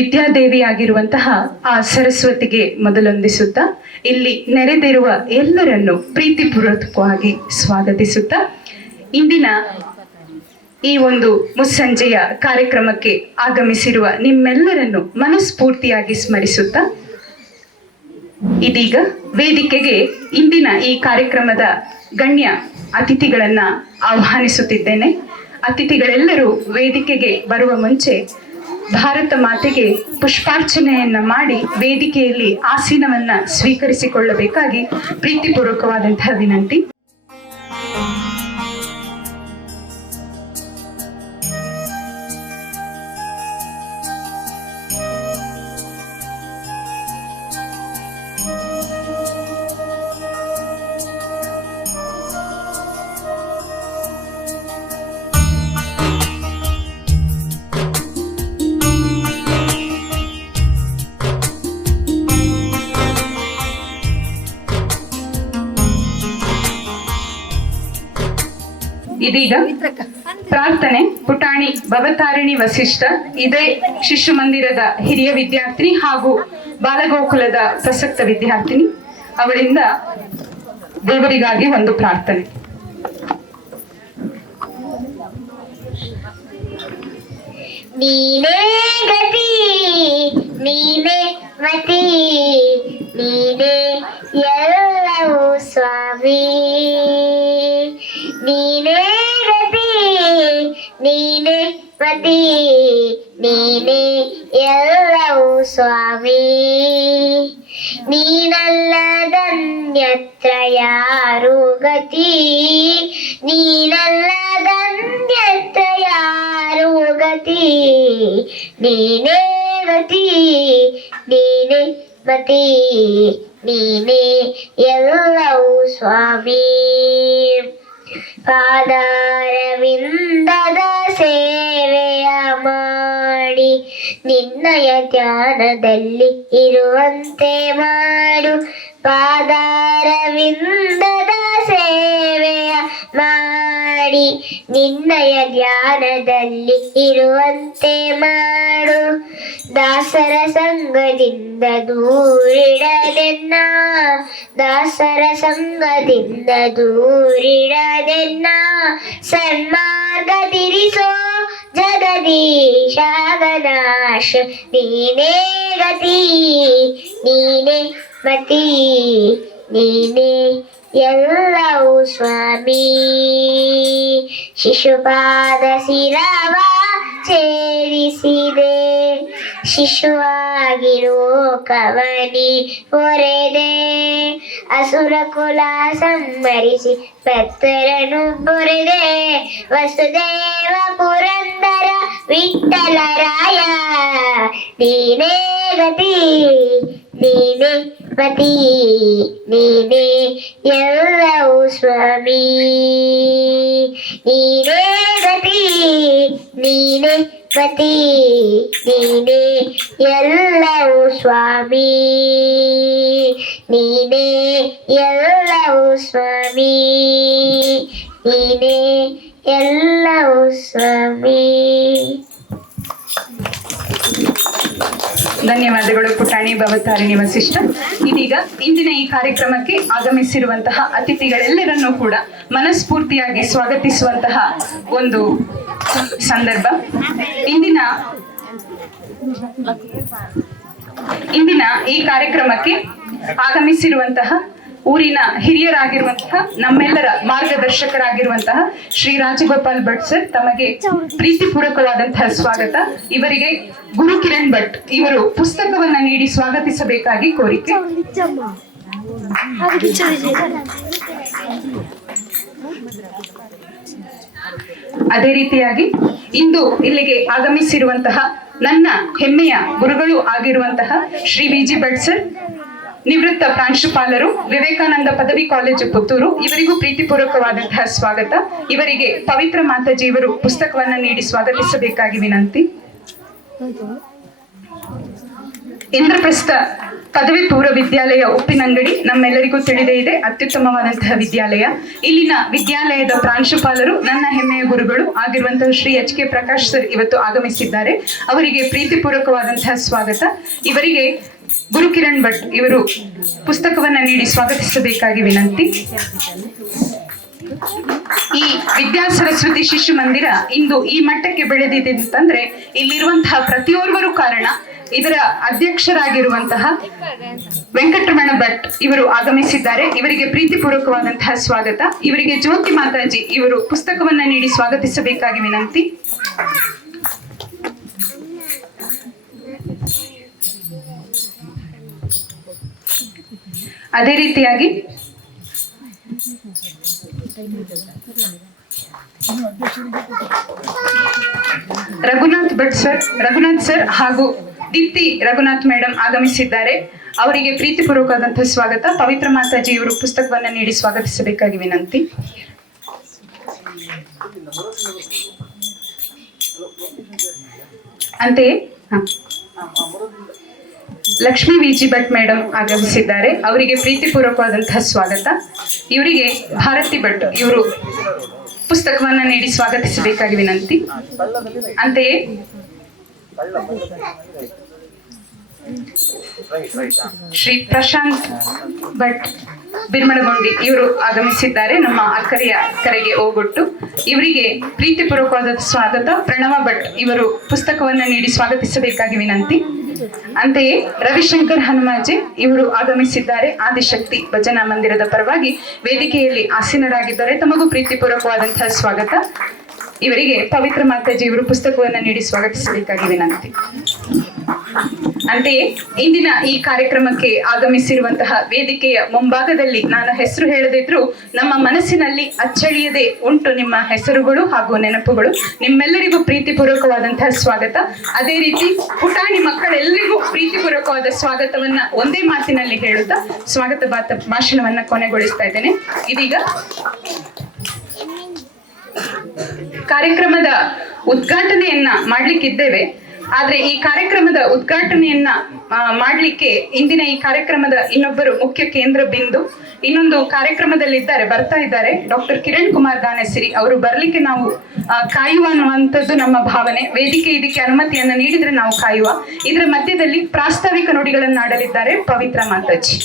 ವಿದ್ಯಾದೇವಿಯಾಗಿರುವಂತಹ ಆ ಸರಸ್ವತಿಗೆ ಮೊದಲೊಂದಿಸುತ್ತಾ ಇಲ್ಲಿ ನೆರೆದಿರುವ ಎಲ್ಲರನ್ನು ಪ್ರೀತಿಪೂರ್ವಕವಾಗಿ ಸ್ವಾಗತಿಸುತ್ತಾ ಇಂದಿನ ಈ ಒಂದು ಮುಸ್ಸಂಜೆಯ ಕಾರ್ಯಕ್ರಮಕ್ಕೆ ಆಗಮಿಸಿರುವ ನಿಮ್ಮೆಲ್ಲರನ್ನು ಮನಸ್ಫೂರ್ತಿಯಾಗಿ ಸ್ಮರಿಸುತ್ತಾ ಇದೀಗ ವೇದಿಕೆಗೆ ಇಂದಿನ ಈ ಕಾರ್ಯಕ್ರಮದ ಗಣ್ಯ ಅತಿಥಿಗಳನ್ನ ಆಹ್ವಾನಿಸುತ್ತಿದ್ದೇನೆ. ಅತಿಥಿಗಳೆಲ್ಲರೂ ವೇದಿಕೆಗೆ ಬರುವ ಮುಂಚೆ ಭಾರತ ಮಾತೆಗೆ ಪುಷ್ಪಾರ್ಚನೆಯನ್ನ ಮಾಡಿ ವೇದಿಕೆಯಲ್ಲಿ ಆಸೀನವನ್ನ ಸ್ವೀಕರಿಸಿಕೊಳ್ಳಬೇಕಾಗಿ ಪ್ರೀತಿಪೂರ್ವಕವಾದಂತಹ ವಿನಂತಿ. ಇದೀಗ ಪ್ರಾರ್ಥನೆ ಪುಟಾಣಿ ಭವತಾರಿಣಿ ವಸಿಷ್ಠ ಇದೇ ಶಿಶು ಮಂದಿರದ ಹಿರಿಯ ವಿದ್ಯಾರ್ಥಿನಿ ಹಾಗೂ ಬಾಲಗೋಕುಲದ ಪ್ರಸಕ್ತ ವಿದ್ಯಾರ್ಥಿನಿ ಅವಳಿಂದ ದೇವರಿಗಾಗಿ ಒಂದು ಪ್ರಾರ್ಥನೆ. ನೀನೇ ಗತಿ ನೀನೇ ಮತಿ ನೀನೇ ಎಲ್ಲವೂ ಸ್ವಾಮಿ, ನೀನೇ ಗತಿ ನೀನೇ ಮತಿ ನೀನೇ ಎಲ್ಲವೂ ಸ್ವಾಮಿ, ನೀನಲ್ಲದನ್ಯತ್ರ ಯಾರು ಗತಿ ನೀನಲ್ಲದನ್ಯತ್ರ ಯಾರು ಗತಿ, ನೀನೇ ಗತಿ ನೀನೇ ಮತಿ ನೀನೇ ಎಲ್ಲವೂ ಸ್ವಾಮಿ, ಪಾದಾರವಿಂದದ ಸೇವೆಯ ಮಾಡಿ ನಿನ್ನಯ ಧ್ಯಾನದಲ್ಲಿ ಇರುವಂತೆ ಮಾಡು, ಪಾದಾರವಿಂದದ ಸೇವೆಯ ಮಾಡಿ ನಿನ್ನಯ ಧ್ಯಾನದಲ್ಲಿ ಇರುವಂತೆ ಮಾಡು, ದಾಸರ ಸಂಗದಿಂದ ದೂರಿಡದೆನ್ನ ದಾಸರ ಸಂಗದಿಂದ ದೂರಿಡದೆನ್ನ, ಸನ್ಮಾರ್ಗ ತಿರಿಸೋ ಜಗದೀಶಾಗನಾಶ, ನೀನೇ ಗತಿ ನೀನೇ ಮತಿ ನೀನೇ ಎಲ್ಲವೂ ಸ್ವಾಮಿ, ಶಿಶುಪಾದ ಶಿರವ ಛೇದಿಸಿದೆ ಶಿಶುವಾಗಿ ಲೋಕವನಿ ಹೊರೆದೆ, ಅಸುರ ಕುಲ ಸಂಹರಿಸಿ ಪತ್ತರನು ಬೊರೆದೆ, ವಸುದೇವ ಪುರಂದರ ವಿಠಲರಾಯ, ನೀನೇ ಗತಿ ನೀನೇ ಮತಿ ನೀನೇ ಎಲ್ಲವೂ ಸ್ವಾಮಿ, ನೀನೇ ಗತಿ ನೀನೇ ಮತಿ ನೀನೇ ಎಲ್ಲವೂ ಸ್ವಾಮಿ, ನೀನೇ ಎಲ್ಲವೂ ಸ್ವಾಮಿ, ನೀನೇ ಎಲ್ಲವೂ ಸ್ವಾಮಿ. ಧನ್ಯವಾದಗಳು ಪುಟಾಣಿ ಭವತಾರಿಣಿ ವಸಿಷ್ಠ. ಇದೀಗ ಇಂದಿನ ಈ ಕಾರ್ಯಕ್ರಮಕ್ಕೆ ಆಗಮಿಸಿರುವಂತಹ ಅತಿಥಿಗಳೆಲ್ಲರನ್ನೂ ಕೂಡ ಮನಸ್ಫೂರ್ತಿಯಾಗಿ ಸ್ವಾಗತಿಸುವಂತಹ ಒಂದು ಸಂದರ್ಭ. ಇಂದಿನ ಈ ಕಾರ್ಯಕ್ರಮಕ್ಕೆ ಆಗಮಿಸಿರುವಂತಹ ಊರಿನ ಹಿರಿಯರಾಗಿರುವಂತಹ ನಮ್ಮೆಲ್ಲರ ಮಾರ್ಗದರ್ಶಕರಾಗಿರುವಂತಹ ಶ್ರೀ ರಾಜಗೋಪಾಲ್ ಭಟ್ ಸರ್ ತಮಗೆ ಪ್ರೀತಿಪೂರ್ವಕವಾದಂತಹ ಸ್ವಾಗತ. ಇವರಿಗೆ ಗುರು ಕಿರಣ್ ಭಟ್ ಇವರು ಪುಸ್ತಕವನ್ನ ನೀಡಿ ಸ್ವಾಗತಿಸಬೇಕಾಗಿ ಕೋರಿಕೆ. ಅದೇ ರೀತಿಯಾಗಿ ಇಂದು ಇಲ್ಲಿಗೆ ಆಗಮಿಸಿರುವಂತಹ ನನ್ನ ಹೆಮ್ಮೆಯ ಗುರುಗಳು ಆಗಿರುವಂತಹ ಶ್ರೀ ವಿ.ಜಿ. ಭಟ್ ಸರ್ ನಿವೃತ್ತ ಪ್ರಾಂಶುಪಾಲರು, ವಿವೇಕಾನಂದ ಪದವಿ ಕಾಲೇಜು ಪುತ್ತೂರು, ಇವರಿಗೂ ಪ್ರೀತಿಪೂರ್ವಕವಾದಂತಹ ಸ್ವಾಗತ. ಇವರಿಗೆ ಪವಿತ್ರ ಮಾತಾಜಿ ಇವರು ಪುಸ್ತಕವನ್ನ ನೀಡಿ ಸ್ವಾಗತಿಸಬೇಕಾಗಿ ವಿನಂತಿ. ಇಂದ್ರಪ್ರಸ್ಥ ಪದವಿ ಪೂರ್ವ ವಿದ್ಯಾಲಯ ಉಪ್ಪಿನಂಗಡಿ ನಮ್ಮೆಲ್ಲರಿಗೂ ತಿಳಿದೇ ಇದೆ, ಅತ್ಯುತ್ತಮವಾದಂತಹ ವಿದ್ಯಾಲಯ. ಇಲ್ಲಿನ ವಿದ್ಯಾಲಯದ ಪ್ರಾಂಶುಪಾಲರು ನನ್ನ ಹೆಮ್ಮೆಯ ಗುರುಗಳು ಆಗಿರುವಂತಹ ಶ್ರೀ HK ಪ್ರಕಾಶ್ ಸರ್ ಇವತ್ತು ಆಗಮಿಸಿದ್ದಾರೆ. ಅವರಿಗೆ ಪ್ರೀತಿಪೂರ್ವಕವಾದಂತಹ ಸ್ವಾಗತ. ಇವರಿಗೆ ಗುರು ಕಿರಣ್ ಭಟ್ ಇವರು ಪುಸ್ತಕವನ್ನ ನೀಡಿ ಸ್ವಾಗತಿಸಬೇಕಾಗಿ ವಿನಂತಿ. ಈ ವಿದ್ಯಾ ಸರಸ್ವತಿ ಶಿಶು ಮಂದಿರ ಇಂದು ಈ ಮಟ್ಟಕ್ಕೆ ಬೆಳೆದಿದೆ ಅಂತಂದ್ರೆ ಇಲ್ಲಿರುವಂತಹ ಪ್ರತಿಯೊರ್ವರು ಕಾರಣ. ಇದರ ಅಧ್ಯಕ್ಷರಾಗಿರುವಂತಹ ವೆಂಕಟರಮಣ ಭಟ್ ಇವರು ಆಗಮಿಸಿದ್ದಾರೆ. ಇವರಿಗೆ ಪ್ರೀತಿಪೂರ್ವಕವಾದಂತಹ ಸ್ವಾಗತ. ಇವರಿಗೆ ಜ್ಯೋತಿ ಮಾತಾಜಿ ಇವರು ಪುಸ್ತಕವನ್ನ ನೀಡಿ ಸ್ವಾಗತಿಸಬೇಕಾಗಿ ವಿನಂತಿ. ಅದೇ ರೀತಿಯಾಗಿ ರಘುನಾಥ್ ಸರ್ ಹಾಗೂ ದೀಪ್ತಿ ರಘುನಾಥ್ ಮೇಡಮ್ ಆಗಮಿಸಿದ್ದಾರೆ. ಅವರಿಗೆ ಪ್ರೀತಿಪೂರ್ವಕವಾದಂತಹ ಸ್ವಾಗತ. ಪವಿತ್ರ ಮಾತಾಜಿ ಇವರು ಪುಸ್ತಕವನ್ನ ನೀಡಿ ಸ್ವಾಗತಿಸಬೇಕಾಗಿ ವಿನಂತಿ. ಅಂತೆಯೇ ಲಕ್ಷ್ಮೀ ವಿಜಿ ಭಟ್ ಮೇಡಮ್ ಆಗಮಿಸಿದ್ದಾರೆ. ಅವರಿಗೆ ಪ್ರೀತಿಪೂರ್ವಕವಾದಂತಹ ಸ್ವಾಗತ. ಇವರಿಗೆ ಭಾರತಿ ಭಟ್ ಇವರು ಪುಸ್ತಕವನ್ನ ನೀಡಿ ಸ್ವಾಗತಿಸಬೇಕಾಗಿ ವಿನಂತಿ. ಅಂತೆಯೇ ಶ್ರೀ ಪ್ರಶಾಂತ್ ಭಟ್ ಬಿರ್ಮಳಗೊಂಡಿ ಇವರು ಆಗಮಿಸಿದ್ದಾರೆ. ನಮ್ಮ ಅಕ್ಕರೆಯ ಕರೆಗೆ ಹೋಗೊಟ್ಟು ಇವರಿಗೆ ಪ್ರೀತಿಪೂರ್ವಕವಾದ ಸ್ವಾಗತ. ಪ್ರಣವ ಭಟ್ ಇವರು ಪುಸ್ತಕವನ್ನ ನೀಡಿ ಸ್ವಾಗತಿಸಬೇಕಾಗಿ ವಿನಂತಿ. ಅಂತೆಯೇ ರವಿಶಂಕರ್ ಹನುಮಾಜೆ ಇವರು ಆಗಮಿಸಿದ್ದಾರೆ. ಆದಿಶಕ್ತಿ ಭಜನಾ ಮಂದಿರದ ಪರವಾಗಿ ವೇದಿಕೆಯಲ್ಲಿ ಆಸೀನರಾಗಿದ್ದಾರೆ. ತಮಗೂ ಪ್ರೀತಿಪೂರ್ವಕವಾದಂತಹ ಸ್ವಾಗತ. ಇವರಿಗೆ ಪವಿತ್ರ ಮಾತಾಜಿ ಇವರು ಪುಸ್ತಕವನ್ನ ನೀಡಿ ಸ್ವಾಗತಿಸಬೇಕಾಗಿ ವಿನಂತಿ. ಅಂತೆಯೇ ಇಂದಿನ ಈ ಕಾರ್ಯಕ್ರಮಕ್ಕೆ ಆಗಮಿಸಿರುವಂತಹ ವೇದಿಕೆಯ ಮುಂಭಾಗದಲ್ಲಿ ನಾನು ಹೆಸರು ಹೇಳದಿದ್ರು ನಮ್ಮ ಮನಸ್ಸಿನಲ್ಲಿ ಅಚ್ಚಳಿಯದೆ ಉಂಟು ನಿಮ್ಮ ಹೆಸರುಗಳು ಹಾಗೂ ನೆನಪುಗಳು. ನಿಮ್ಮೆಲ್ಲರಿಗೂ ಪ್ರೀತಿಪೂರ್ವಕವಾದಂತಹ ಸ್ವಾಗತ. ಅದೇ ರೀತಿ ಪುಟಾಣಿ ಮಕ್ಕಳೆಲ್ಲರಿಗೂ ಪ್ರೀತಿಪೂರ್ವಕವಾದ ಸ್ವಾಗತವನ್ನ ಒಂದೇ ಮಾತಿನಲ್ಲಿ ಹೇಳುತ್ತಾ ಸ್ವಾಗತ ಭಾಷಣವನ್ನ ಕೊನೆಗೊಳಿಸ್ತಾ ಇದ್ದೇನೆ. ಇದೀಗ ಕಾರ್ಯಕ್ರಮದ ಉದ್ಘಾಟನೆಯನ್ನ ಮಾಡ್ಲಿಕ್ಕಿದ್ದೇವೆ. ಆದ್ರೆ ಈ ಕಾರ್ಯಕ್ರಮದ ಉದ್ಘಾಟನೆಯನ್ನ ಮಾಡ್ಲಿಕ್ಕೆ ಇಂದಿನ ಈ ಕಾರ್ಯಕ್ರಮದ ಇನ್ನೊಬ್ಬರು ಮುಖ್ಯ ಕೇಂದ್ರ ಬಿಂದು ಇನ್ನೊಂದು ಕಾರ್ಯಕ್ರಮದಲ್ಲಿದ್ದಾರೆ, ಬರ್ತಾ ಇದ್ದಾರೆ. ಡಾಕ್ಟರ್ ಕಿರಣ್ ಕುಮಾರ್ ದಾನಸಿರಿ ಅವರು ಬರ್ಲಿಕ್ಕೆ ನಾವು ಕಾಯುವ ಅನ್ನುವಂಥದ್ದು ನಮ್ಮ ಭಾವನೆ. ವೇದಿಕೆ ಇದಕ್ಕೆ ಅನುಮತಿಯನ್ನ ನೀಡಿದ್ರೆ ನಾವು ಕಾಯುವ. ಇದರ ಮಧ್ಯದಲ್ಲಿ ಪ್ರಾಸ್ತಾವಿಕ ನುಡಿಗಳನ್ನಾಡಲಿದ್ದಾರೆ ಪವಿತ್ರ ಮಾತಾಜಿ.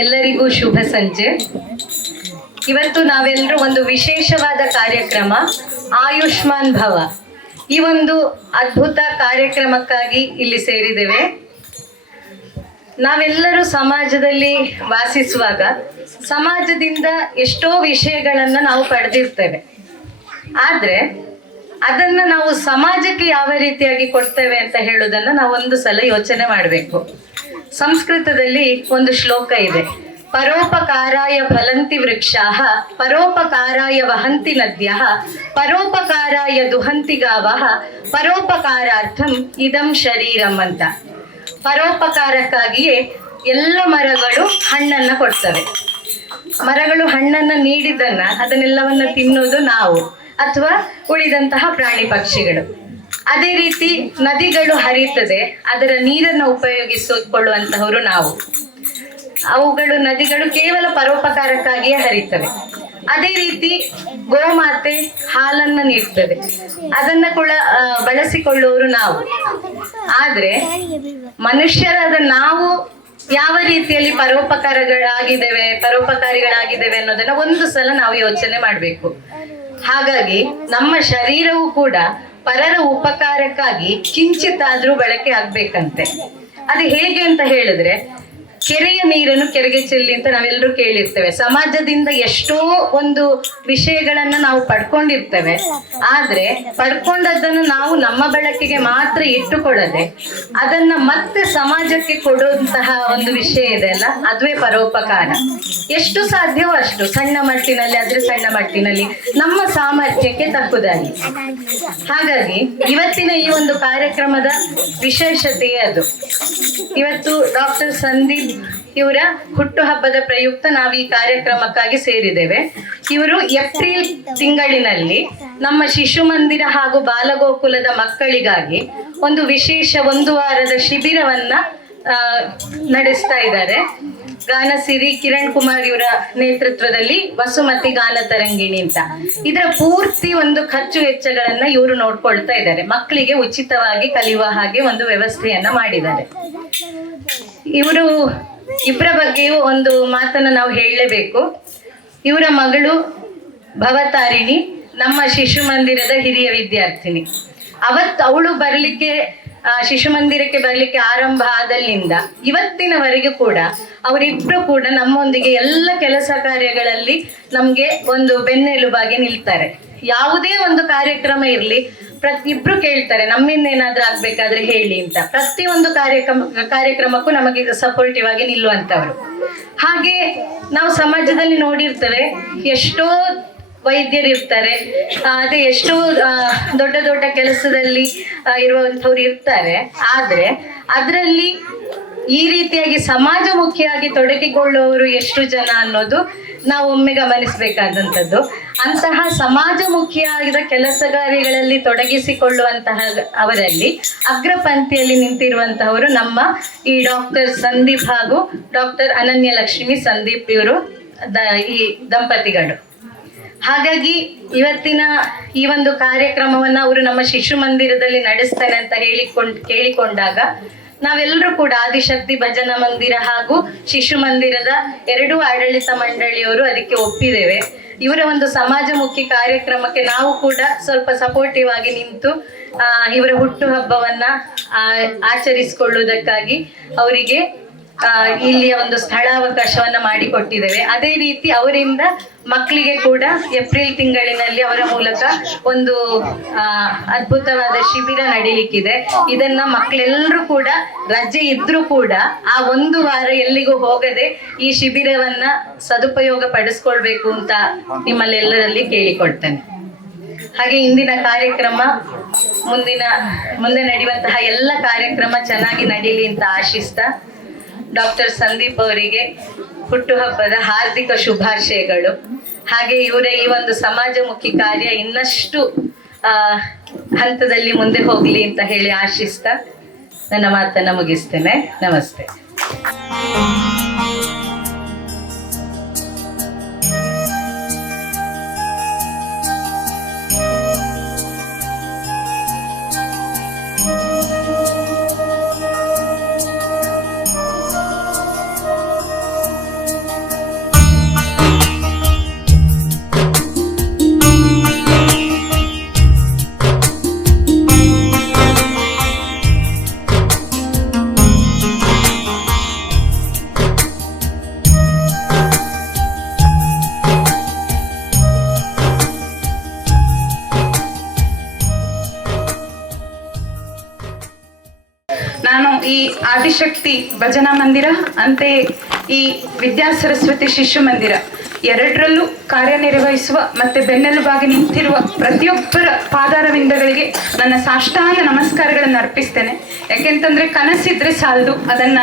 ಎಲ್ಲರಿಗೂ ಶುಭ ಸಂಜೆ. ಇವತ್ತು ನಾವೆಲ್ಲರೂ ಒಂದು ವಿಶೇಷವಾದ ಕಾರ್ಯಕ್ರಮ ಆಯುಷ್ಮಾನ್ ಭವ ಈ ಒಂದು ಅದ್ಭುತ ಕಾರ್ಯಕ್ರಮಕ್ಕಾಗಿ ಇಲ್ಲಿ ಸೇರಿದ್ದೇವೆ. ನಾವೆಲ್ಲರೂ ಸಮಾಜದಲ್ಲಿ ವಾಸಿಸುವಾಗ ಸಮಾಜದಿಂದ ಎಷ್ಟೋ ವಿಷಯಗಳನ್ನು ನಾವು ಪಡೆದಿರ್ತೇವೆ. ಆದರೆ ಅದನ್ನು ನಾವು ಸಮಾಜಕ್ಕೆ ಯಾವ ರೀತಿಯಾಗಿ ಕೊಡ್ತೇವೆ ಅಂತ ಹೇಳೋದನ್ನು ನಾವು ಒಂದು ಸಲ ಯೋಚನೆ ಮಾಡಬೇಕು. ಸಂಸ್ಕೃತದಲ್ಲಿ ಒಂದು ಶ್ಲೋಕ ಇದೆ, ಪರೋಪಕಾರಾಯ ಫಲಂತಿ ವೃಕ್ಷಾಃ ಪರೋಪಕಾರಾಯ ವಹಂತಿ ನದ್ಯಃ ಪರೋಪಕಾರಾಯ ದುಹಂತಿ ಗಾವಃ ಪರೋಪಕಾರಾರ್ಥಂ ಇದಂ ಶರೀರಂ ಅಂತ. ಪರೋಪಕಾರಕ್ಕಾಗಿಯೇ ಎಲ್ಲ ಮರಗಳು ಹಣ್ಣನ್ನು ಕೊಡ್ತವೆ. ಮರಗಳು ಹಣ್ಣನ್ನು ನೀಡಿದ್ದನ್ನ ಅದನ್ನೆಲ್ಲವನ್ನ ತಿನ್ನೋದು ನಾವು ಅಥವಾ ಉಳಿದಂತಹ ಪ್ರಾಣಿ ಪಕ್ಷಿಗಳು. ಅದೇ ರೀತಿ ನದಿಗಳು ಹರಿಯುತ್ತದೆ, ಅದರ ನೀರನ್ನು ಉಪಯೋಗಿಸಿಕೊಳ್ಳುವಂತಹವರು ನಾವು. ನದಿಗಳು ಕೇವಲ ಪರೋಪಕಾರಕ್ಕಾಗಿಯೇ ಹರಿತವೆ. ಅದೇ ರೀತಿ ಗೋಮಾತೆ ಹಾಲನ್ನು ನೀಡ್ತದೆ, ಅದನ್ನ ಕೂಡ ಬಳಸಿಕೊಳ್ಳುವವರು ನಾವು. ಆದ್ರೆ ಮನುಷ್ಯರಾದ ನಾವು ಯಾವ ರೀತಿಯಲ್ಲಿ ಪರೋಪಕಾರಿಗಳಾಗಿದ್ದೇವೆ ಅನ್ನೋದನ್ನ ಒಂದು ಸಲ ನಾವು ಯೋಚನೆ ಮಾಡಬೇಕು. ಹಾಗಾಗಿ ನಮ್ಮ ಶರೀರವು ಕೂಡ ಪರರ ಉಪಕಾರಕ್ಕಾಗಿ ಕಿಂಚಿತ್ತಾದ್ರೂ ಬಳಕೆ ಆಗ್ಬೇಕಂತೆ. ಅದು ಹೇಗೆ ಅಂತ ಹೇಳಿದ್ರೆ, ಕೆರೆಯ ನೀರನ್ನು ಕೆರೆಗೆ ಚೆಲ್ಲಿ ಅಂತ ನಾವೆಲ್ಲರೂ ಕೇಳಿರ್ತೇವೆ. ಸಮಾಜದಿಂದ ಎಷ್ಟೋ ಒಂದು ವಿಷಯಗಳನ್ನ ನಾವು ಪಡ್ಕೊಂಡಿರ್ತೇವೆ. ಆದ್ರೆ ಪಡ್ಕೊಂಡದ್ದನ್ನು ನಾವು ನಮ್ಮ ಬಳಕೆಗೆ ಮಾತ್ರ ಇಟ್ಟುಕೊಳ್ಳದೆ ಅದನ್ನ ಮತ್ತೆ ಸಮಾಜಕ್ಕೆ ಕೊಡುವಂತಹ ಒಂದು ವಿಷಯ ಇದೆ ಅಲ್ಲ, ಅದುವೇ ಪರೋಪಕಾರ. ಎಷ್ಟು ಸಾಧ್ಯವೋ ಅಷ್ಟು ಸಣ್ಣ ಮಟ್ಟಿನಲ್ಲಿ ಆದ್ರೆ ಸಣ್ಣ ಮಟ್ಟಿನಲ್ಲಿ ನಮ್ಮ ಸಾಮರ್ಥ್ಯಕ್ಕೆ ತಕ್ಕುದಾಗಿ. ಹಾಗಾಗಿ ಇವತ್ತಿನ ಈ ಒಂದು ಕಾರ್ಯಕ್ರಮದ ವಿಶೇಷತೆಯೇ ಅದು. ಇವತ್ತು ಡಾಕ್ಟರ್ ಸಂದೀಪ್ ಇವರ ಹುಟ್ಟುಹಬ್ಬದ ಪ್ರಯುಕ್ತ ನಾವು ಈ ಕಾರ್ಯಕ್ರಮಕ್ಕಾಗಿ ಸೇರಿದ್ದೇವೆ. ಇವರು ಏಪ್ರಿಲ್ ತಿಂಗಳಿನಲ್ಲಿ ನಮ್ಮ ಶಿಶು ಮಂದಿರ ಹಾಗೂ ಬಾಲಗೋಕುಲದ ಮಕ್ಕಳಿಗಾಗಿ ಒಂದು ವಿಶೇಷ 1 ವಾರದ ಶಿಬಿರವನ್ನ ನಡೆಸ್ತಾ ಇದ್ದಾರೆ. ಗಾನಸಿರಿ ಕಿರಣ್ ಕುಮಾರ್ ಇವರ ನೇತೃತ್ವದಲ್ಲಿ ವಸುಮತಿ ಗಾನ ತರಂಗಿಣಿ ಅಂತ. ಇದರ ಪೂರ್ತಿ ಒಂದು ಖರ್ಚು ವೆಚ್ಚಗಳನ್ನ ಇವರು ನೋಡ್ಕೊಳ್ತಾ ಇದ್ದಾರೆ. ಮಕ್ಕಳಿಗೆ ಉಚಿತವಾಗಿ ಕಲಿಯುವ ಹಾಗೆ ಒಂದು ವ್ಯವಸ್ಥೆಯನ್ನ ಮಾಡಿದ್ದಾರೆ. ಇವರು ಇಬ್ಬರ ಬಗ್ಗೆಯೂ ಒಂದು ಮಾತನ್ನ ನಾವು ಹೇಳಲೇಬೇಕು. ಇವರ ಮಗಳು ಭವತಾರಿಣಿ ನಮ್ಮ ಶಿಶು ಮಂದಿರದ ಹಿರಿಯ ವಿದ್ಯಾರ್ಥಿನಿ. ಅವಳು ಬರ್ಲಿಕ್ಕೆ ಶಿಶು ಮಂದಿರಕ್ಕೆ ಬರ್ಲಿಕ್ಕೆ ಆರಂಭ ಆದಲ್ಲಿಂದ ಇವತ್ತಿನವರೆಗೂ ಕೂಡ ಅವರಿಬ್ರು ಕೂಡ ನಮ್ಮೊಂದಿಗೆ ಎಲ್ಲ ಕೆಲಸ ಕಾರ್ಯಗಳಲ್ಲಿ ನಮ್ಗೆ ಒಂದು ಬೆನ್ನೆಲುಬಾಗಿ ನಿಲ್ತಾರೆ. ಯಾವುದೇ ಒಂದು ಕಾರ್ಯಕ್ರಮ ಇರ್ಲಿ, ಪ್ರತಿಯೊಬ್ರು ಕೇಳ್ತಾರೆ ನಮ್ಮಿಂದ ಏನಾದ್ರೂ ಆಗ್ಬೇಕಾದ್ರೆ ಹೇಳಿ ಅಂತ. ಪ್ರತಿಯೊಂದು ಕಾರ್ಯಕ್ರಮಕ್ಕೂ ನಮಗೆ ಸಪೋರ್ಟಿವ್ ಆಗಿ ನಿಲ್ಲುವಂತವ್ರು. ಹಾಗೆ ನಾವು ಸಮಾಜದಲ್ಲಿ ನೋಡಿರ್ತೇವೆ, ಎಷ್ಟೋ ವೈದ್ಯರು ಇರ್ತಾರೆ, ಅದೇ ಎಷ್ಟೋ ದೊಡ್ಡ ದೊಡ್ಡ ಕೆಲಸದಲ್ಲಿ ಇರುವಂಥವ್ರು ಇರ್ತಾರೆ. ಆದ್ರೆ ಅದರಲ್ಲಿ ಈ ರೀತಿಯಾಗಿ ಸಮಾಜಮುಖಿಯಾಗಿ ತೊಡಗಿಕೊಳ್ಳುವವರು ಎಷ್ಟು ಜನ ಅನ್ನೋದು ನಾವು ಒಮ್ಮೆ ಗಮನಿಸಬೇಕಾದಂಥದ್ದು. ಅಂತಹ ಸಮಾಜಮುಖಿಯಾದ ಕೆಲಸ ಕಾರ್ಯಗಳಲ್ಲಿ ತೊಡಗಿಸಿಕೊಳ್ಳುವಂತಹ ಅವರಲ್ಲಿ ಅಗ್ರಪಂಕ್ತಿಯಲ್ಲಿ ನಿಂತಿರುವಂತಹವರು ನಮ್ಮ ಈ ಡಾಕ್ಟರ್ ಸಂದೀಪ್ ಹಾಗೂ ಡಾಕ್ಟರ್ ಅನನ್ಯಲಕ್ಷ್ಮಿ ಸಂದೀಪ್ ಇವರು ಈ ದಂಪತಿಗಳು. ಹಾಗಾಗಿ ಇವತ್ತಿನ ಈ ಒಂದು ಕಾರ್ಯಕ್ರಮವನ್ನ ಅವರು ನಮ್ಮ ಶಿಶು ಮಂದಿರದಲ್ಲಿ ನಡೆಸ್ತಾನೆ ಅಂತ ಕೇಳಿಕೊಂಡಾಗ ನಾವೆಲ್ಲರೂ ಕೂಡ ಆದಿಶಕ್ತಿ ಭಜನಾ ಮಂದಿರ ಹಾಗೂ ಶಿಶು ಮಂದಿರದ 2 ಆಡಳಿತ ಮಂಡಳಿಯವರು ಅದಕ್ಕೆ ಒಪ್ಪಿದ್ದೇವೆ. ಇವರ ಒಂದು ಸಮಾಜಮುಖಿ ಕಾರ್ಯಕ್ರಮಕ್ಕೆ ನಾವು ಕೂಡ ಸ್ವಲ್ಪ ಸಪೋರ್ಟಿವ್ ಆಗಿ ನಿಂತು ಇವರ ಹುಟ್ಟುಹಬ್ಬವನ್ನ ಆಚರಿಸಿಕೊಳ್ಳುವುದಕ್ಕಾಗಿ ಅವರಿಗೆ ಇಲ್ಲಿಯ ಒಂದು ಸ್ಥಳಾವಕಾಶವನ್ನ ಮಾಡಿಕೊಟ್ಟಿದ್ದೇವೆ. ಅದೇ ರೀತಿ ಅವರಿಂದ ಮಕ್ಕಳಿಗೆ ಕೂಡ ಏಪ್ರಿಲ್ ತಿಂಗಳಿನಲ್ಲಿ ಅವರ ಮೂಲಕ ಒಂದು ಅದ್ಭುತವಾದ ಶಿಬಿರ ನಡೀಲಿಕ್ಕಿದೆ. ಇದನ್ನ ಮಕ್ಕಳೆಲ್ಲರೂ ಕೂಡ ರಜೆ ಇದ್ರೂ ಕೂಡ ಆ 1 ವಾರ ಎಲ್ಲಿಗೂ ಹೋಗದೆ ಈ ಶಿಬಿರವನ್ನ ಸದುಪಯೋಗ ಪಡಿಸ್ಕೊಳ್ಬೇಕು ಅಂತ ನಿಮ್ಮಲ್ಲೆಲ್ಲರಲ್ಲಿ ಕೇಳಿಕೊಳ್ತೇನೆ. ಹಾಗೆ ಇಂದಿನ ಕಾರ್ಯಕ್ರಮ ಮುಂದೆ ನಡೆಯುವಂತಹ ಎಲ್ಲ ಕಾರ್ಯಕ್ರಮ ಚೆನ್ನಾಗಿ ನಡೀಲಿ ಅಂತ ಆಶಿಸ್ತಾ ಡಾಕ್ಟರ್ ಸಂದೀಪ್ ಅವರಿಗೆ ಹುಟ್ಟುಹಬ್ಬದ ಹಾರ್ದಿಕ ಶುಭಾಶಯಗಳು. ಹಾಗೆ ಇವರ ಈ ಒಂದು ಸಮಾಜಮುಖಿ ಕಾರ್ಯ ಇನ್ನಷ್ಟು ಹಂತದಲ್ಲಿ ಮುಂದೆ ಹೋಗ್ಲಿ ಅಂತ ಹೇಳಿ ಆಶಿಸ್ತಾ ನನ್ನ ಮಾತನ್ನ ಮುಗಿಸ್ತೇನೆ. ನಮಸ್ತೆ. ನಾನು ಈ ಆದಿಶಕ್ತಿ ಭಜನಾ ಮಂದಿರ ಅಂತೆಯೇ ಈ ವಿದ್ಯಾ ಸರಸ್ವತಿ ಶಿಶು ಮಂದಿರ ಎರಡರಲ್ಲೂ ಕಾರ್ಯನಿರ್ವಹಿಸುವ ಮತ್ತೆ ಬೆನ್ನೆಲುಬಾಗಿ ನಿಂತಿರುವ ಪ್ರತಿಯೊಬ್ಬರ ಪಾದಾರವಿಂದಗಳಿಗೆ ನನ್ನ ಸಾಷ್ಟಾಂಗ ನಮಸ್ಕಾರಗಳನ್ನು ಅರ್ಪಿಸ್ತೇನೆ. ಯಾಕೆಂತಂದ್ರೆ ಕನಸಿದ್ರೆ ಸಾಲದು, ಅದನ್ನ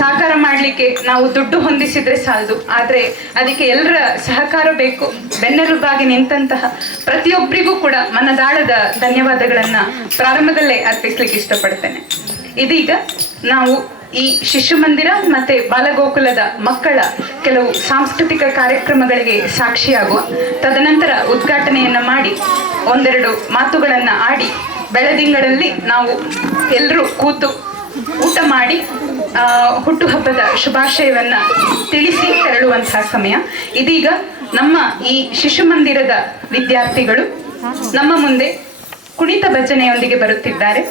ಸಾಕಾರ ಮಾಡಲಿಕ್ಕೆ ನಾವು ದುಡ್ಡು ಹೊಂದಿಸಿದ್ರೆ ಸಾಲದು, ಆದರೆ ಅದಕ್ಕೆ ಎಲ್ಲರ ಸಹಕಾರ ಬೇಕು. ಬೆನ್ನೆಲುಬಾಗಿ ನಿಂತಹ ಪ್ರತಿಯೊಬ್ಬರಿಗೂ ಕೂಡ ಮನದಾಳದ ಧನ್ಯವಾದಗಳನ್ನು ಪ್ರಾರಂಭದಲ್ಲೇ ಅರ್ಪಿಸ್ಲಿಕ್ಕೆ ಇಷ್ಟಪಡ್ತೇನೆ. ಇದೀಗ ನಾವು ಈ ಶಿಶು ಮಂದಿರ ಮತ್ತೆ ಬಾಲಗೋಕುಲದ ಮಕ್ಕಳ ಕೆಲವು ಸಾಂಸ್ಕೃತಿಕ ಕಾರ್ಯಕ್ರಮಗಳಿಗೆ ಸಾಕ್ಷಿಯಾಗುವ, ತದನಂತರ ಉದ್ಘಾಟನೆಯನ್ನ ಮಾಡಿ 1-2 ಮಾತುಗಳನ್ನ ಆಡಿ ಬೆಳದಿಂಗಳಲ್ಲಿ ನಾವು ಎಲ್ಲರೂ ಕೂತು ಊಟ ಮಾಡಿ ಹುಟ್ಟುಹಬ್ಬದ ಶುಭಾಶಯವನ್ನ ತಿಳಿಸಿ ತೆರಳುವಂತಹ ಸಮಯ. ಇದೀಗ ನಮ್ಮ ಈ ಶಿಶು ಮಂದಿರದ ವಿದ್ಯಾರ್ಥಿಗಳು ನಮ್ಮ ಮುಂದೆ ಕುಣಿತ ಭಜನೆಯೊಂದಿಗೆ ಬರುತ್ತಿದ್ದಾರೆ.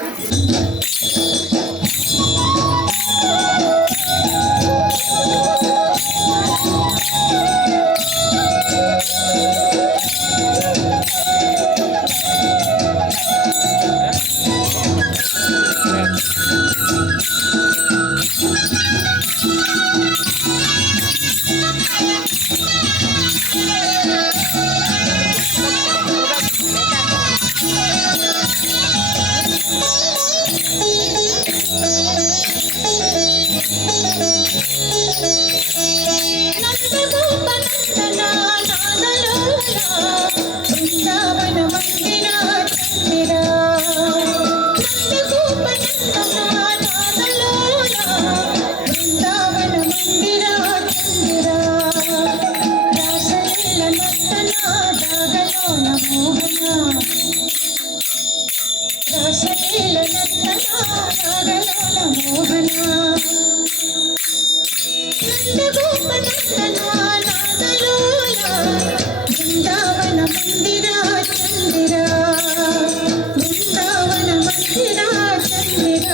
ಚಂದಿರ ಬೃಂದಾವನ ಮಂದಿರ ಚಂದಿರ ರಾಸಲೀಲ ನರ್ತನಾದಾಗಲೋಲ ಮೋಹನ ರಾಸಲೀಲ ನರ್ತನಾದಾಗಲೋಲ ಮೋಹನ ನಂದಗೋಪ ನಂದನಾದಾಗಲೋಲ ಬೃಂದಾವನ ಮಂದಿರ ಚಂದಿರ ಬೃಂದಾವನ ಮಂದಿರ ಚಂದಿರ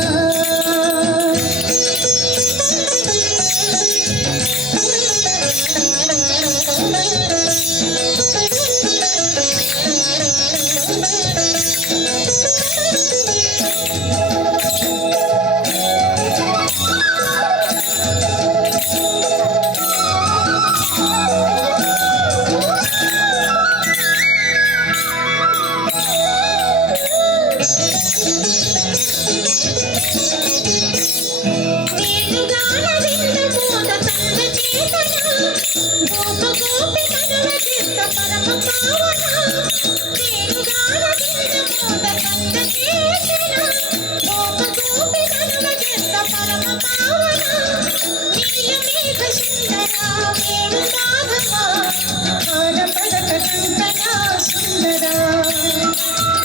ವೇಣುಗಾನದಿಂದ ಮೋದ ತಂದ ಚೇತನ ಗೋಪ ಗೋಪಿ ಮನವ ಚಿತ್ತ ಪರಮ ಪಾವನ ವೇಣುಗಾನದಿಂದ ಮೋದ ತಂದ ಚೇತನ ಗೋಪ ಗೋಪಿ ಮನವ ಚಿತ್ತ ಪರಮ ಪಾವನ ನೀಲ ಮೇಘ ಸುಂದರ ವೇಣು ಮಾಧವ ಹಾರ ಪದಕ ಕಂಕಣ ಸುಂದರ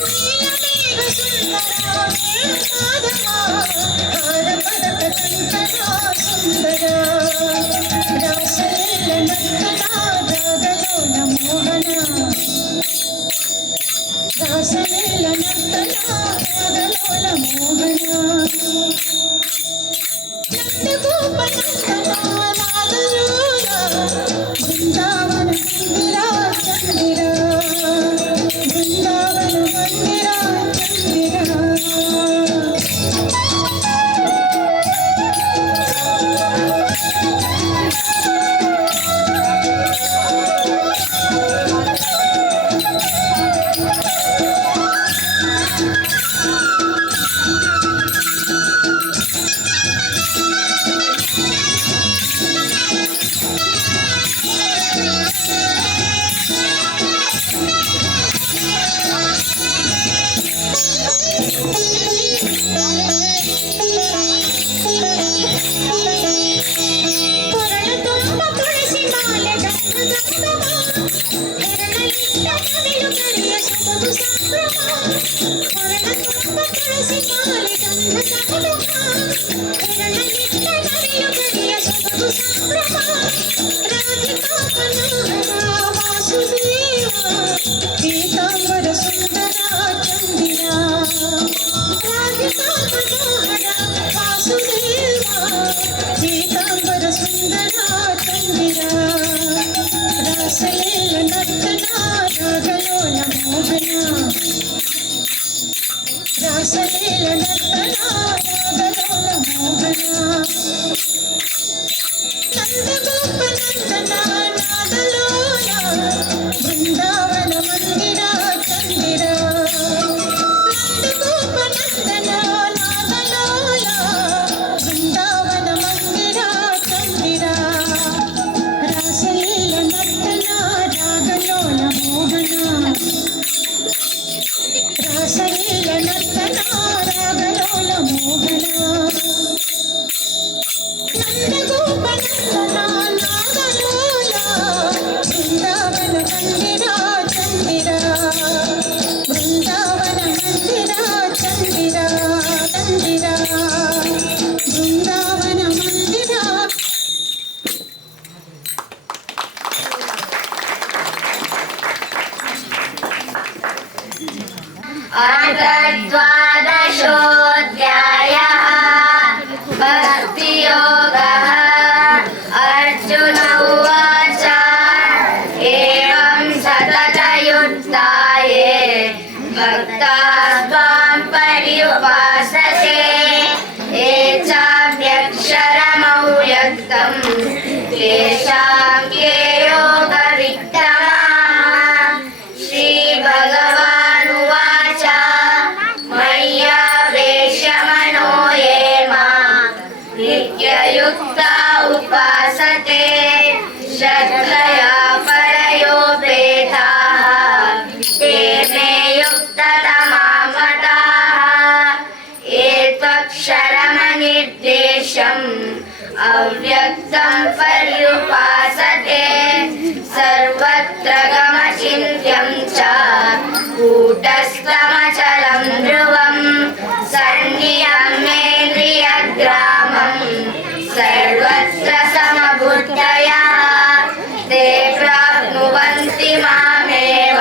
ನೀಲ ಮೇಘ ಸುಂದರ ವೇಣು ಮಾಧವ ಹಾರ ಪದಕ ಕಂಕಣ ಸುಂದರ ರಾಸಲೀಲ ನರ್ತನಾದಾಗಲೋಲ ಮೋಹನ ರಾಸಲೀಲ ನರ್ತನಾದಾಗಲೋಲ ಮೋಹನ ನಂದಗೋಪ ನಂದನಾದಾಗಲೋಲ ಬೃಂದಾವನ ಮಂದಿರ ಚಂದಿರ ಬೃಂದಾವನ ಮಂದಿರ ಚಂದಿರ ಕೊರಳ ತುಂಬ ತುಳಸಿ ಮಾಲೆ ಗಂಧ ಗಂಧಮ ಹೆರಳಿಟ್ಟ ಕವಿಳು ಕರಿಯ ಸೊಬಗು ಸಂಭ್ರಮ ಕೊರಳ ತುಂಬ ತುಳಸಿ ಮಾಲೆ ಗಂಧ ಗಂಧಮ ಹೆರಳಿಟ್ಟ ಕವಿಳು ಕರಿಯ ಸೊಬಗು ಸಂಭ್ರಮ ರಾಧಿಕಾ ಮನೋಹರ ವಾಸುದೇವ ಪೀತಾಂಬರ ಸುಂದರ ಚಂದಿರ ರಾಧಿಕಾ ಮನೋಹರ ವಾಸುದೇವ ಪೀತಾಂಬರ ಸುಂದರ ಚಂದಿರ ರಾಸಲೀಲ ನರ್ತನಾದಾಗಲೋಲ ಮೋಹನ ರಾಸಲೀಲ ನರ್ತನಾದಾಗಲೋಲ ಮೋಹನ ನಂದಗೋಪ ನಂದನಾದಾಗಲೋಲ ಬೃಂದಾವನ ಮಂದಿರ ಚಂದಿರ ನಂದಗೋಪ ನಂದನಾದಾಗಲೋಲ ಬೃಂದಾವನ ಮಂದಿರ ಚಂದಿರ ರಾಸಲೀಲ ನರ್ತನಾದಾಗಲೋಲ ಮೋಹನ ರಾಸಲೀಲ ನರ್ತನಾದಾಗಲೋಲ ಮೋಹನ ನಂದಗೋಪ ನಂದನಾದಾಗಲೋಲ ಬೃಂದಾವನ ಮಂದಿರ ಚಂದಿರ ಬೃಂದಾವನ ಮಂದಿರ ಚಂದಿರ ಚಂದಿರ ಬೃಂದಾವನ ಮಂದಿರ द्वादशोऽध्यायः भक्तियोगः अर्जुन उवाच एवं सततयुक्ताये भक्ता त्वां पर्युपासते ये चाप्यक्षरमव्यक्तं तेषां के योगवित्तमाः श्रीभगवानुवाच मय्यावेश्य मनो ये मां नित्ययुक्ता उपासते श्रद्धया परयोपेताः ते मे युक्ततमा ईशम् अव्यक्तं पर्युपासते सर्वत्र गमचिन्त्यं च कूटस्थमचलं ध्रुवं सन्नियम्येन्द्रियग्रामं सर्वत्र समबुद्धया ते प्राप्नुवन्ति मामेव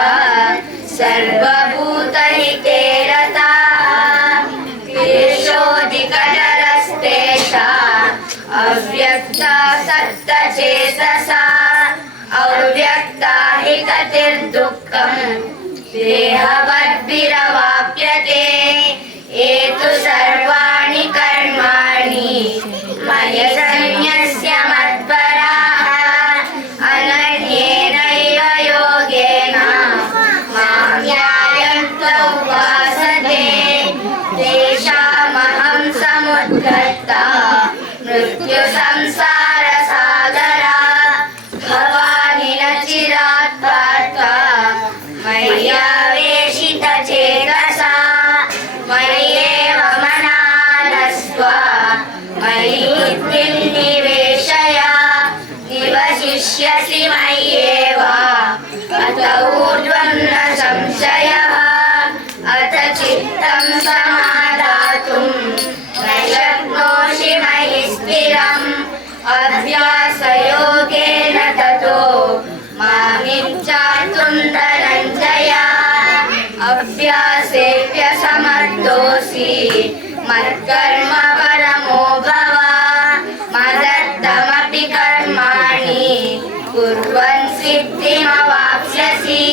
सर्वभूतहिते रताः तेषोऽधिकतरस्तेषाम् अव्यक्ता सत्तचेतसा अव्यक्ता हि गतिर्दुःखम् देहवद्भिरवाप्यते एतु सर्वाणि कर्माणि मयि सन्न्यस्य मत्पराः अनन्येनैव योगेन मां ध्यायन्तो उपासते तेषामहं समुद्धर्ता मृत्युसंसारसागरा भवानि न चिरात् पार्थ मय्यावेशितचेतसा मय्येव मनाधस्त्व मयि बुद्धिं निवेशय निवशिष्यसि मय्येव अत ऊर्ध्वं न संशयः अथ चित्तं समाधातुं न शक्नोषि मयि स्थिरम् अभ्यासयोगेन ततो मामिच्छातुं धनञ्जय अभ्यासेऽप्यसमर्थोऽसि मत्कर्म परमो भव मदर्थमपि कर्माणि कुर्वन् सिद्धिमवाप्स्यसि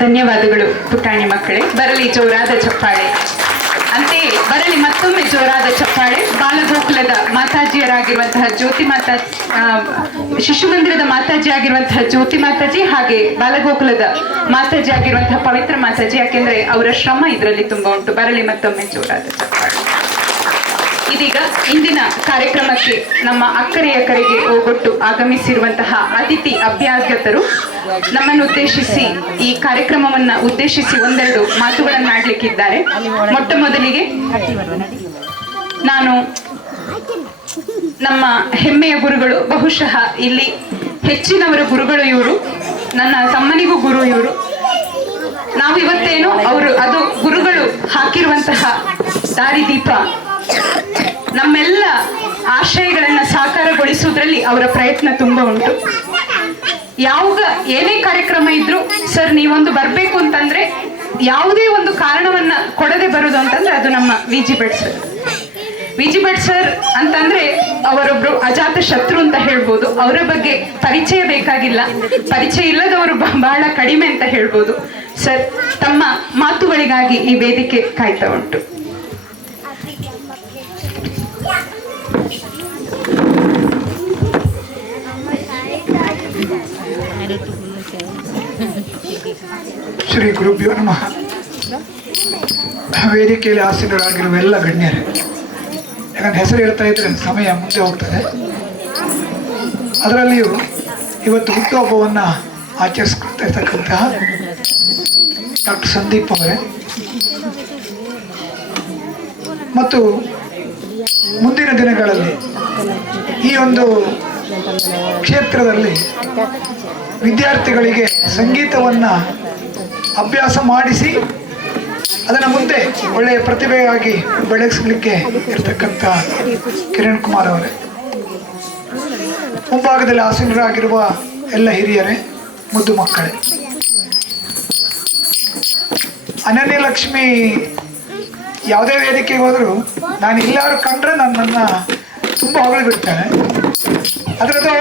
ಧನ್ಯವಾದಗಳು ಪುಟಾಣಿ ಮಕ್ಕಳೇ. ಬರಲಿ ಜೋರಾದ ಚಪ್ಪಾಳೆ. ಅಂತೆಯೇ ಬರಲಿ ಮತ್ತೊಮ್ಮೆ ಜೋರಾದ ಚಪ್ಪಾಳೆ ಬಾಲಗೋಕುಲದ ಮಾತಾಜಿಯರಾಗಿರುವಂತಹ ಜ್ಯೋತಿ ಮಾತಾ ಶಿಶು ಮಂದಿರದ ಮಾತಾಜಿ ಆಗಿರುವಂತಹ ಜ್ಯೋತಿ ಮಾತಾಜಿ ಹಾಗೆ ಬಾಲಗೋಕುಲದ ಮಾತಾಜಿ ಆಗಿರುವಂತಹ ಪವಿತ್ರ ಮಾತಾಜಿ, ಯಾಕೆಂದ್ರೆ ಅವರ ಶ್ರಮ ಇದರಲ್ಲಿ ತುಂಬಾ ಉಂಟು. ಬರಲಿ ಮತ್ತೊಮ್ಮೆ ಜೋರಾದ ಚಪ್ಪಾಳೆ. ಇದೀಗ ಇಂದಿನ ಕಾರ್ಯಕ್ರಮಕ್ಕೆ ನಮ್ಮ ಅಕ್ಕರೆಯ ಕರೆಗೆ ಓಗೊಟ್ಟು ಆಗಮಿಸಿರುವಂತಹ ಅತಿಥಿ ಅಭ್ಯಾಗತರು ನಮ್ಮನ್ನು ಉದ್ದೇಶಿಸಿ ಈ ಕಾರ್ಯಕ್ರಮವನ್ನ ಉದ್ದೇಶಿಸಿ ಒಂದೆರಡು ಮಾತುಗಳನ್ನಾಡ್ಲಿಕ್ಕಿದ್ದಾರೆ. ಮೊಟ್ಟ ಮೊದಲಿಗೆ ನಾನು ನಮ್ಮ ಹೆಮ್ಮೆಯ ಗುರುಗಳು, ಬಹುಶಃ ಇಲ್ಲಿ ಹೆಚ್ಚಿನವರ ಗುರುಗಳು ಇವರು, ನನ್ನ ತಮ್ಮನಿಗೂ ಗುರು ಇವರು. ನಾವು ಇವತ್ತೇನು ಅದು ಗುರುಗಳು ಹಾಕಿರುವಂತಹ ದಾರಿದೀಪ, ನಮ್ಮೆಲ್ಲ ಆಶಯಗಳನ್ನ ಸಾಕಾರಗೊಳಿಸುವುದರಲ್ಲಿ ಅವರ ಪ್ರಯತ್ನ ತುಂಬಾ ಉಂಟು. ಯಾವಾಗ ಏನೇ ಕಾರ್ಯಕ್ರಮ ಇದ್ರು ಸರ್ ನೀವೊಂದು ಬರ್ಬೇಕು ಅಂತಂದ್ರೆ ಯಾವುದೇ ಒಂದು ಕಾರಣವನ್ನ ಕೊಡದೆ ಬರುದು ಅಂತಂದ್ರೆ ಅದು ನಮ್ಮ ವಿಜಿ ಭಟ್ ಸರ್. ವಿಜಿ ಭಟ್ ಸರ್ ಅಂತಂದ್ರೆ ಅವರೊಬ್ರು ಅಜಾತ ಶತ್ರು ಅಂತ ಹೇಳ್ಬೋದು. ಅವರ ಬಗ್ಗೆ ಪರಿಚಯ ಬೇಕಾಗಿಲ್ಲ, ಪರಿಚಯ ಇಲ್ಲದವರು ಬಹಳ ಕಡಿಮೆ ಅಂತ ಹೇಳ್ಬೋದು. ಸರ್ ತಮ್ಮ ಮಾತುಗಳಿಗಾಗಿ ಈ ವೇದಿಕೆ ಕಾಯ್ತಾ ಉಂಟು. ಶ್ರೀ ಗುರುಭ್ಯೋ ನಮಃ. ವೇದಿಕೆಯಲ್ಲಿ ಆಸೀನರಾಗಿರುವ ಎಲ್ಲ ಗಣ್ಯರೇ, ಯಾಕಂದ್ರೆ ಹೆಸರು ಹೇಳ್ತಾ ಇದ್ರೆ ಸಮಯ ಮುಂದೆ ಹೋಗ್ತದೆ. ಅದರಲ್ಲಿಯೂ ಇವತ್ತು ಹುಟ್ಟುಹಬ್ಬವನ್ನು ಆಚರಿಸ್ಕೊಳ್ತಾ ಇರ್ತಕ್ಕಂತಹ ಡಾಕ್ಟರ್ ಸಂದೀಪ್ ಅವರೇ ಮತ್ತು ಮುಂದಿನ ದಿನಗಳಲ್ಲಿ ಈ ಒಂದು ಕ್ಷೇತ್ರದಲ್ಲಿ ವಿದ್ಯಾರ್ಥಿಗಳಿಗೆ ಸಂಗೀತವನ್ನು ಅಭ್ಯಾಸ ಮಾಡಿಸಿ ಅದನ್ನು ಮುಂದೆ ಒಳ್ಳೆಯ ಪ್ರತಿಭೆಯಾಗಿ ಬೆಳೆಸಲಿಕ್ಕೆ ಇರತಕ್ಕಂಥ ಕಿರಣ್ ಕುಮಾರ್ ಅವರೇ, ಮುಂಭಾಗದಲ್ಲಿ ಆಸೀನರಾಗಿರುವ ಎಲ್ಲ ಹಿರಿಯರೇ, ಮುದ್ದು ಮಕ್ಕಳೇ, ಅನನ್ಯ ಲಕ್ಷ್ಮಿ ಯಾವುದೇ ವೇದಿಕೆಗೆ ಹೋದರೂ ನಾನು ಎಲ್ಲರೂ ಕಂಡ್ರೆ ನನ್ನನ್ನು ತುಂಬ ಹೊಗಳು ಬಿಡ್ತಾನೆ. ಅದರದ್ದು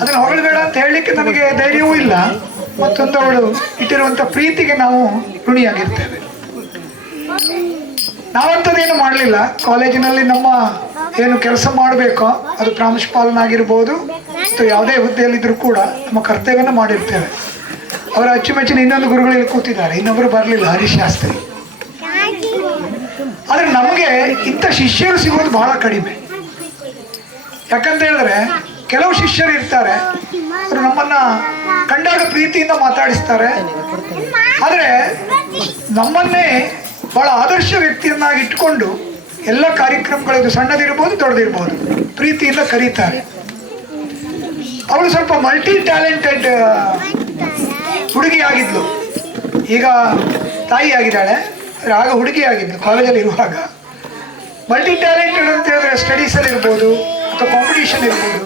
ಅದನ್ನು ಹೊಗಳಬೇಡ ಅಂತ ಹೇಳಲಿಕ್ಕೆ ನನಗೆ ಧೈರ್ಯವೂ ಇಲ್ಲ. ಮತ್ತೊಂದು ಅವಳು ಇಟ್ಟಿರುವಂಥ ಪ್ರೀತಿಗೆ ನಾವು ಋಣಿಯಾಗಿರ್ತೇವೆ. ನಾವಂಥದ್ದೇನು ಮಾಡಲಿಲ್ಲ. ಕಾಲೇಜಿನಲ್ಲಿ ನಮ್ಮ ಏನು ಕೆಲಸ ಮಾಡಬೇಕೋ ಅದು ಪ್ರಾಂಶುಪಾಲನಾಗಿರ್ಬೋದು ಅಥವಾ ಯಾವುದೇ ಹುದ್ದೆಯಲ್ಲಿದ್ದರೂ ಕೂಡ ನಮ್ಮ ಕರ್ತವ್ಯವನ್ನು ಮಾಡಿರ್ತೇವೆ. ಅವರ ಅಚ್ಚುಮೆಚ್ಚಿನ ಇನ್ನೊಂದು ಗುರುಗಳಲ್ಲಿ ಕೂತಿದ್ದಾರೆ, ಇನ್ನೊಬ್ಬರು ಬರಲಿಲ್ಲ, ಹರೀಶ್ ಶಾಸ್ತ್ರಿ. ಆದರೆ ನಮಗೆ ಇಂಥ ಶಿಷ್ಯರು ಸಿಗೋದು ಬಹಳ ಕಡಿಮೆ. ಯಾಕಂತ ಹೇಳಿದ್ರೆ ಕೆಲವು ಶಿಷ್ಯರು ಇರ್ತಾರೆ, ಅವರು ನಮ್ಮನ್ನ ಕಂಡಾಗ ಪ್ರೀತಿಯಿಂದ ಮಾತಾಡಿಸ್ತಾರೆ, ಆದರೆ ನಮ್ಮನ್ನೇ ಬಹಳ ಆದರ್ಶ ವ್ಯಕ್ತಿಯನ್ನಾಗಿ ಇಟ್ಕೊಂಡು ಎಲ್ಲ ಕಾರ್ಯಕ್ರಮಗಳು ಇದು ಸಣ್ಣದಿರ್ಬೋದು ದೊಡ್ಡದಿರ್ಬೋದು ಪ್ರೀತಿಯಿಂದ ಕರೀತಾರೆ. ಅವಳು ಸ್ವಲ್ಪ ಮಲ್ಟಿ ಟ್ಯಾಲೆಂಟೆಡ್ ಹುಡುಗಿ ಆಗಿದ್ಲು. ಈಗ ತಾಯಿ ಆಗಿದ್ದಾಳೆ, ಆಗ ಹುಡುಗಿ ಆಗಿದ್ಲು ಕಾಲೇಜಲ್ಲಿ ಇರುವಾಗ. ಮಲ್ಟಿ ಟ್ಯಾಲೆಂಟೆಡ್ ಅಂತ ಹೇಳಿದ್ರೆ ಸ್ಟಡೀಸಲ್ಲಿ ಇರ್ಬೋದು ಅಥವಾ ಕಾಂಪಿಟೇಷನ್ ಇರ್ಬೋದು,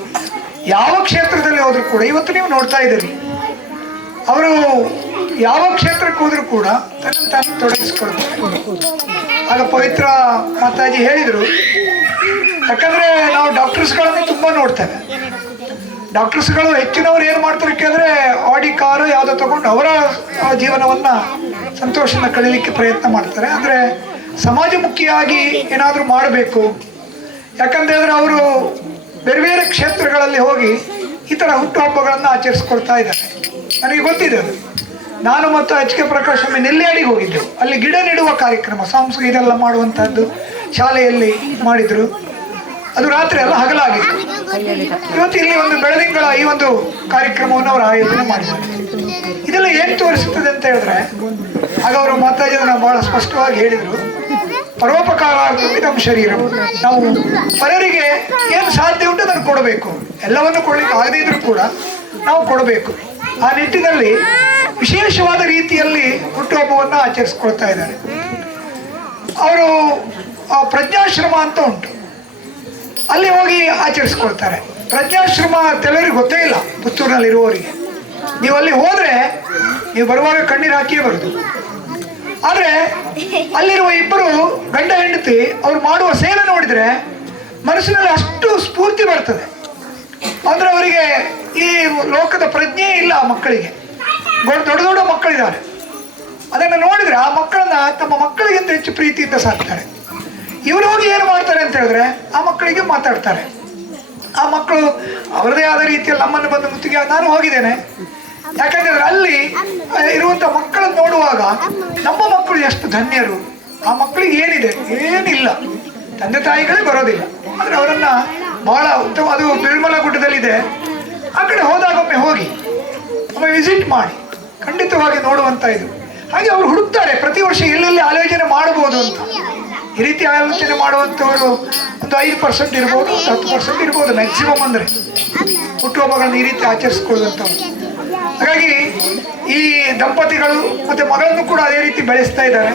ಯಾವ ಕ್ಷೇತ್ರದಲ್ಲಿ ಹೋದ್ರು ಕೂಡ ಇವತ್ತು ನೀವು ನೋಡ್ತಾ ಇದ್ದೀರಿ ಅವರು ಯಾವ ಕ್ಷೇತ್ರಕ್ಕೆ ಹೋದ್ರು ಕೂಡ ತನ್ನ ತಾನು ತೊಡಗಿಸ್ಕೊಳ್ತಾರೆ. ಆಗ ಪವಿತ್ರ ಮಾತಾಜಿ ಹೇಳಿದರು, ಯಾಕಂದ್ರೆ ನಾವು ಡಾಕ್ಟರ್ಸ್ಗಳನ್ನು ತುಂಬ ನೋಡ್ತೇವೆ. ಡಾಕ್ಟರ್ಸ್ಗಳು ಹೆಚ್ಚಿನವ್ರು ಏನು ಮಾಡ್ತಾರೆ ಕೇಳಿದ್ರೆ ಆಡಿ ಕಾರು ಯಾವುದೋ ತಗೊಂಡು ಅವರ ಜೀವನವನ್ನು ಸಂತೋಷನ ಕಳೀಲಿಕ್ಕೆ ಪ್ರಯತ್ನ ಮಾಡ್ತಾರೆ. ಅಂದರೆ ಸಮಾಜಮುಖಿಯಾಗಿ ಏನಾದರೂ ಮಾಡಬೇಕು. ಯಾಕಂತ ಹೇಳಿದ್ರೆ ಅವರು ಬೇರೆ ಬೇರೆ ಕ್ಷೇತ್ರಗಳಲ್ಲಿ ಹೋಗಿ ಈ ಥರ ಹುಟ್ಟುಹಬ್ಬಗಳನ್ನು ಆಚರಿಸ್ಕೊಳ್ತಾ ಇದ್ದಾರೆ. ನನಗೆ ಗೊತ್ತಿದೆ ಅದು. ನಾನು ಮತ್ತು HK ಪ್ರಕಾಶ್ ಒಮ್ಮೆ ನೆಲ್ಯಾಡಿಗೆ ಹೋಗಿದ್ದೆವು. ಅಲ್ಲಿ ಗಿಡ ನೆಡುವ ಕಾರ್ಯಕ್ರಮ ಸಾಂಸ್ಕೃತಿಕ ಇದೆಲ್ಲ ಮಾಡುವಂಥದ್ದು ಶಾಲೆಯಲ್ಲಿ ಮಾಡಿದರು. ಅದು ರಾತ್ರಿ ಎಲ್ಲ ಹಗಲಾಗಿತ್ತು. ಇವತ್ತು ಇಲ್ಲಿ ಒಂದು ಬೆಳದಿಂಗಳ ಈ ಒಂದು ಕಾರ್ಯಕ್ರಮವನ್ನು ಅವರು ಆಯೋಜನೆ ಮಾಡಿದ್ದಾರೆ. ಇದೆಲ್ಲ ಏನು ತೋರಿಸುತ್ತದೆ ಅಂತ ಹೇಳಿದ್ರೆ, ಆಗ ಅವರು ಮಾತಾಜಿದನ್ನು ಬಹಳ ಸ್ಪಷ್ಟವಾಗಿ ಹೇಳಿದರು, ಪರೋಪಕಾರಾರ್ಥಂ ನಮ್ಮ ಶರೀರ. ನಾವು ಪರರಿಗೆ ಏನು ಸಾಧ್ಯ ಉಂಟು ಅದನ್ನು ಕೊಡಬೇಕು. ಎಲ್ಲವನ್ನು ಕೊಡಲಿಕ್ಕೆ ಆಗದೇ ಇದ್ರೂ ಕೂಡ ನಾವು ಕೊಡಬೇಕು. ಆ ನಿಟ್ಟಿನಲ್ಲಿ ವಿಶೇಷವಾದ ರೀತಿಯಲ್ಲಿ ಹುಟ್ಟುಹಬ್ಬವನ್ನು ಆಚರಿಸ್ಕೊಳ್ತಾ ಇದ್ದಾರೆ. ಅವರು ಪ್ರಜ್ಞಾಶ್ರಮ ಅಂತ ಉಂಟು, ಅಲ್ಲಿ ಹೋಗಿ ಆಚರಿಸ್ಕೊಳ್ತಾರೆ. ಪ್ರಜ್ಞಾಶ್ರಮ ಕೆಲವರಿಗೆ ಗೊತ್ತೇ ಇಲ್ಲ, ಪುತ್ತೂರಿನಲ್ಲಿರುವವರಿಗೆ. ನೀವು ಅಲ್ಲಿ ಹೋದರೆ ನೀವು ಬರುವಾಗ ಕಣ್ಣೀರು ಹಾಕಿಯೇ ಬರುದು. ಆದರೆ ಅಲ್ಲಿರುವ ಇಬ್ಬರು ಗಂಡ ಹೆಂಡತಿ ಅವ್ರು ಮಾಡುವ ಸೇವೆ ನೋಡಿದರೆ ಮನಸ್ಸಿನಲ್ಲಿ ಅಷ್ಟು ಸ್ಫೂರ್ತಿ ಬರ್ತದೆ. ಅಂದರೆ ಅವರಿಗೆ ಈ ಲೋಕದ ಪ್ರಜ್ಞೆ ಇಲ್ಲ ಆ ಮಕ್ಕಳಿಗೆ. ದೊಡ್ಡ ದೊಡ್ಡ ಮಕ್ಕಳಿದ್ದಾರೆ. ಅದನ್ನು ನೋಡಿದರೆ ಆ ಮಕ್ಕಳನ್ನ ತಮ್ಮ ಮಕ್ಕಳಿಗಿಂತ ಹೆಚ್ಚು ಪ್ರೀತಿಯಿಂದ ಸಾಕ್ತಾರೆ. ಇವರು ಹೋಗಿ ಏನು ಮಾಡ್ತಾರೆ ಅಂತ ಹೇಳಿದ್ರೆ ಆ ಮಕ್ಕಳಿಗೆ ಮಾತಾಡ್ತಾರೆ. ಆ ಮಕ್ಕಳು ಅವರದೇ ಆದ ರೀತಿಯಲ್ಲಿ ನಮ್ಮನ್ನು ಬಂದು ಮುತ್ತಿಗೆ ನಾನು ಹೋಗಿದ್ದೇನೆ. ಯಾಕಂತಂದ್ರೆ ಅಲ್ಲಿ ಇರುವಂಥ ಮಕ್ಕಳನ್ನು ನೋಡುವಾಗ ನಮ್ಮ ಮಕ್ಕಳು ಎಷ್ಟು ಧನ್ಯರು. ಆ ಮಕ್ಕಳಿಗೆ ಏನಿದೆ, ಏನಿಲ್ಲ, ತಂದೆ ತಾಯಿಗಳೇ ಬರೋದಿಲ್ಲ. ಆದರೆ ಅವರನ್ನು ಬಹಳ ಉತ್ತಮ, ಅದು ಬಿರ್ಮಲ ಗುಡ್ಡದಲ್ಲಿದೆ. ಆ ಕಡೆ ಹೋದಾಗೊಮ್ಮೆ ಹೋಗಿ ಒಮ್ಮೆ ವಿಸಿಟ್ ಮಾಡಿ ಖಂಡಿತವಾಗಿ ನೋಡುವಂಥ ಇದು. ಹಾಗೆ ಅವರು ಹುಡುಕ್ತಾರೆ ಪ್ರತಿ ವರ್ಷ ಎಲ್ಲೆಲ್ಲಿ ಆಲೋಚನೆ ಮಾಡ್ಬೋದು ಅಂತ. ಈ ರೀತಿ ಆಲೋಚನೆ ಮಾಡುವಂಥವರು ಒಂದು 5% ಇರ್ಬೋದು, 10% ಇರ್ಬೋದು ಮ್ಯಾಕ್ಸಿಮಮ್. ಅಂದರೆ ಹುಟ್ಟುಹಬ್ಬಗಳನ್ನು ಈ ರೀತಿ ಆಚರಿಸ್ಕೊಳ್ಳುವಂಥವ್ರು. ಹಾಗಾಗಿ ಈ ದಂಪತಿಗಳು ಮತ್ತು ಮಗಳನ್ನು ಕೂಡ ಅದೇ ರೀತಿ ಬೆಳೆಸ್ತಾ ಇದ್ದಾರೆ.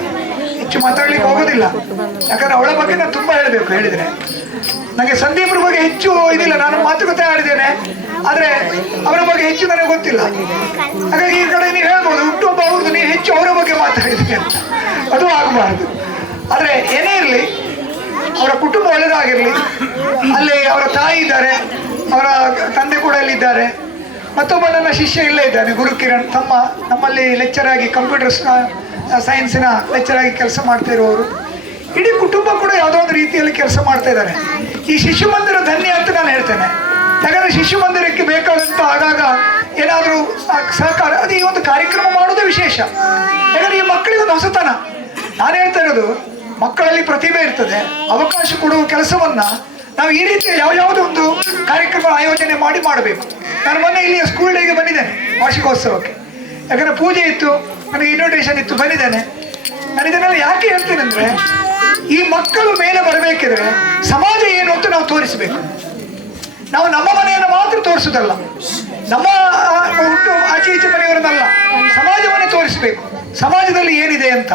ಹೆಚ್ಚು ಮಾತಾಡ್ಲಿಕ್ಕೆ ಹೋಗೋದಿಲ್ಲ, ಯಾಕಂದ್ರೆ ಅವಳ ಬಗ್ಗೆ ನಾನು ತುಂಬ ಹೇಳಬೇಕು. ಹೇಳಿದರೆ ನನಗೆ ಸಂದೀಪ್ರ ಬಗ್ಗೆ ಹೆಚ್ಚು ಇದಿಲ್ಲ, ನಾನು ಮಾತುಕತೆ ಆಡಿದ್ದೇನೆ, ಆದರೆ ಅವರ ಬಗ್ಗೆ ಹೆಚ್ಚು ನನಗೆ ಗೊತ್ತಿಲ್ಲ. ಹಾಗಾಗಿ ಈ ಕಡೆ ನೀವು ಹೇಳ್ಬೋದು ಹುಟ್ಟುಹಬ್ಬ ಅವ್ರದ್ದು, ನೀವು ಹೆಚ್ಚು ಅವರ ಬಗ್ಗೆ ಮಾತಾಡಿದ್ದೀನಿ ಅಂತ. ಅದು ಆಗಬಾರ್ದು. ಆದರೆ ಏನೇ ಇರಲಿ, ಅವರ ಕುಟುಂಬ ಒಳ್ಳೆಯದಾಗಿರಲಿ. ಅಲ್ಲಿ ಅವರ ತಾಯಿ ಇದ್ದಾರೆ, ಅವರ ತಂದೆ ಕೂಡ ಇಲ್ಲಿದ್ದಾರೆ. ಮತ್ತೊಬ್ಬ ನನ್ನ ಶಿಷ್ಯ ಇಲ್ಲೇ ಇದ್ದಾನೆ, ಗುರುಕಿರಣ್ ತಮ್ಮ, ನಮ್ಮಲ್ಲಿ ಲೆಕ್ಚರ್ ಆಗಿ ಕಂಪ್ಯೂಟರ್ ಸೈನ್ಸಿನ ಲೆಕ್ಚರ್ ಆಗಿ ಕೆಲಸ ಮಾಡ್ತಾ ಇರುವವರು. ಇಡೀ ಕುಟುಂಬ ಕೂಡ ಯಾವುದೋ ಒಂದು ರೀತಿಯಲ್ಲಿ ಕೆಲಸ ಮಾಡ್ತಾ ಇದ್ದಾರೆ. ಈ ಶಿಶು ಮಂದಿರ ಧನ್ಯ ಅಂತ ನಾನು ಹೇಳ್ತೇನೆ. ಯಾಕಂದರೆ ಶಿಶು ಮಂದಿರಕ್ಕೆ ಬೇಕಾದಂಥ ಆಗಾಗ ಏನಾದರೂ ಸಹಕಾರ, ಅದು ಈ ಒಂದು ಕಾರ್ಯಕ್ರಮ ಮಾಡೋದೇ ವಿಶೇಷ. ಯಾಕಂದರೆ ಈ ಮಕ್ಕಳಿಗೆ ಒಂದು ಹೊಸತನ. ನಾನು ಹೇಳ್ತಾ ಇರೋದು, ಮಕ್ಕಳಲ್ಲಿ ಪ್ರತಿಭೆ ಇರ್ತದೆ, ಅವಕಾಶ ಕೊಡುವ ಕೆಲಸವನ್ನು ನಾವು ಈ ರೀತಿ ಯಾವುದೋ ಒಂದು ಕಾರ್ಯಕ್ರಮ ಆಯೋಜನೆ ಮಾಡಬೇಕು. ನಾನು ಮೊನ್ನೆ ಇಲ್ಲಿ ಸ್ಕೂಲ್ ಡೇಗೆ ಬಂದಿದ್ದೇನೆ, ವಾರ್ಷಿಕೋತ್ಸವಕ್ಕೆ. ಯಾಕಂದರೆ ಪೂಜೆ ಇತ್ತು, ನನಗೆ ಇನ್ವಿಟೇಷನ್ ಇತ್ತು, ಬಂದಿದ್ದೇನೆ. ನಾನು ಇದನ್ನೆಲ್ಲ ಯಾಕೆ ಹೇಳ್ತೇನೆ ಅಂದರೆ, ಈ ಮಕ್ಕಳು ಮೇಲೆ ಬರಬೇಕಿದ್ರೆ ಸಮಾಜ ಏನು ಅಂತ ನಾವು ತೋರಿಸಬೇಕು. ನಾವು ನಮ್ಮ ಮನೆಯನ್ನು ಮಾತ್ರ ತೋರಿಸೋದಲ್ಲ, ನಮ್ಮ ಹುಟ್ಟು ಆಚೆ ಈಚೆ ಮನೆಯವರನ್ನಲ್ಲ, ಸಮಾಜವನ್ನು ತೋರಿಸಬೇಕು. ಸಮಾಜದಲ್ಲಿ ಏನಿದೆ ಅಂತ.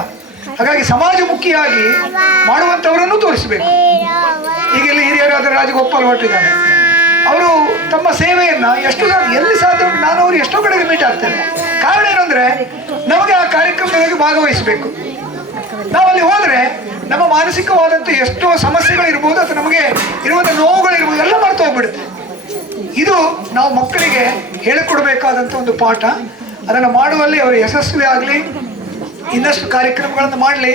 ಹಾಗಾಗಿ ಸಮಾಜಮುಖಿಯಾಗಿ ಮಾಡುವಂಥವರನ್ನು ತೋರಿಸಬೇಕು. ಈಗ ಇಲ್ಲಿ ಹಿರಿಯರಾದ ರಾಜಗೋಪಾಲ್ ಭಟ್ ಇದ್ದಾರೆ. ಅವರು ತಮ್ಮ ಸೇವೆಯನ್ನು ಎಷ್ಟು ಎಲ್ಲಿ ಸಾಧ್ಯ ಉಂಟು ನಾನು ಅವರು ಎಷ್ಟೋ ಕಡೆಗೆ ಮೀಟ್ ಆಗ್ತೇನೆ. ಕಾರಣ ಏನು ಅಂದರೆ, ನಮಗೆ ಆ ಕಾರ್ಯಕ್ರಮದಲ್ಲಿ ಭಾಗವಹಿಸಬೇಕು. ನಾವಲ್ಲಿ ಹೋದರೆ ನಮ್ಮ ಮಾನಸಿಕವಾದಂಥ ಎಷ್ಟೋ ಸಮಸ್ಯೆಗಳಿರ್ಬೋದು, ಅಥವಾ ನಮಗೆ ಇರುವಂಥ ನೋವುಗಳಿರ್ಬೋದು, ಎಲ್ಲ ಮರೆತು ಹೋಗ್ಬಿಡುತ್ತೆ. ಇದು ನಾವು ಮಕ್ಕಳಿಗೆ ಹೇಳಿಕೊಡ್ಬೇಕಾದಂಥ ಒಂದು ಪಾಠ. ಅದನ್ನು ಮಾಡುವಲ್ಲಿ ಅವರು ಯಶಸ್ವಿ ಆಗಲಿ, ಇನ್ನಷ್ಟು ಕಾರ್ಯಕ್ರಮಗಳನ್ನು ಮಾಡಲಿ.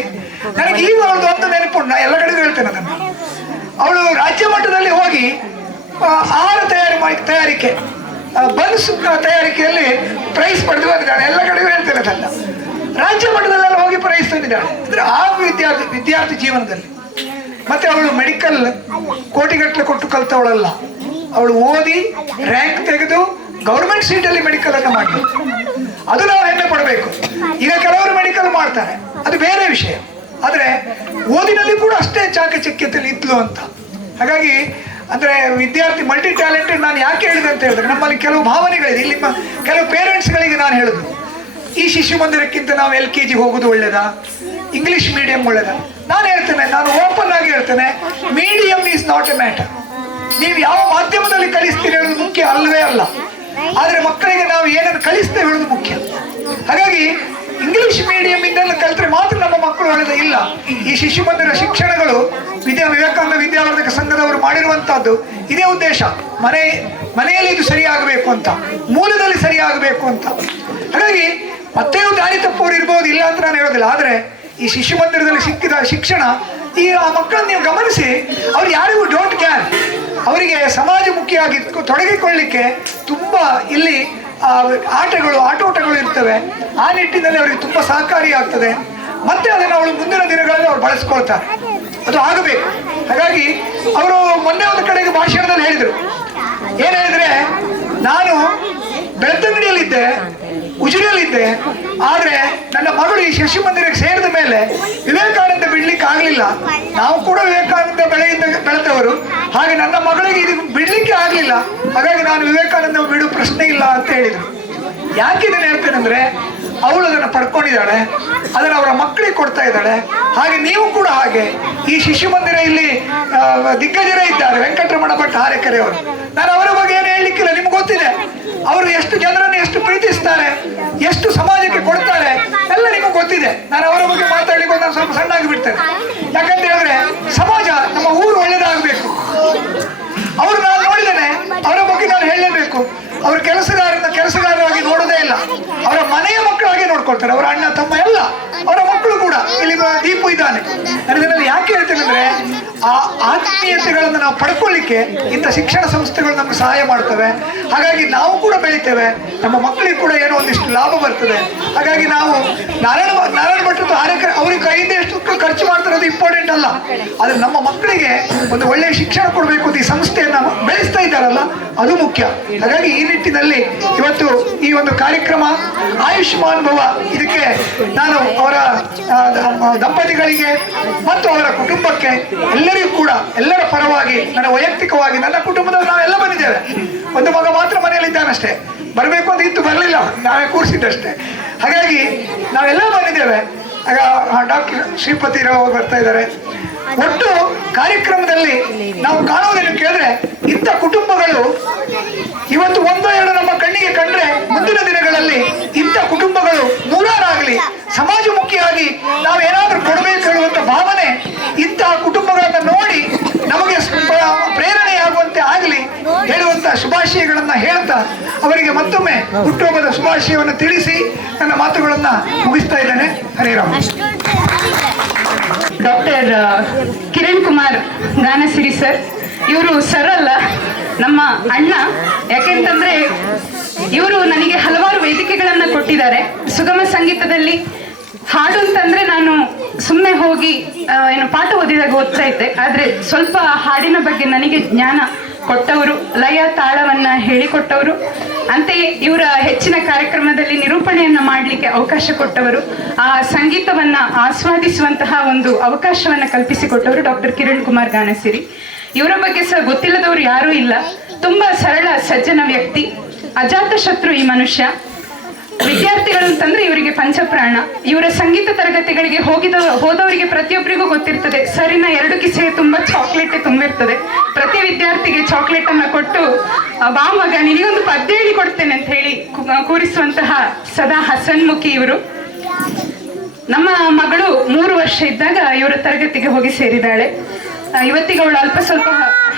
ನನಗೆ ಈಗ ಅವಳದು ಒಂದು ನೆನಪುಂಟು, ನಾನು ಎಲ್ಲ ಕಡೆಗೂ ಹೇಳ್ತೇನೆ ಅದನ್ನು. ಅವಳು ರಾಜ್ಯ ಮಟ್ಟದಲ್ಲಿ ಹೋಗಿ ಆಹಾರ ತಯಾರಿಕೆ ಬನ್ಸ್ ತಯಾರಿಕೆಯಲ್ಲಿ ಪ್ರೈಸ್ ಪಡೆದು ಬಂದಿದ್ದಾಳೆ. ಎಲ್ಲ ಕಡೆಗೂ ಹೇಳ್ತೇನೆ ಅದನ್ನು. ರಾಜ್ಯ ಮಟ್ಟದಲ್ಲೆಲ್ಲ ಹೋಗಿ ಪ್ರೈಸ್ ತಂದಿದ್ದಾಳೆ. ಅಂದರೆ ಆ ವಿದ್ಯಾರ್ಥಿ ಜೀವನದಲ್ಲಿ. ಮತ್ತೆ ಅವಳು ಮೆಡಿಕಲ್ ಕೋಟಿಗಟ್ಟಲೆ ಕೊಟ್ಟು ಕಲ್ತವಳಲ್ಲ. ಅವಳು ಓದಿ ರ್ಯಾಂಕ್ ತೆಗೆದು ಗೌರ್ಮೆಂಟ್ ಸೀಟಲ್ಲಿ ಮೆಡಿಕಲನ್ನು ಮಾಡಬೇಕು. ಅದು ನಾವು ಹೆಮ್ಮೆ ಪಡಬೇಕು. ಈಗ ಕೆಲವರು ಮೆಡಿಕಲ್ ಮಾಡ್ತಾರೆ, ಅದು ಬೇರೆ ವಿಷಯ. ಆದರೆ ಓದಿನಲ್ಲಿ ಕೂಡ ಅಷ್ಟೇ ಚಾಕಚಕ್ಯತೆಯಲ್ಲಿ ಇದ್ಲು ಅಂತ. ಹಾಗಾಗಿ ಅಂದರೆ ವಿದ್ಯಾರ್ಥಿ ಮಲ್ಟಿ ಟ್ಯಾಲೆಂಟೆಡ್ ನಾನು ಯಾಕೆ ಹೇಳಿದೆ ಅಂತ ಹೇಳಿದ್ರೆ, ನಮ್ಮಲ್ಲಿ ಕೆಲವು ಭಾವನೆಗಳಿದೆ. ಇಲ್ಲಿ ಕೆಲವು ಪೇರೆಂಟ್ಸ್ಗಳಿಗೆ ನಾನು ಹೇಳೋದು, ಈ ಶಿಶು ಮಂದಿರಕ್ಕಿಂತ ನಾವು LKG ಹೋಗೋದು ಒಳ್ಳೇದಾ, ಇಂಗ್ಲಿಷ್ ಮೀಡಿಯಂ ಒಳ್ಳೇದಾ? ನಾನು ಹೇಳ್ತೇನೆ, ನಾನು ಓಪನ್ ಆಗಿ ಹೇಳ್ತೇನೆ, medium is not A matter. ನೀವು ಯಾವ ಮಾಧ್ಯಮದಲ್ಲಿ ಕಲಿಸ್ತೀರಿ ಹೇಳೋದು ಮುಖ್ಯ ಅಲ್ಲವೇ ಅಲ್ಲ, ಆದರೆ ಮಕ್ಕಳಿಗೆ ನಾವು ಏನನ್ನು ಕಲಿಸ್ತೇವೆ ಹೇಳೋದು ಮುಖ್ಯ. ಹಾಗಾಗಿ ಇಂಗ್ಲಿಷ್ ಮೀಡಿಯಂ ಇಂದೆಲ್ಲ ಕಲಿತ್ರೆ ಮಾತ್ರ ನಮ್ಮ ಮಕ್ಕಳು ಒಳ್ಳೆದ ಇಲ್ಲ. ಈ ಶಿಶು ಮಂದಿರ ಶಿಕ್ಷಣಗಳು ವಿವೇಕಾನಂದ ವಿದ್ಯಾವರ್ಧಕ ಸಂಘದವರು ಮಾಡಿರುವಂತಹದ್ದು ಇದೇ ಉದ್ದೇಶ. ಮನೆಯಲ್ಲಿ ಇದು ಸರಿಯಾಗಬೇಕು ಅಂತ, ಮೂಲದಲ್ಲಿ ಸರಿಯಾಗಬೇಕು ಅಂತ. ಹಾಗಾಗಿ ಮತ್ತೇನು ದಾರಿ ತಪ್ಪೋರು ಇರ್ಬೋದು, ಇಲ್ಲ ಅಂತ ನಾನು ಹೇಳೋದಿಲ್ಲ. ಆದರೆ ಈ ಶಿಶು ಮಂದಿರದಲ್ಲಿ ಸಿಕ್ಕಿದ ಶಿಕ್ಷಣ, ಈ ಆ ಮಕ್ಕಳನ್ನು ನೀವು ಗಮನಿಸಿ, ಅವ್ರು ಯಾರಿಗೂ ಡೋಂಟ್ ಕೇರ್. ಅವರಿಗೆ ಸಮಾಜಮುಖಿಯಾಗಿ ತೊಡಗಿಕೊಳ್ಳಿಕ್ಕೆ ತುಂಬ ಇಲ್ಲಿ ಆಟೋಟಗಳು ಇರ್ತವೆ. ಆ ನಿಟ್ಟಿನಲ್ಲಿ ಅವರಿಗೆ ತುಂಬ ಸಹಕಾರಿಯಾಗ್ತದೆ. ಮತ್ತೆ ಅದನ್ನು ಅವಳು ಮುಂದಿನ ದಿನಗಳಲ್ಲಿ ಅವ್ರು ಬಳಸ್ಕೊಳ್ತಾರೆ. ಅದು ಆಗಬೇಕು. ಹಾಗಾಗಿ ಅವರು ಮೊನ್ನೆ ಒಂದು ಕಡೆಗೆ ಭಾಷಣದಲ್ಲಿ ಹೇಳಿದರು. ಏನು ಹೇಳಿದ್ರೆ, ನಾನು ಬೆಳ್ತಂಗಡಿಯಲ್ಲಿದ್ದೆ, ಉಜಿರೆಯಲ್ಲಿದ್ದೆ, ಆದರೆ ನನ್ನ ಮಗಳು ಈ ಶಿಶು ಮಂದಿರಕ್ಕೆ ಸೇರಿದ ಮೇಲೆ ವಿವೇಕಾನಂದ ಬಿಡ್ಲಿಕ್ಕೆ ಆಗಲಿಲ್ಲ. ನಾವು ಕೂಡ ವಿವೇಕಾನಂದ ಬೆಳೆದವರು, ಹಾಗೆ ನನ್ನ ಮಗಳಿಗೆ ಇದು ಬಿಡ್ಲಿಕ್ಕೆ ಆಗಲಿಲ್ಲ. ಹಾಗಾಗಿ ನಾನು ವಿವೇಕಾನಂದ ಬಿಡುವ ಪ್ರಶ್ನೆ ಇಲ್ಲ ಅಂತ ಹೇಳಿದರು. ಯಾಕೆ ಇದನ್ನು ಹೇಳ್ತೇನೆ ಅಂದರೆ, ಅವಳು ಅದನ್ನು ಪಡ್ಕೊಂಡಿದ್ದಾಳೆ, ಅದನ್ನು ಅವರ ಮಕ್ಕಳಿಗೆ ಕೊಡ್ತಾ ಇದ್ದಾಳೆ. ಹಾಗೆ ನೀವು ಕೂಡ ಹಾಗೆ ಈ ಶಿಶು ಮಂದಿರ ಇಲ್ಲಿ ದಿಗ್ಗಜರೇ ಇದ್ದಾರೆ, ವೆಂಕಟರಮಣ ಭಟ್ ಹಾರೇಕೆರೆ ಅವರು. ನಾನು ಅವರ ಬಗ್ಗೆ ಏನು ಹೇಳಲಿಕ್ಕಿಲ್ಲ, ನಿಮ್ಗೆ ಗೊತ್ತಿದೆ. ಅವರು ಎಷ್ಟು ಜನರನ್ನು ಎಷ್ಟು ಪ್ರೀತಿಸ್ತಾರೆ, ಎಷ್ಟು ಸಮಾಜಕ್ಕೆ ಕೊಡ್ತಾರೆ, ಎಲ್ಲ ನಿಮಗೆ ಗೊತ್ತಿದೆ. ನಾನು ಅವರ ಬಗ್ಗೆ ಮಾತಾಡ್ಲಿಕ್ಕೆ ಒಂದು ಸ್ವಲ್ಪ ಸಣ್ಣಾಗಿ ಬಿಡ್ತೇನೆ. ಯಾಕಂತ ಹೇಳಿದ್ರೆ, ಸಮಾಜ, ನಮ್ಮ ಊರು ಒಳ್ಳೇದಾಗಬೇಕು. ಅವರು ನಾನು ನೋಡಿದ್ದೇನೆ, ಅವರ ಬಗ್ಗೆ ನಾನು ಹೇಳಲೇಬೇಕು. ಅವರು ಕೆಲಸಗಾರರಾಗಿ ನೋಡೋದೇ ಇಲ್ಲ, ಅವರ ಮನೆಯ ಮಕ್ಕಳಾಗಿ ನೋಡ್ಕೊಳ್ತಾರೆ. ಅವರ ಅಣ್ಣ ತಮ್ಮ ಎಲ್ಲ ಅವರ ಮಕ್ಕಳು ಕೂಡ. ಇಲ್ಲಿ ದೀಪು ಇದ್ದಾನೆ. ನಾನು ಇದನ್ನಲ್ಲಿ ಯಾಕೆ ಹೇಳ್ತೇನೆ ಅಂದರೆ, ಆ ಆತ್ಮೀಯತೆಗಳನ್ನು ನಾವು ಪಡ್ಕೊಳ್ಳಿಕ್ಕೆ ಇಂಥ ಶಿಕ್ಷಣ ಸಂಸ್ಥೆಗಳು ನಮ್ಗೆ ಸಹಾಯ ಮಾಡ್ತವೆ. ಹಾಗಾಗಿ ನಾವು ಕೂಡ ಬೆಳಿತೇವೆ, ನಮ್ಮ ಮಕ್ಕಳಿಗೆ ಕೂಡ ಏನೋ ಒಂದಿಷ್ಟು ಲಾಭ ಬರ್ತದೆ. ಹಾಗಾಗಿ ನಾವು ನಾರಾಯಣ ಭಟ್ರದ್ದು ಹಾರೇಕೆರೆ ಅವ್ರಿಗೆ ಕೈಯಿಂದ ಎಷ್ಟು ಖರ್ಚು ಮಾಡ್ತಾರೆ ಅದು ಇಂಪಾರ್ಟೆಂಟ್ ಅಲ್ಲ, ಆದರೆ ನಮ್ಮ ಮಕ್ಕಳಿಗೆ ಒಂದು ಒಳ್ಳೆಯ ಶಿಕ್ಷಣ ಕೊಡಬೇಕು ಅಂತ ಈ ಸಂಸ್ಥೆಯನ್ನು ಬೆಳೆಸ್ತಾ ಇದ್ದಾರಲ್ಲ, ಅದು ಮುಖ್ಯ. ಹಾಗಾಗಿ ಈ ನಿಟ್ಟಿನಲ್ಲಿ ಇವತ್ತು ಈ ಒಂದು ಕಾರ್ಯಕ್ರಮ ಆಯುಷ್ಮಾನ್ ಭವ, ಇದಕ್ಕೆ ನಾನು ಅವರ ದಂಪತಿಗಳಿಗೆ ಮತ್ತು ಅವರ ಕುಟುಂಬಕ್ಕೆ ಎಲ್ಲರಿಗೂ ಕೂಡ, ಎಲ್ಲರ ಪರವಾಗಿ, ನನ್ನ ವೈಯಕ್ತಿಕವಾಗಿ, ನನ್ನ ಕುಟುಂಬದವರು ನಾವೆಲ್ಲ ಬಂದಿದ್ದೇವೆ. ಒಂದು ಮಗ ಮಾತ್ರ ಮನೆಯಲ್ಲಿದ್ದಾನಷ್ಟೇ, ಬರಬೇಕು ಅಂತ ಇತ್ತು, ಬರಲಿಲ್ಲ, ನಾವೇ ಕೂರಿಸಿದ್ದಷ್ಟೇ. ಹಾಗಾಗಿ ನಾವೆಲ್ಲ ಬಂದಿದ್ದೇವೆ. ಆಗ ಡಾಕ್ಟರ್ ಶ್ರೀಪತಿ ರಾವ್ ಅವರು ಬರ್ತಾ ಇದ್ದಾರೆ. ಒಟ್ಟು ಕಾರ್ಯಕ್ರಮದಲ್ಲಿ ನಾವು ಕಾಣುವುದೇನು ಕೇಳಿದ್ರೆ, ಇಂಥ ಕುಟುಂಬಗಳು ಇವತ್ತು ಒಂದೋ ಎರಡು ನಮ್ಮ ಕಣ್ಣಿಗೆ ಕಂಡ್ರೆ ಮುಂದಿನ ದಿನಗಳಲ್ಲಿ ಇಂಥ ಕುಟುಂಬಗಳು ನೂರಾರಾಗಲಿ ಸಮಾಜಮುಖಿಯಾಗಿ ನಾವು ಏನಾದರೂ ಕೊಡಬೇಕು ಹೇಳುವಂಥ ಭಾವನೆ ಇಂತಹ ಕುಟುಂಬಗಳನ್ನು ನೋಡಿ ನಮಗೆ ಪ್ರೇರಣೆಯಾಗುವಂತೆ ಆಗಲಿ ಹೇಳುವಂಥ ಶುಭಾಶಯಗಳನ್ನು ಹೇಳ್ತಾ ಅವರಿಗೆ ಮತ್ತೊಮ್ಮೆ ಹುಟ್ಟುಹಬ್ಬದ ಶುಭಾಶಯವನ್ನು ತಿಳಿಸಿ ನನ್ನ ಮಾತುಗಳನ್ನು ಮುಗಿಸ್ತಾ ಇದ್ದೇನೆ. ಹರೇ ರಾಮ. ಡಾಕ್ಟರ್ ಕಿರಣ್ ಕುಮಾರ್ ಗಾನಸಿರಿ ಸರ್, ಇವರು ಸರ್ ಅಲ್ಲ, ನಮ್ಮ ಅಣ್ಣ. ಯಾಕೆಂತಂದ್ರೆ ಇವರು ನನಗೆ ಹಲವಾರು ವೇದಿಕೆಗಳನ್ನ ಕೊಟ್ಟಿದ್ದಾರೆ. ಸುಗಮ ಸಂಗೀತದಲ್ಲಿ ಹಾಡು ಅಂತಂದ್ರೆ ನಾನು ಸುಮ್ಮನೆ ಹೋಗಿ ಏನು ಪಾಠ ಓದಿದಾಗ ಓದ್ತಾ ಇದ್ದೆ, ಆದ್ರೆ ಸ್ವಲ್ಪ ಹಾಡಿನ ಬಗ್ಗೆ ನನಗೆ ಜ್ಞಾನ ಕೊಟ್ಟವರು, ಲಯ ತಾಳವನ್ನ ಹೇಳಿಕೊಟ್ಟವರು. ಅಂತೆಯೇ ಇವರ ಹೆಚ್ಚಿನ ಕಾರ್ಯಕ್ರಮದಲ್ಲಿ ನಿರೂಪಣೆಯನ್ನ ಮಾಡಲಿಕ್ಕೆ ಅವಕಾಶ ಕೊಟ್ಟವರು, ಆ ಸಂಗೀತವನ್ನ ಆಸ್ವಾದಿಸುವಂತಹ ಒಂದು ಅವಕಾಶವನ್ನ ಕಲ್ಪಿಸಿಕೊಟ್ಟವರು ಡಾಕ್ಟರ್ ಕಿರಣ್ ಕುಮಾರ್ ಗಾನಸಿರಿ. ಇವರ ಬಗ್ಗೆ ಸಹ ಗೊತ್ತಿಲ್ಲದವರು ಯಾರೂ ಇಲ್ಲ. ತುಂಬಾ ಸರಳ ಸಜ್ಜನ ವ್ಯಕ್ತಿ, ಅಜಾತ ಶತ್ರು ಈ ಮನುಷ್ಯ. ವಿದ್ಯಾರ್ಥಿಗಳು ಅಂತಂದ್ರೆ ಇವರಿಗೆ ಪಂಚಪ್ರಾಣ. ಇವರ ಸಂಗೀತ ತರಗತಿಗಳಿಗೆ ಹೋದವರಿಗೆ ಪ್ರತಿಯೊಬ್ಬರಿಗೂ ಗೊತ್ತಿರ್ತದೆ, ಸರಿನ 2 ಕಿಸೆ ತುಂಬಾ ಚಾಕ್ಲೇಟ್ ತುಂಬಿರ್ತದೆ. ಪ್ರತಿ ವಿದ್ಯಾರ್ಥಿಗೆ ಚಾಕ್ಲೇಟ್ ಅನ್ನ ಕೊಟ್ಟು, ಬಾ ಮಗ ನಿನಗೊಂದು ಪದ್ಯ ಹೇಳಿ ಕೊಡ್ತೇನೆ ಅಂತ ಹೇಳಿ ಕೂರಿಸುವಂತಹ ಸದಾ ಹಸನ್ಮುಖಿ ಇವರು. ನಮ್ಮ ಮಗಳು 3 ವರ್ಷ ಇದ್ದಾಗ ಇವರ ತರಗತಿಗೆ ಹೋಗಿ ಸೇರಿದ್ದಾಳೆ. ಇವತ್ತಿಗೆ ಅವಳು ಅಲ್ಪ ಸ್ವಲ್ಪ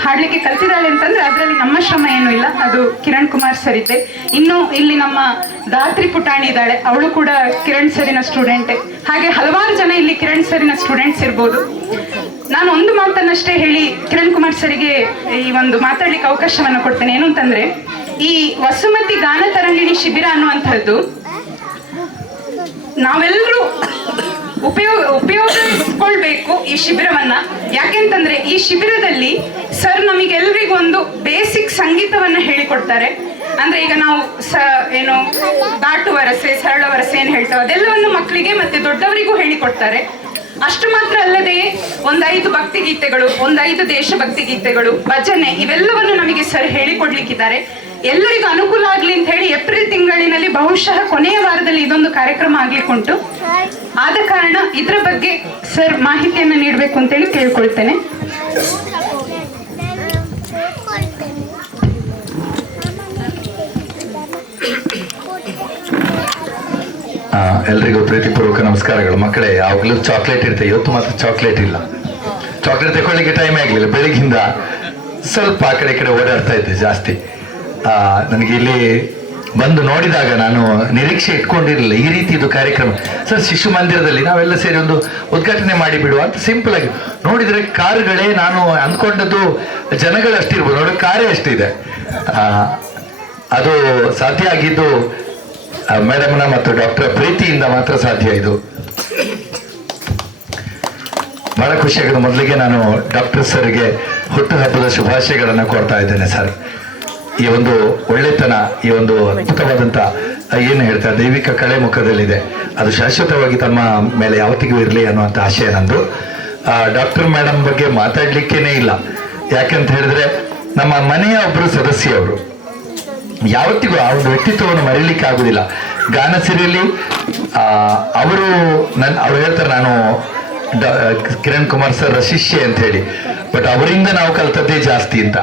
ಹಾಡ್ಲಿಕ್ಕೆ ಕಲ್ತಿದ್ದಾಳೆ ಅಂತಂದ್ರೆ ಅದರಲ್ಲಿ ನಮ್ಮ ಶ್ರಮ ಏನೂ ಇಲ್ಲ, ಅದು ಕಿರಣ್ ಕುಮಾರ್ ಸರ್ ಇದ್ದೆ. ಇನ್ನು ಇಲ್ಲಿ ನಮ್ಮ ದಾತ್ರಿ ಪುಟಾಣಿ ಇದ್ದಾಳೆ, ಅವಳು ಕೂಡ ಕಿರಣ್ ಸರಿನ ಸ್ಟೂಡೆಂಟೇ. ಹಾಗೆ ಹಲವಾರು ಜನ ಇಲ್ಲಿ ಕಿರಣ್ ಸರಿನ ಸ್ಟೂಡೆಂಟ್ಸ್ ಇರ್ಬೋದು. ನಾನು ಒಂದು ಮಾತನ್ನಷ್ಟೇ ಹೇಳಿ ಕಿರಣ್ ಕುಮಾರ್ ಸರಿಗೆ ಈ ಒಂದು ಮಾತಾಡ್ಲಿಕ್ಕೆ ಅವಕಾಶವನ್ನು ಕೊಡ್ತೇನೆ. ಏನು ಅಂತಂದ್ರೆ, ಈ ವಸುಮತಿ ಗಾನ ತರಂಗಿಣಿ ಶಿಬಿರ ಅನ್ನುವಂಥದ್ದು ನಾವೆಲ್ಲರೂ ಉಪಯೋಗಿಸ್ಕೊಳ್ಬೇಕು ಈ ಶಿಬಿರವನ್ನ. ಯಾಕೆಂತಂದ್ರೆ ಈ ಶಿಬಿರದಲ್ಲಿ ಸರ್ ನಮಗೆಲ್ರಿಗೂ ಒಂದು ಬೇಸಿಕ್ ಸಂಗೀತವನ್ನ ಹೇಳಿಕೊಡ್ತಾರೆ. ಅಂದ್ರೆ ಈಗ ನಾವು ಏನು ದಾಟು ವರಸೆ, ಸರಳ ವರಸೆ ಏನ್ ಹೇಳ್ತೇವೆ ಅದೆಲ್ಲವನ್ನು ಮಕ್ಕಳಿಗೆ ಮತ್ತೆ ದೊಡ್ಡವರಿಗೂ ಹೇಳಿಕೊಡ್ತಾರೆ. ಅಷ್ಟು ಮಾತ್ರ ಅಲ್ಲದೆ 5 ಭಕ್ತಿಗೀತೆಗಳು, 5 ದೇಶಭಕ್ತಿ ಗೀತೆಗಳು, ಭಜನೆ ಇವೆಲ್ಲವನ್ನು ನಮಗೆ ಸರ್ ಹೇಳಿಕೊಡ್ಲಿಕ್ಕಿದ್ದಾರೆ. ಎಲ್ಲರಿಗೂ ಅನುಕೂಲ ಆಗ್ಲಿ ಅಂತ ಹೇಳಿ ಏಪ್ರಿಲ್ ತಿಂಗಳಿನಲ್ಲಿ ಬಹುಶಃ ಕೊನೆಯ ವಾರದಲ್ಲಿ ಇದೊಂದು ಕಾರ್ಯಕ್ರಮ ಆಗ್ಲಿಕ್ಕುಂಟು. ಆದ ಕಾರಣ ಇದರ ಬಗ್ಗೆ ಸರ್ ಮಾಹಿತಿಯನ್ನು ನೀಡಬೇಕು ಅಂತೇಳಿ ಕೇಳ್ಕೊಳ್ತೇನೆ. ಎಲ್ರಿಗೂ ಪ್ರೀತಿಪೂರ್ವಕ ನಮಸ್ಕಾರಗಳು. ಮಕ್ಕಳೇ, ಯಾವಾಗಲೂ ಚಾಕ್ಲೇಟ್ ಇರುತ್ತೆ, ಇವತ್ತು ಮಾತ್ರ ಚಾಕ್ಲೇಟ್ ಇಲ್ಲ. ಚಾಕ್ಲೇಟ್ ತಗೊಳ್ಳಿಕ್ಕೆ ಟೈಮೇ ಆಗಲಿಲ್ಲ. ಬೆಳಗ್ಗಿಂದ ಸ್ವಲ್ಪ ಆ ಕಡೆ ಈ ಕಡೆ ಓಡಾಡ್ತಾ ಇದ್ದೆ ಜಾಸ್ತಿ. ನನಗೆ ಇಲ್ಲಿ ಬಂದು ನೋಡಿದಾಗ ನಾನು ನಿರೀಕ್ಷೆ ಇಟ್ಕೊಂಡಿರಲಿಲ್ಲ ಈ ರೀತಿ ಇದು ಕಾರ್ಯಕ್ರಮ. ಸರ್, ಶಿಶು ಮಂದಿರದಲ್ಲಿ ನಾವೆಲ್ಲ ಸೇರಿ ಒಂದು ಉದ್ಘಾಟನೆ ಮಾಡಿ ಬಿಡುವ ಅಂತ ಸಿಂಪಲ್ ಆಗಿ ನೋಡಿದರೆ ಕಾರುಗಳೇ, ನಾನು ಅಂದ್ಕೊಂಡದ್ದು ಜನಗಳು ಅಷ್ಟಿರ್ಬೋದು, ನೋಡಿ ಕಾರೇ ಅಷ್ಟಿದೆ. ಅದು ಸಾಧ್ಯ ಆಗಿದ್ದು ಮೇಡಮ್ನ ಮತ್ತು ಡಾಕ್ಟರ್ ಪ್ರೀತಿಯಿಂದ ಮಾತ್ರ ಸಾಧ್ಯ. ಇದು ಬಹಳ ಖುಷಿಯಾಗಿದೆ. ಮೊದಲಿಗೆ ನಾನು ಡಾಕ್ಟರ್ ಸರ್ಗೆ ಹುಟ್ಟುಹಬ್ಬದ ಶುಭಾಶಯಗಳನ್ನು ಕೊಡ್ತಾ ಇದ್ದೇನೆ. ಸರ್, ಈ ಒಂದು ಒಳ್ಳೆತನ, ಈ ಒಂದು ಅದ್ಭುತವಾದಂಥ ಏನು ಹೇಳ್ತಾರೆ ದೈವಿಕ ಕಳೆ ಮುಖದಲ್ಲಿದೆ, ಅದು ಶಾಶ್ವತವಾಗಿ ತಮ್ಮ ಮೇಲೆ ಯಾವತ್ತಿಗೂ ಇರಲಿ ಅನ್ನುವಂಥ ಆಶಯ ನಂದು. ಡಾಕ್ಟರ್ ಮೇಡಮ್ ಬಗ್ಗೆ ಮಾತಾಡ್ಲಿಕ್ಕೇನೆ ಇಲ್ಲ. ಯಾಕಂತ ಹೇಳಿದ್ರೆ ನಮ್ಮ ಮನೆಯ ಒಬ್ಬರು ಸದಸ್ಯವರು, ಯಾವತ್ತಿಗೂ ಆ ಒಂದು ವ್ಯಕ್ತಿತ್ವವನ್ನು ಮರೀಲಿಕ್ಕೆ ಆಗುದಿಲ್ಲ. ಗಾನಸಿರಿಯಲ್ಲಿ ಅವ್ರು ಹೇಳ್ತಾರೆ ನಾನು ಕಿರಣ್ ಕುಮಾರ್ ಸರ್ ಶಿಷ್ಯ ಅಂತ ಹೇಳಿ, ಬಟ್ ಅವರಿಂದ ನಾವು ಕಲ್ತದ್ದೇ ಜಾಸ್ತಿ ಅಂತ.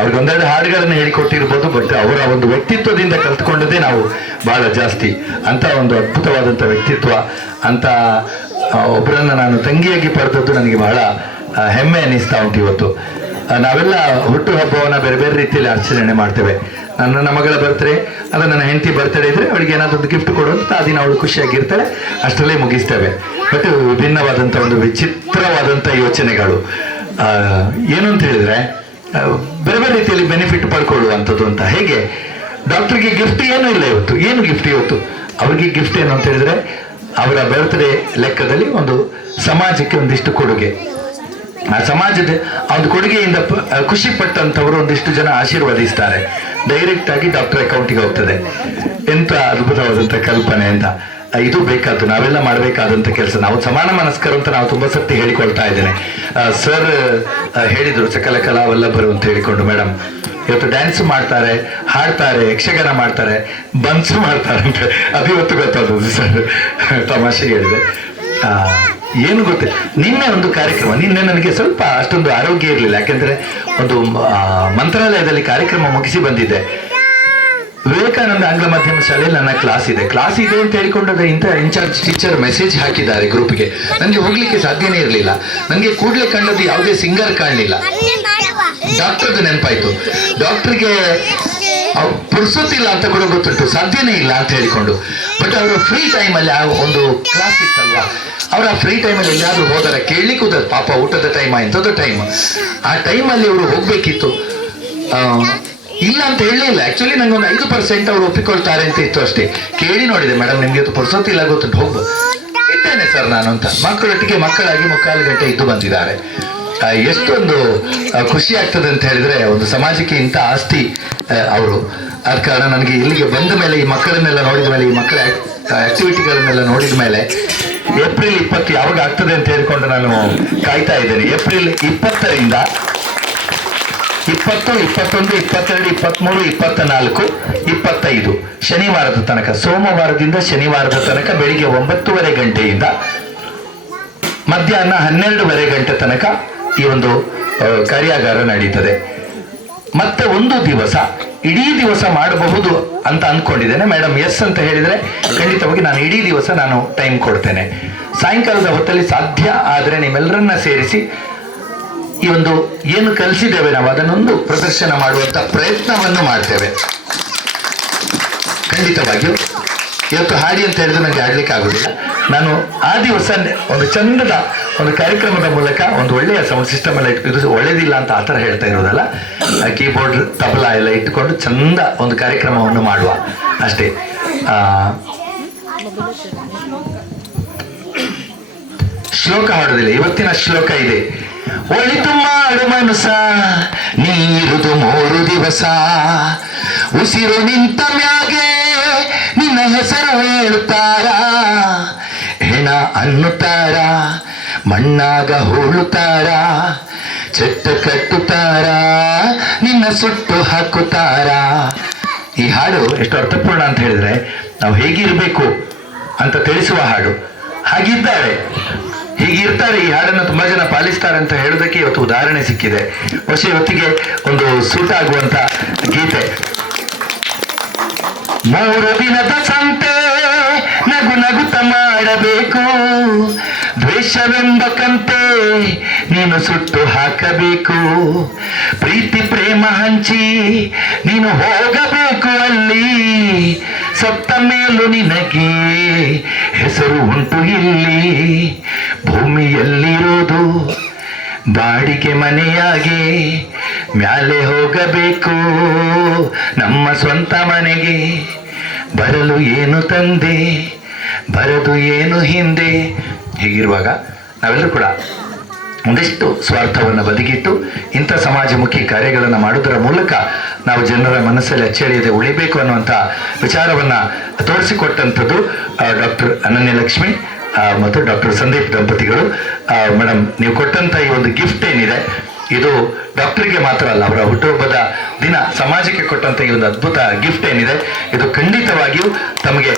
ಅವ್ರಿಗೆ 1-2 ಹಾಡುಗಳನ್ನು ಹೇಳಿಕೊಟ್ಟಿರ್ಬೋದು, ಬಟ್ ಅವರ ಒಂದು ವ್ಯಕ್ತಿತ್ವದಿಂದ ಕಲ್ತ್ಕೊಂಡದ್ದೇ ನಾವು ಬಹಳ ಜಾಸ್ತಿ. ಅಂತ ಒಂದು ಅದ್ಭುತವಾದಂಥ ವ್ಯಕ್ತಿತ್ವ, ಅಂತ ಒಬ್ಬರನ್ನ ನಾನು ತಂಗಿಯಾಗಿ ಪಡೆದದ್ದು ನನಗೆ ಬಹಳ ಹೆಮ್ಮೆ ಅನ್ನಿಸ್ತಾ ಉಂಟು. ಇವತ್ತು ನಾವೆಲ್ಲ ಹುಟ್ಟುಹಬ್ಬವನ್ನ ಬೇರೆ ಬೇರೆ ರೀತಿಯಲ್ಲಿ ಆಚರಣೆ ಮಾಡ್ತೇವೆ. ನನ್ನ ಮಗಳ ಬರ್ತ್ಡೇ, ಅದು ನನ್ನ ಹೆಂಡತಿ ಬರ್ತ್ಡೇ ಇದ್ರೆ ಅವಳಿಗೆ ಏನಾದೊಂದು ಗಿಫ್ಟ್ ಕೊಡುವಂತ ಆ ದಿನ ಅವಳು ಖುಷಿಯಾಗಿರ್ತಾಳೆ, ಅಷ್ಟರಲ್ಲೇ ಮುಗಿಸ್ತೇವೆ. ಬಟ್ ವಿಭಿನ್ನವಾದಂಥ ಒಂದು ವಿಚಿತ್ರವಾದಂಥ ಯೋಚನೆಗಳು ಏನು ಅಂತ ಹೇಳಿದ್ರೆ ಬೇರೆ ಬೇರೆ ರೀತಿಯಲ್ಲಿ ಬೆನಿಫಿಟ್ ಪಡ್ಕೊಳ್ಳುವಂಥದ್ದು ಅಂತ. ಹೇಗೆ ಡಾಕ್ಟರ್ಗೆ ಗಿಫ್ಟ್ ಏನೂ ಇಲ್ಲ ಇವತ್ತು. ಏನು ಗಿಫ್ಟ್ ಇವತ್ತು? ಅವ್ರಿಗೆ ಗಿಫ್ಟ್ ಏನು ಅಂತ ಹೇಳಿದ್ರೆ ಅವರ ಬರ್ತ್ಡೇ ಲೆಕ್ಕದಲ್ಲಿ ಒಂದು ಸಮಾಜಕ್ಕೆ ಒಂದಿಷ್ಟು ಕೊಡುಗೆ. ಆ ಸಮಾಜದ ಒಂದು ಕೊಡುಗೆಯಿಂದ ಖುಷಿ ಪಟ್ಟಂಥವರು ಒಂದಿಷ್ಟು ಜನ ಆಶೀರ್ವದಿಸ್ತಾರೆ, ಡೈರೆಕ್ಟ್ ಆಗಿ ಡಾಕ್ಟರ್ ಅಕೌಂಟಿಗೆ ಹೋಗ್ತದೆ. ಎಂತ ಅದ್ಭುತವಾದಂಥ ಕಲ್ಪನೆ ಅಂತ. ಇದು ಬೇಕಾದ್ದು, ನಾವೆಲ್ಲ ಮಾಡಬೇಕಾದಂಥ ಕೆಲಸ. ನಾವು ಸಮಾನ ಮನಸ್ಕರು ಅಂತ ನಾವು ತುಂಬಾ ಸರ್ತಿ ಹೇಳಿಕೊಳ್ತಾ ಇದ್ದೇನೆ. ಸರ್ ಹೇಳಿದ್ರು ಸಕಲ ಕಲಾವಲ್ಲಭರು ಅಂತ ಹೇಳಿಕೊಂಡು. ಮೇಡಮ್ ಇವತ್ತು ಡ್ಯಾನ್ಸ್ ಮಾಡ್ತಾರೆ, ಹಾಡ್ತಾರೆ, ಯಕ್ಷಗಾನ ಮಾಡ್ತಾರೆ, ಬನ್ಸು ಮಾಡ್ತಾರೆ ಅಂತ ಅದು ಇವತ್ತು ಗೊತ್ತಾದದ್ದು ಸರ್. ತಮಾಷೆಗೆ ಹೇಳಿದೆ. ಏನು ಗೊತ್ತಿಲ್ಲ, ನಿನ್ನೆ ಒಂದು ಕಾರ್ಯಕ್ರಮ, ನಿನ್ನೆ ನನಗೆ ಸ್ವಲ್ಪ ಅಷ್ಟೊಂದು ಆರೋಗ್ಯ ಇರಲಿಲ್ಲ. ಯಾಕೆಂದ್ರೆ ಒಂದು ಮಂತ್ರಾಲಯದಲ್ಲಿ ಕಾರ್ಯಕ್ರಮ ಮುಗಿಸಿ ಬಂದಿದ್ದೆ. ವಿವೇಕಾನಂದ ಆಂಗ್ಲ ಮಾಧ್ಯಮ ಶಾಲೆಯಲ್ಲಿ ನನ್ನ ಕ್ಲಾಸ್ ಇದೆ ಅಂತ ಹೇಳಿಕೊಂಡಾಗ ಇನ್ಚಾರ್ಜ್ ಟೀಚರ್ ಮೆಸೇಜ್ ಹಾಕಿದ್ದಾರೆ ಗ್ರೂಪ್ಗೆ. ನನಗೆ ಹೋಗ್ಲಿಕ್ಕೆ ಸಾಧ್ಯನೇ ಇರಲಿಲ್ಲ. ನನಗೆ ಕೂಡಲೇ ಕಂಡದ್ದು ಯಾವುದೇ ಸಿಂಗರ್ ಕಾಣಲಿಲ್ಲ. ಡಾಕ್ಟರ್ದು ನೆನಪಾಯ್ತು. ಡಾಕ್ಟರ್ಗೆ ಪುರ್ಸೊತ್ತಿಲ್ಲ ಅಂತ ಕೂಡ ಗೊತ್ತುಂಟು, ಸಾಧ್ಯನೇ ಇಲ್ಲ ಅಂತ ಹೇಳಿಕೊಂಡು. ಬಟ್ ಅವರ ಫ್ರೀ ಟೈಮಲ್ಲಿ ಆ ಒಂದು ಕ್ಲಾಸ್ ಇತ್ತಲ್ವಾ, ಅವರ ಫ್ರೀ ಟೈಮಲ್ಲಿ ಎಲ್ಲಾದ್ರೂ ಹೋದರೆ ಕೇಳಲಿಕ್ಕೆ ಹೋದ, ಪಾಪ ಊಟದ ಟೈಮ್ ಎಂಥದ್ದು ಟೈಮ್, ಆ ಟೈಮಲ್ಲಿ ಅವರು ಹೋಗ್ಬೇಕಿತ್ತು. ಇಲ್ಲ ಅಂತ ಹೇಳಲಿಲ್ಲ. ಆಕ್ಚುಲಿ ನಂಗೆ ಒಂದು 5% ಅವರು ಒಪ್ಪಿಕೊಳ್ತಾರೆ ಅಂತ ಇತ್ತು ಅಷ್ಟೇ. ಕೇಳಿ ನೋಡಿದೆ, ಮೇಡಮ್ ನಿಮ್ಗೆ ಇವತ್ತು ಪುರ್ಸೊತ್ತಿಲ್ಲ ಗೊತ್ತುಂಟು, ಹೋಗ್ಬೋದು. ಇದ್ದೇನೆ ಸರ್ ನಾನು ಅಂತ. ಮಕ್ಕಳೊಟ್ಟಿಗೆ ಮಕ್ಕಳಾಗಿ 3/4 ಗಂಟೆ ಇದ್ದು ಬಂದಿದ್ದಾರೆ. ಎಷ್ಟೊಂದು ಖುಷಿ ಆಗ್ತದೆ ಅಂತ ಹೇಳಿದ್ರೆ, ಒಂದು ಸಮಾಜಕ್ಕೆ ಇಂಥ ಆಸ್ತಿ ಅವರು. ಆದ ಕಾರಣ ನನಗೆ ಇಲ್ಲಿಗೆ ಬಂದ ಮೇಲೆ, ಈ ಮಕ್ಕಳನ್ನೆಲ್ಲ ನೋಡಿದ ಮೇಲೆ, ಈ ಮಕ್ಕಳ ಆಕ್ಟಿವಿಟಿಗಳನ್ನೆಲ್ಲ ನೋಡಿದ ಮೇಲೆ, ಏಪ್ರಿಲ್ 20 ಯಾವಾಗ ಆಗ್ತದೆ ಅಂತ ಹೇಳಿಕೊಂಡು ನಾನು ಕಾಯ್ತಾ ಇದ್ದೇನೆ. ಏಪ್ರಿಲ್ 20ರಿಂದ 20, 21, 22, 23, 24, 25 ಶನಿವಾರದ ತನಕ, ಸೋಮವಾರದಿಂದ ಶನಿವಾರದ ತನಕ ಬೆಳಿಗ್ಗೆ 9:30 ಗಂಟೆಯಿಂದ ಮಧ್ಯಾಹ್ನ 12:30 ಗಂಟೆ ತನಕ ಈ ಒಂದು ಕಾರ್ಯಾಗಾರ ನಡೀತದೆ. ಮತ್ತೆ ಒಂದು ದಿವಸ ಇಡೀ ದಿವಸ ಮಾಡಬಹುದು ಅಂತ ಅಂದ್ಕೊಂಡಿದ್ದೇನೆ. ಮೇಡಮ್ ಎಸ್ ಅಂತ ಹೇಳಿದ್ರೆ ಖಂಡಿತವಾಗಿ ನಾನು ಇಡೀ ದಿವಸ ನಾನು ಟೈಮ್ ಕೊಡ್ತೇನೆ. ಸಾಯಂಕಾಲದ ಹೊತ್ತಲ್ಲಿ ಸಾಧ್ಯ ಆದರೆ ನಿಮ್ಮೆಲ್ಲರನ್ನ ಸೇರಿಸಿ ಈ ಒಂದು ಏನು ಕಲಿಸಿದ್ದೇವೆ ನಾವು ಅದನ್ನೊಂದು ಪ್ರದರ್ಶನ ಮಾಡುವಂತ ಪ್ರಯತ್ನವನ್ನು ಮಾಡ್ತೇವೆ. ಖಂಡಿತವಾಗಿಯೂ ಇವತ್ತು ಹಾಡಿ ಅಂತ ಹೇಳಿದ್ರೆ ನನಗೆ ಆಡ್ಲಿಕ್ಕೆ ಆಗುದಿಲ್ಲ. ನಾನು ಆ ದಿವಸ ಒಂದು ಚಂದದ ಒಂದು ಕಾರ್ಯಕ್ರಮದ ಮೂಲಕ ಒಂದು ಒಳ್ಳೆಯ ಸೌಂಡ್ ಸಿಸ್ಟಮ್ ಎಲ್ಲ ಇದು ಒಳ್ಳೇದಿಲ್ಲ ಅಂತ ಆ ಥರ ಹೇಳ್ತಾ ಇರೋದಲ್ಲ, ಕೀಬೋರ್ಡ್ ತಬಲಾ ಎಲ್ಲ ಇಟ್ಟುಕೊಂಡು ಚಂದ ಒಂದು ಕಾರ್ಯಕ್ರಮವನ್ನು ಮಾಡುವ ಅಷ್ಟೇ. ಶ್ಲೋಕ ಹಾಡುದಿಲ್ಲ. ಇವತ್ತಿನ ಶ್ಲೋಕ ಇದೆ: ಒಳಿತು ಮಾಡು ಮನಸ ನೀರುದು 3 ದಿವಸ, ಉಸಿರು ನಿಂತ ಮ್ಯಾಗೆ ನಿನ್ನ ಹೆಸರು ಹೇಳ್ತಾರ, ಹೆಣ ಅನ್ನುತ್ತಾರ, ಮಣ್ಣಾಗ ಹೂಳುತ್ತಾರ, ಚೆಟ್ಟ ಕಟ್ಟುತ್ತಾರ, ನಿನ್ನ ಸುಟ್ಟು ಹಾಕುತ್ತಾರ. ಈ ಹಾಡು ಎಷ್ಟು ಅರ್ಥಪೂರ್ಣ ಅಂತ ಹೇಳಿದ್ರೆ, ನಾವು ಹೇಗಿರ್ಬೇಕು ಅಂತ ತಿಳಿಸುವ ಹಾಡು. ಹಾಗಿದ್ದಾರೆ, ಹೀಗಿರ್ತಾರೆ, ಈ ಹಾಡನ್ನು ತುಂಬಾ ಜನ ಪಾಲಿಸ್ತಾರೆ ಅಂತ ಹೇಳೋದಕ್ಕೆ ಇವತ್ತು ಉದಾಹರಣೆ ಸಿಕ್ಕಿದೆ. ಬಹುಶಃ ಇವತ್ತಿಗೆ ಒಂದು ಸೂಟ್ ಆಗುವಂತ ಗೀತೆ. 3 ದಿನದ ಸಂತೆ ನಗು ನಗುತ್ತ ಮಾಡಬೇಕು, ದ್ವೇಷವೆಂಬ ಕಂತೆ ನೀನು ಸುಟ್ಟು ಹಾಕಬೇಕು, ಪ್ರೀತಿ ಪ್ರೇಮ ಹಂಚಿ ನೀನು ಹೋಗಬೇಕು ಅಲ್ಲಿ, ಸತ್ತ ಮೇಲೂ ನಿನಗೆ ಹೆಸರು ಉಂಟು ಇಲ್ಲಿ. ಭೂಮಿಯಲ್ಲಿರೋದು ಬಾಡಿಗೆ ಮನೆಯಾಗೆ, ಮ್ಯಾಲೆ ಹೋಗಬೇಕು ನಮ್ಮ ಸ್ವಂತ ಮನೆಗೆ. ಬರಲು ಏನು ತಂದೆ, ಬರದು ಏನು ಹಿಂದೆ. ಹೀಗಿರುವಾಗ ನಾವೆಲ್ಲರೂ ಕೂಡ ಒಂದಿಷ್ಟು ಸ್ವಾರ್ಥವನ್ನು ಬದಿಗಿಟ್ಟು ಇಂಥ ಸಮಾಜಮುಖಿ ಕಾರ್ಯಗಳನ್ನು ಮಾಡುವುದರ ಮೂಲಕ ನಾವು ಜನರ ಮನಸ್ಸಲ್ಲಿ ಅಚ್ಚಳಿಯದೆ ಉಳಿಬೇಕು ಅನ್ನುವಂಥ ವಿಚಾರವನ್ನು ತೋರಿಸಿಕೊಟ್ಟಂಥದ್ದು ಡಾಕ್ಟರ್ ಅನನ್ಯಲಕ್ಷ್ಮಿ ಮತ್ತು ಡಾಕ್ಟರ್ ಸಂದೀಪ್ ದಂಪತಿಗಳು. ಮೇಡಮ್, ನೀವು ಕೊಟ್ಟಂಥ ಈ ಒಂದು ಗಿಫ್ಟ್ ಏನಿದೆ, ಇದು ಡಾಕ್ಟರ್ಗೆ ಮಾತ್ರ ಅಲ್ಲ, ಅವರ ಹುಟ್ಟುಹಬ್ಬದ ದಿನ ಸಮಾಜಕ್ಕೆ ಕೊಟ್ಟಂಥ ಈ ಒಂದು ಅದ್ಭುತ ಗಿಫ್ಟ್ ಏನಿದೆ, ಇದು ಖಂಡಿತವಾಗಿಯೂ ತಮಗೆ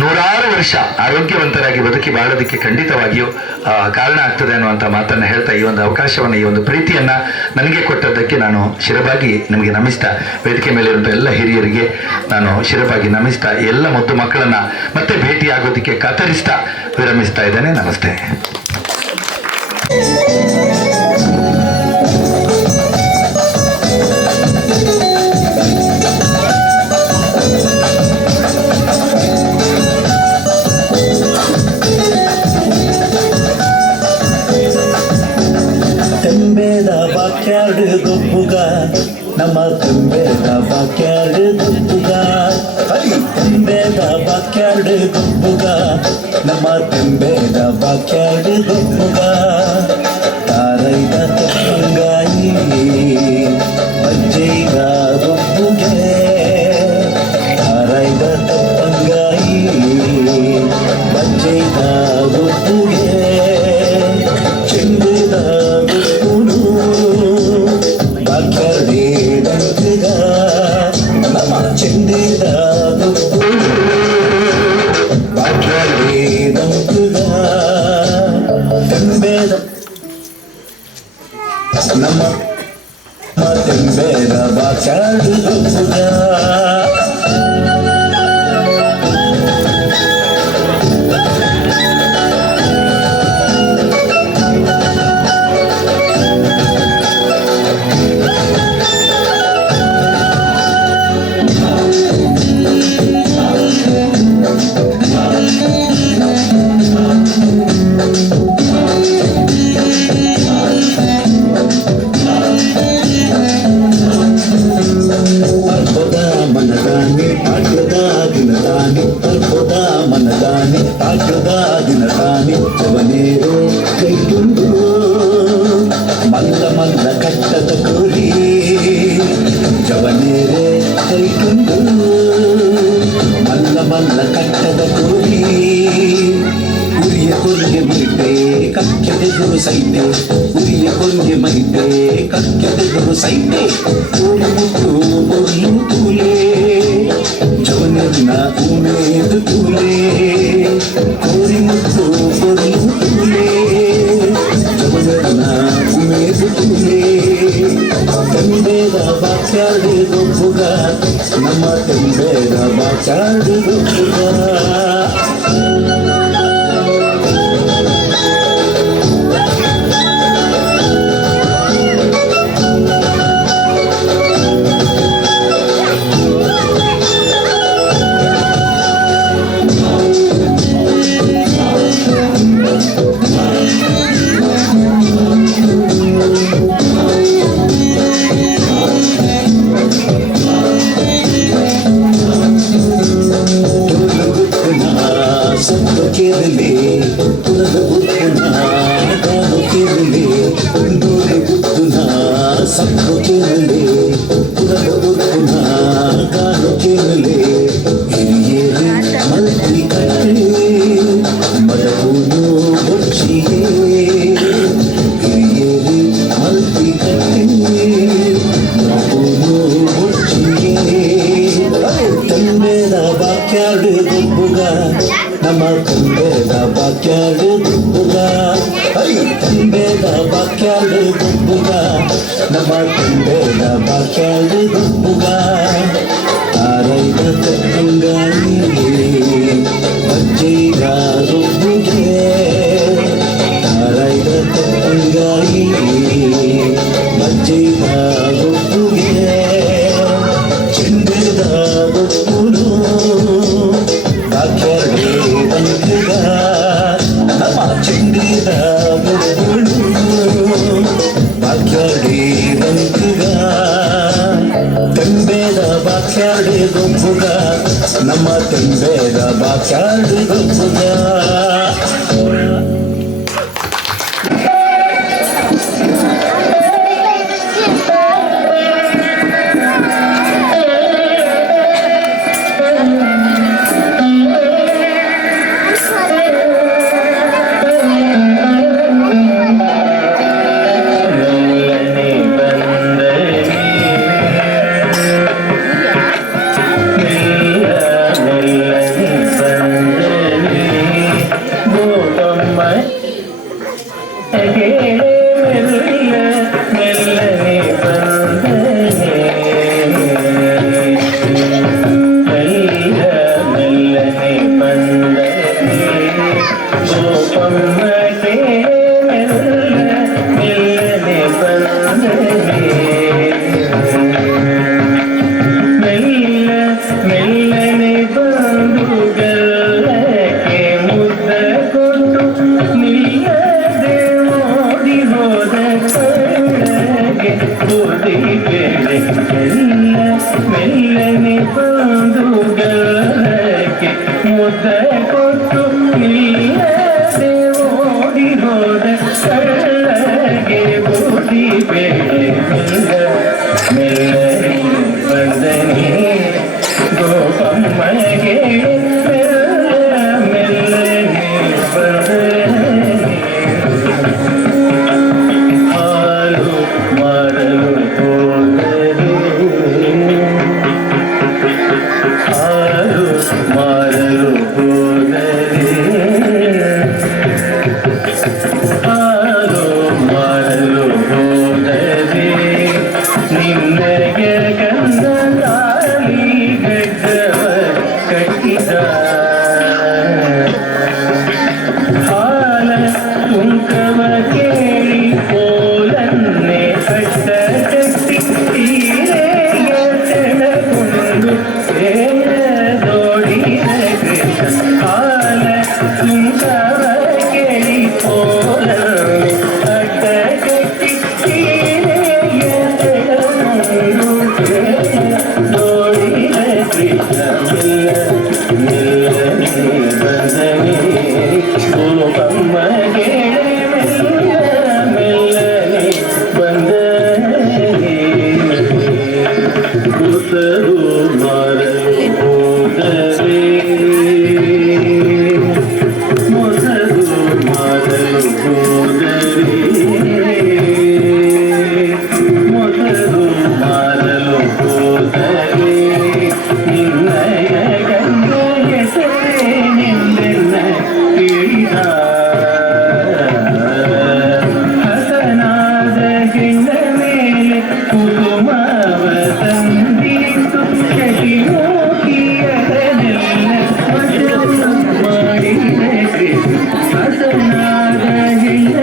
100 ವರ್ಷ ಆರೋಗ್ಯವಂತರಾಗಿ ಬದುಕಿ ಬಾಳೋದಕ್ಕೆ ಖಂಡಿತವಾಗಿಯೂ ಕಾರಣ ಆಗ್ತದೆ ಅನ್ನುವಂಥ ಮಾತನ್ನು ಹೇಳ್ತಾ, ಈ ಒಂದು ಅವಕಾಶವನ್ನು, ಈ ಒಂದು ಪ್ರೀತಿಯನ್ನ ನನಗೆ ಕೊಟ್ಟದ್ದಕ್ಕೆ ನಾನು ಶಿರವಾಗಿ ನಿಮಗೆ ನಮಿಸ್ತಾ, ವೇದಿಕೆ ಮೇಲೆ ಇರುವಂಥ ಎಲ್ಲ ಹಿರಿಯರಿಗೆ ನಾನು ಶಿರವಾಗಿ ನಮಿಸ್ತಾ, ಎಲ್ಲ ಮುದ್ದು ಮಕ್ಕಳನ್ನ ಮತ್ತೆ ಭೇಟಿಯಾಗೋದಕ್ಕೆ ಕಾತರಿಸ್ತಾ ವಿರಮಿಸ್ತಾ ಇದ್ದೇನೆ. ನಮಸ್ತೆ. ತೆಂಬೇದ ಬಾಕ್ಯಾಡು ಗೊಬ್ಬುಗ, ನಮ್ಮ ತೆಂಬೇದ ಬಾಕ್ಯಾಡು ಗೊಬ್ಬುಗ, ತೆಂಬೇದ ಬಾಕ್ಯಾಡು ಗೊಬ್ಬುಗ, ನಮ್ಮ ತೆಂಬೇದ ಬಾಕ್ಯಾಡು ಗೊಬ್ಬುಗ. ತಾರೈದ ತೆಂಗಾಯಿ ಬಜ್ಜೈದ ಗೊಬ್ಬುಗೆ, ತಾರೈದ ತೆಂಗಾಯಿ ಬಜ್ಜೈದ ಗೊಬ್ಬುಗೆ, ಚೆಂಡಿದ ಗೊಬ್ಬುನು ಬಾಕ್ಯಾಡಿದಂತಿಗ, ನಮ್ಮ ಚೆಂಡಿದ ಗೊಬ್ಬುನು ಬಾಕ್ಯಾಡಿದಂತಿಗ. ತೆಂಬೇದ ನಮ್ಮ ತೆಂಬೇದ ಬಾಕ್ಯಾಡು ಗೊಬ್ಬುಗ. ಅರ್ಪದ ಮನದಾನಿ ಪಾಠ್ಯದ ದಿನದಾನಿ, ಅರ್ಪದ ಮನದಾನಿ ಪಾಠ್ಯದ ದಿನದಾನಿ, ಜವನೇರು ಕೈಗೊಂಡು ಮಲ್ಲ ಮಲ್ಲ ಕಟ್ಟದ ಕೋರಿ, ಜವನೇರೆ ಕೈಗೊಂಡು ಮಲ್ಲ ಮಲ್ಲ ಕಟ್ಟದ ಕೋರಿ. ಉರಿಯ ಕೊರ್ಗೆ ಮೈಟೆ ಕಕ್ಕೆದೆದುರು ಸೈಟೆ, ಉರಿಯ ಕೊರ್ಗೆ ಮೈಟೆ ಕಕ್ಕೆದೆದುರು ಸೈಟೆ, ಕೋರಿ ಮುಟ್ಟು ಬೊರ್ಲು ತೂಲೆ, ಜವನನ್ನ ಉಮೇದು ತೂಲೆ, ಕೋರಿ ಮುಟ್ಟು ಬೊರ್ಲು ತೂಲೆ, ಜವನನ್ನ ಉಮೇದು ತೂಲೆ. ತೆಂಬೇದ ಬಾಕ್ಯಾಡು ಗೊಬ್ಬುಗ, ನಮ್ಮ ತೆಂಬೇದ ಬಾಕ್ಯಾಡು ಗೊಬ್ಬುಗ. ಬಾಕ್ಯಾಡು ಗುಬ್ಬುಗ ಐ ತಂಬೆದ ಬಾಕ್ಯಾಡು ಗುಬ್ಬುಗ ನಮ್ಮ ತಂಬೆದ ಬಾಕ್ಯಾಡು ಗುಬ್ಬುಗ ತಾರೈದ ತಂಗಾಯಿ ಬಜ್ಜೈದ ಗುಬ್ಬುಗೆ ತಾರೈದ ತಂಗಾಯಿ ಬಜ್ಜೈದ ಗುಬ್ಬುಗೆ ಚೆಂಡೆದ ಗುಬ್ಬುನು ಬಾಕ್ಯಾಡೆ ಬಂಕುಗ ನಮ್ಮ ಚೆಂಡೆದ ಗುಬ್ಬುನು ಬಾಕ್ಯಾಡೆ ಬಂಕುಗ ತೆಂಬೇದ ಬಾಕ್ಯಾಡೆ ಗುಬ್ಬುಗ ನಮ್ಮ ತೆಂಬೇದ ಬಾಕ್ಯಾಡೆ ಗುಬ್ಬುಗ ಮೆಲ್ಲನೆ ಬಂದುಗಕ್ಕೆ ಮುದ್ದ ಕೊಟ್ಟು ನಿಲ್ಲದೆ ಓಡಿ ಹೋದ ಕಳ್ಳಗೆ ಬೂದಿ ಬೇಳೆ ಮೆಲ್ಲನೆ ಬಂದನೆ ಗೋಪಮ್ಮಗೆ ಮೆಲ್ಲನೆ ಬಂದನೆ ಹಾಲು ಮಾರಲು ಮಾರಲು ಹೋದರೆ ಹಾಲು ಮಾರಲು ಹೋದರೆ ನಿನ್ನಗೆ ಗಂಧ ತಾಳಿ ಗಡ್ಡವ ಕಟ್ಟಿದ ಹಾಲ ಕುಂಕವ ಕೇಳಿ ಕೋಲನ್ನೇ ಕಟ್ಟ ಕಟ್ಟಿ ತೀರೆಯ ಸೆಳಕೊಂಡು ಹಾಲ ಕುಂಕವ ಕೇಳಿ ಕೋಲನ್ನೇ ಕಟ್ಟ ಕಟ್ಟಿ ತೀರೆಯ ಸೆಳಕೊಂಡು ನೋಡಿದ ಕೃಷ್ಣ ಮೆಲ್ಲನೆ ಬಂದನೆ ಗೋಪಮ್ಮಗೆ ಮೆಲ್ಲನೆ ಬಂದನೆ ಕೂತರು ಮಾರಲು ಹೋದರೆ ಮೊಸರು ಮಾರಲು ಹೋದರೆ ಮೊಸರು ಮಾರಲು ಹೋದರೆ ನಿನ್ನಯ ಗಂಧ ಹೆಸರೇನೆಂದೆನ್ನ ಕೇಳಿದ ಹಸನಾದ ಹೆಣ್ಣ ಮೇಲೆ ಕುಸುಮವ ತಂದಿಟ್ಟು ಶಶಿಮುಖಿಯರನೆಲ್ಲ ವಶ ಮಾಡಿದ ಕೃಷ್ಣ ಹಸನಾದ ಹೆಣ್ಣ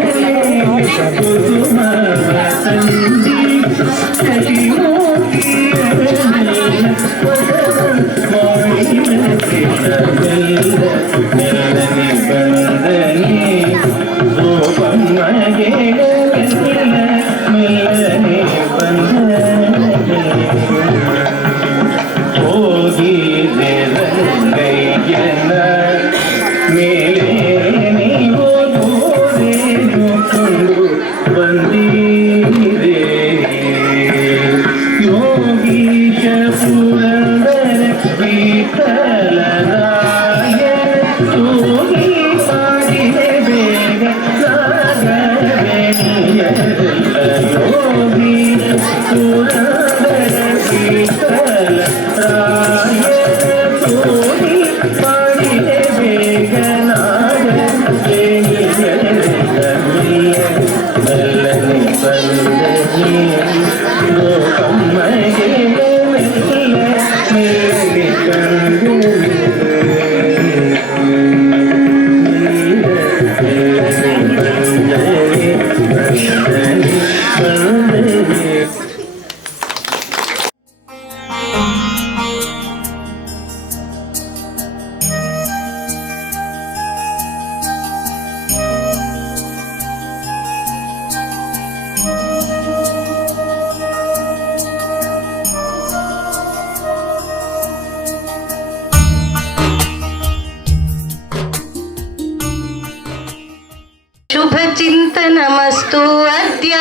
शुभचिन्तनमस्तु अद्य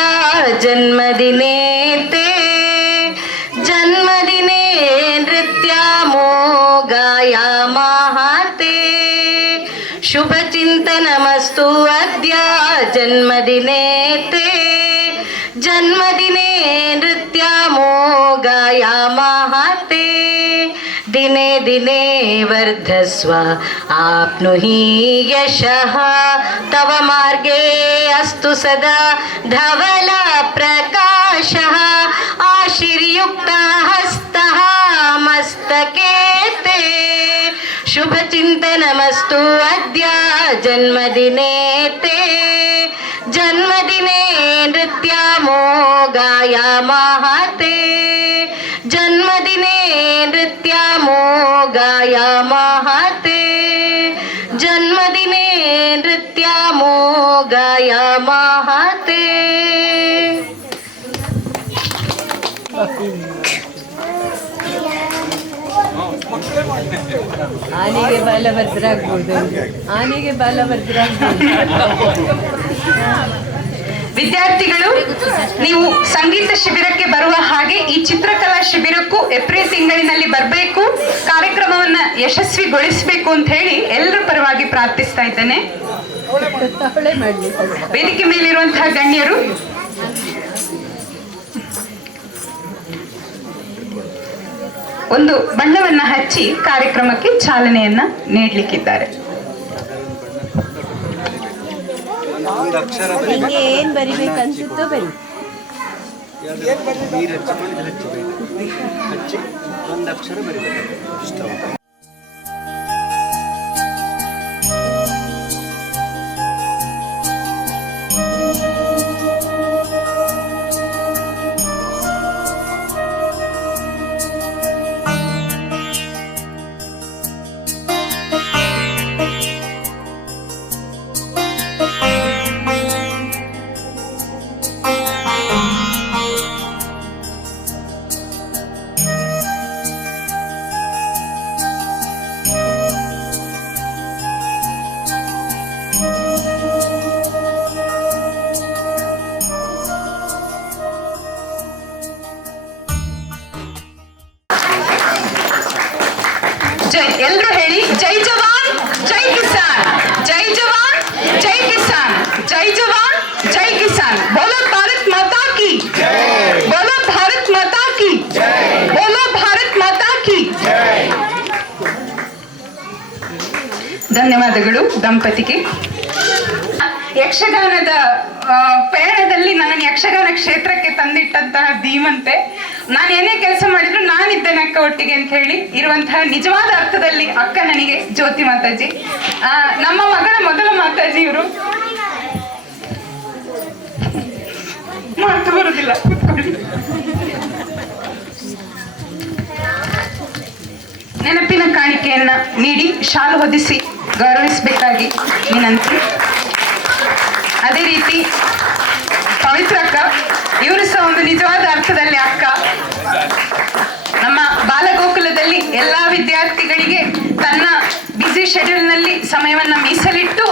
जन्मदिने ते जन्मदिने नृत्यामो गायामः ते शुभचिन्तनमस्तु अद्य जन्मदिने ते जन्मदिने नृत्यामो गायामः ते दिने दिने वर्धस्व आप्नुहि यशः तव मार्गे अस्तु सदा धवला प्रकाशः आशीर्युक्तः हस्तः मस्तके ते शुभचिन्तनमस्तु अद्य जन्मदिने ते जन्मदिने नृत्यामो गायामः ते जन्मदिने नृत्यामो गायामः ते जन्मदिने नृत्यामो गायामः ते ಆನೆಗೆ ಬಾಲಭದ್ರ ಆಗ್ಬೋದು ಆನೆಗೆ ಬಾಲಭದ್ರ ವಿದ್ಯಾರ್ಥಿಗಳು, ನೀವು ಸಂಗೀತ ಶಿಬಿರಕ್ಕೆ ಬರುವ ಹಾಗೆ ಈ ಚಿತ್ರಕಲಾ ಶಿಬಿರಕ್ಕೂ ಏಪ್ರಿಲ್ ತಿಂಗಳಿನಲ್ಲಿ ಬರಬೇಕು, ಕಾರ್ಯಕ್ರಮವನ್ನ ಯಶಸ್ವಿಗೊಳಿಸಬೇಕು ಅಂತ ಹೇಳಿ ಎಲ್ಲರ ಪರವಾಗಿ ಪ್ರಾರ್ಥಿಸ್ತಾ ಇದ್ದೇನೆ. ವೇದಿಕೆ ಮೇಲಿರುವಂತಹ ಗಣ್ಯರು ಒಂದು ಬಣ್ಣವನ್ನ ಹಚ್ಚಿ ಕಾರ್ಯಕ್ರಮಕ್ಕೆ ಚಾಲನೆಯನ್ನ ನೀಡಲಿಕ್ಕಿದ್ದಾರೆ. ನಿಮಗೆ ಏನ್ ಬರಿಬೇಕು ಅನ್ಸುತ್ತೋ ಬರಿ. ಎಲ್ಲರೂ ಹೇಳಿ, ಜೈ ಜವಾನ್ ಜೈ ಕಿಸಾನ್, ಜೈ ಜವಾನ್ ಜೈ ಕಿಸಾನ್, ಜೈ ಜವಾನ್ ಜೈ ಕಿಸಾನ್. ಬೋಲೋ ಭಾರತ್ ಮಾತಾ ಕಿ, ಬೋಲೋ ಭಾರತ್ ಮಾತಾ ಕಿ, ಬೋಲೋ ಭಾರತ್ ಮಾತಾ ಕಿ. ಧನ್ಯವಾದಗಳು ದಂಪತಿಗೆ. ಯಕ್ಷಗಾನದ ಪಯಣದಲ್ಲಿ ನನ್ನನ್ನು ಯಕ್ಷಗಾನ ಕ್ಷೇತ್ರಕ್ಕೆ ತಂದಿಟ್ಟಂತಹ ಧೀಮಂತೆ. ನಾನು ಏನೇ ಕೆಲಸ ಮಾಡಿದ್ರು ನಾನಿದ್ದೇನೆ ಅಕ್ಕ ಒಟ್ಟಿಗೆ ಅಂತ ಹೇಳಿ ಇರುವಂತಹ ನಿಜವಾದ ಅರ್ಥದಲ್ಲಿ ಅಕ್ಕ ನನಗೆ ಜ್ಯೋತಿ ಮಾತಾಜಿ, ನಮ್ಮ ಮಗಳ ಮೊದಲ ಮಾತಾಜಿ. ಇವರು ಮಾತು ಬರುದಿಲ್ಲ, ನೆನಪಿನ ಕಾಣಿಕೆಯನ್ನ ನೀಡಿ ಶಾಲು ಹೊದಿಸಿ ಗೌರವಿಸಬೇಕಾಗಿ ವಿನಂತಿ. ಅದೇ ರೀತಿ ಪವಿತ್ರ ಅಕ್ಕ, ಇವರು ಸಹ ಒಂದು ನಿಜವಾದ ಅರ್ಥದಲ್ಲಿ ಅಕ್ಕ. ನಮ್ಮ ಬಾಲಗೋಕುಲದಲ್ಲಿ ಎಲ್ಲಾ ವಿದ್ಯಾರ್ಥಿಗಳಿಗೆ ತನ್ನ ಬ್ಯುಸಿ ಶೆಡ್ಯೂಲ್ ನಲ್ಲಿ ಸಮಯವನ್ನ ಮೀಸಲಿಟ್ಟು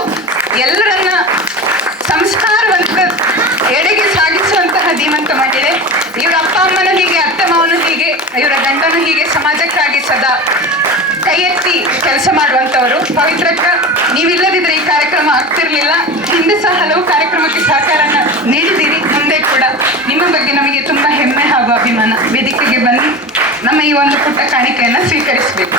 ಎಲ್ಲರನ್ನ ಸಂಸ್ಕಾರವಂತ ಎಡೆಗೆ ಸಾಗಿಸುವಂತಹ ಧೀಮಂತ ಮಹಿಳೆ. ಇವರ ಅಪ್ಪ ಅಮ್ಮನೂ ಹೀಗೆ, ಅತ್ತೆ ಮಾವನು ಹೀಗೆ, ಇವರ ಗಂಡನು ಹೀಗೆ ಸಮಾಜಕ್ಕಾಗಿ ಸದಾ ಕೈ ಎತ್ತಿ ಕೆಲಸ ಮಾಡುವಂತವರು. ಪವಿತ್ರಕ್ಕ, ನೀವಿಲ್ಲದಿದ್ರೆ ಈ ಕಾರ್ಯಕ್ರಮ ಆಗ್ತಿರ್ಲಿಲ್ಲ. ಹಿಂದೆ ಸಹ ಹಲವು ಕಾರ್ಯಕ್ರಮಕ್ಕೆ ಸಹಕಾರನ ನೀಡಿದ್ದೀರಿ, ಮುಂದೆ ಕೂಡ ನಿಮ್ಮ ಬಗ್ಗೆ ನಮಗೆ ತುಂಬಾ ಹೆಮ್ಮೆ ಹಾಗೂ ಅಭಿಮಾನ. ವೇದಿಕೆಗೆ ಬನ್ನಿ, ನಮ್ಮ ಈ ಒಂದು ಪುಟ್ಟ ಕಾಣಿಕೆಯನ್ನ ಸ್ವೀಕರಿಸಬೇಕು.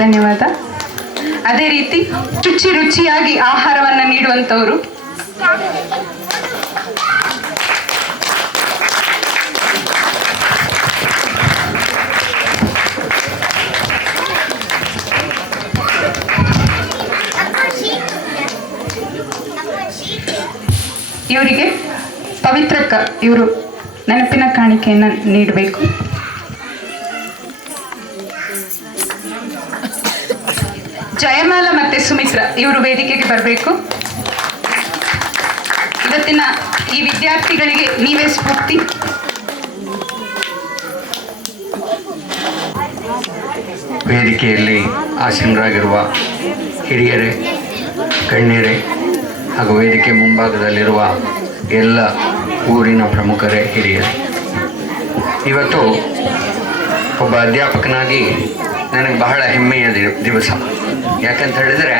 ಧನ್ಯವಾದ. ಅದೇ ರೀತಿ ರುಚಿಯಾಗಿ ಆಹಾರವನ್ನ ನೀಡುವಂತವರು ಇವರಿಗೆ ಪವಿತ್ರಕ್ಕ ಇವರು ನೆನಪಿನ ಕಾಣಿಕೆಯನ್ನು ನೀಡಬೇಕು. ಜಯಮಾಲ ಮತ್ತೆ ಸುಮಿತ್ರ ಇವರು ವೇದಿಕೆಗೆ ಬರಬೇಕು. ಇವತ್ತಿನ ಈ ವಿದ್ಯಾರ್ಥಿಗಳಿಗೆ ನೀವೇ ಸ್ಫೂರ್ತಿ. ವೇದಿಕೆಯಲ್ಲಿ ಆಸೀನರಾಗಿರುವ ಹಿರಿಯರೇ, ಗಣ್ಯರೇ ಹಾಗೂ ವೇದಿಕೆ ಮುಂಭಾಗದಲ್ಲಿರುವ ಎಲ್ಲ ಊರಿನ ಪ್ರಮುಖರೇ, ಹಿರಿಯರೇ, ಇವತ್ತು ಒಬ್ಬ ಅಧ್ಯಾಪಕನಾಗಿ ನನಗೆ ಬಹಳ ಹೆಮ್ಮೆಯ ದಿವಸ. ಯಾಕಂತ ಹೇಳಿದರೆ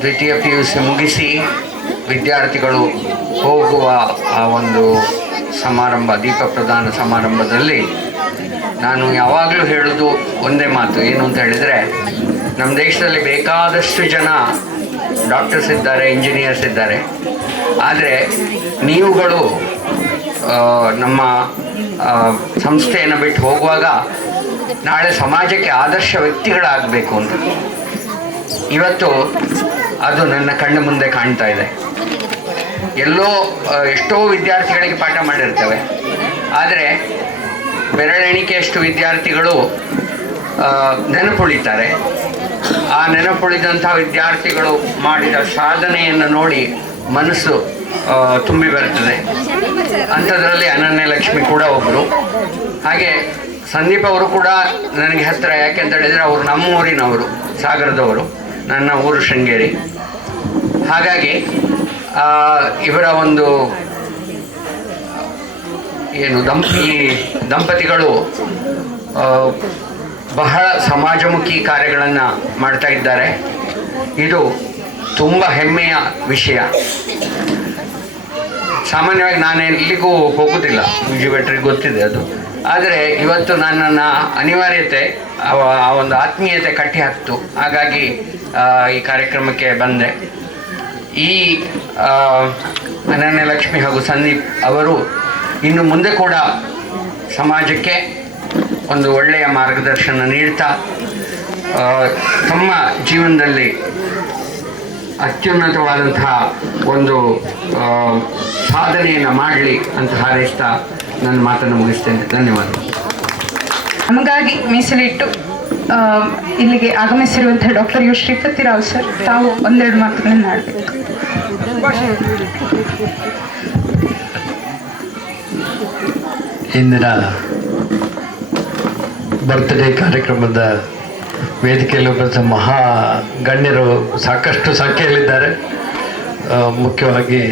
ದ್ವಿತೀಯ PUC ಮುಗಿಸಿ ವಿದ್ಯಾರ್ಥಿಗಳು ಹೋಗುವ ಆ ಒಂದು ಸಮಾರಂಭ, ದೀಪ ಪ್ರದಾನ ಸಮಾರಂಭದಲ್ಲಿ ನಾನು ಯಾವಾಗಲೂ ಹೇಳೋದು ಒಂದೇ ಮಾತು, ಏನು ಅಂತ ಹೇಳಿದರೆ, ನಮ್ಮ ದೇಶದಲ್ಲಿ ಬೇಕಾದಷ್ಟು ಜನ ಡಾಕ್ಟರ್ಸ್ ಇದ್ದಾರೆ, ಇಂಜಿನಿಯರ್ಸ್ ಇದ್ದಾರೆ. ಆದರೆ ನೀವುಗಳು ನಮ್ಮ ಸಂಸ್ಥೆಯನ್ನು ಬಿಟ್ಟು ಹೋಗುವಾಗ ನಾಳೆ ಸಮಾಜಕ್ಕೆ ಆದರ್ಶ ವ್ಯಕ್ತಿಗಳಾಗಬೇಕು ಅಂತ ಇವತ್ತು ಅದು ನನ್ನ ಕಣ್ಣು ಮುಂದೆ ಕಾಣ್ತಾ ಇದೆ. ಎಷ್ಟೋ ವಿದ್ಯಾರ್ಥಿಗಳಿಗೆ ಪಾಠ ಮಾಡಿರ್ತೇವೆ, ಆದರೆ ಬೆರಳೆಣಿಕೆಯಷ್ಟು ವಿದ್ಯಾರ್ಥಿಗಳು ನೆನಪುಳಿತಾರೆ. ಆ ನೆನಪುಳಿದಂಥ ವಿದ್ಯಾರ್ಥಿಗಳು ಮಾಡಿದ ಸಾಧನೆಯನ್ನು ನೋಡಿ ಮನಸ್ಸು ತುಂಬಿ ಬರ್ತದೆ. ಅಂಥದ್ರಲ್ಲಿ ಅನನ್ಯ ಲಕ್ಷ್ಮಿ ಕೂಡ ಒಬ್ಬರು. ಹಾಗೆ ಸಂದೀಪ್ ಅವರು ಕೂಡ ನನಗೆ ಹತ್ತಿರ. ಯಾಕೆಂತ ಹೇಳಿದರೆ ಅವರು ನಮ್ಮ ಊರಿನವರು, ಸಾಗರದವರು, ನನ್ನ ಊರು ಶೃಂಗೇರಿ. ಹಾಗಾಗಿ ಇವರ ಒಂದು ಈ ದಂಪತಿಗಳು ಬಹಳ ಸಮಾಜಮುಖಿ ಕಾರ್ಯಗಳನ್ನು ಮಾಡ್ತಾ ಇದ್ದಾರೆ. ಇದು ತುಂಬ ಹೆಮ್ಮೆಯ ವಿಷಯ. ಸಾಮಾನ್ಯವಾಗಿ ನಾನು ಎಲ್ಲಿಗೂ ಹೋಗೋದಿಲ್ಲ, ವಿಜುವೆಟ್ರಿಗೆ ಗೊತ್ತಿದೆ ಅದು. ಆದರೆ ಇವತ್ತು ನನ್ನನ್ನು ಅನಿವಾರ್ಯತೆ, ಆ ಒಂದು ಆತ್ಮೀಯತೆ ಕಟ್ಟಿ ಹಾಕ್ತು. ಹಾಗಾಗಿ ಈ ಕಾರ್ಯಕ್ರಮಕ್ಕೆ ಬಂದೆ. ಈ ಅನನ್ಯ ಲಕ್ಷ್ಮಿ ಹಾಗೂ ಸಂದೀಪ್ ಅವರು ಇನ್ನು ಮುಂದೆ ಕೂಡ ಸಮಾಜಕ್ಕೆ ಒಂದು ಒಳ್ಳೆಯ ಮಾರ್ಗದರ್ಶನ ನೀಡ್ತಾ ತಮ್ಮ ಜೀವನದಲ್ಲಿ ಅತ್ಯುನ್ನತವಾದಂತಹ ಒಂದು ಸಾಧನೆಯನ್ನು ಮಾಡಲಿ ಅಂತ ಹಾರೈಸ್ತಾ ನನ್ನ ಮಾತನ್ನು ಮುಗಿಸ್ತೇನೆ. ಧನ್ಯವಾದಗಳು. ನಮಗಾಗಿ ಮೀಸಲಿಟ್ಟು ಇಲ್ಲಿಗೆ ಆಗಮಿಸಿರುವಂತಹ ಡಾಕ್ಟರ್ ಯು ಶ್ರೀಪತಿರಾವ್ ಸರ್, ತಾವು ಒಂದೆರಡು ಮಾತುಗಳನ್ನು ಆಡಬೇಕು. ಇಂದಿನ ಬರ್ತ್ಡೇ ಕಾರ್ಯಕ್ರಮದ ವೇದಿಕೆಯಲ್ಲಿ ಒಬ್ಬ ಮಹಾ ಗಣ್ಯರು ಸಾಕಷ್ಟು ಸಂಖ್ಯೆಯಲ್ಲಿದ್ದಾರೆ. ಮುಖ್ಯವಾಗಿ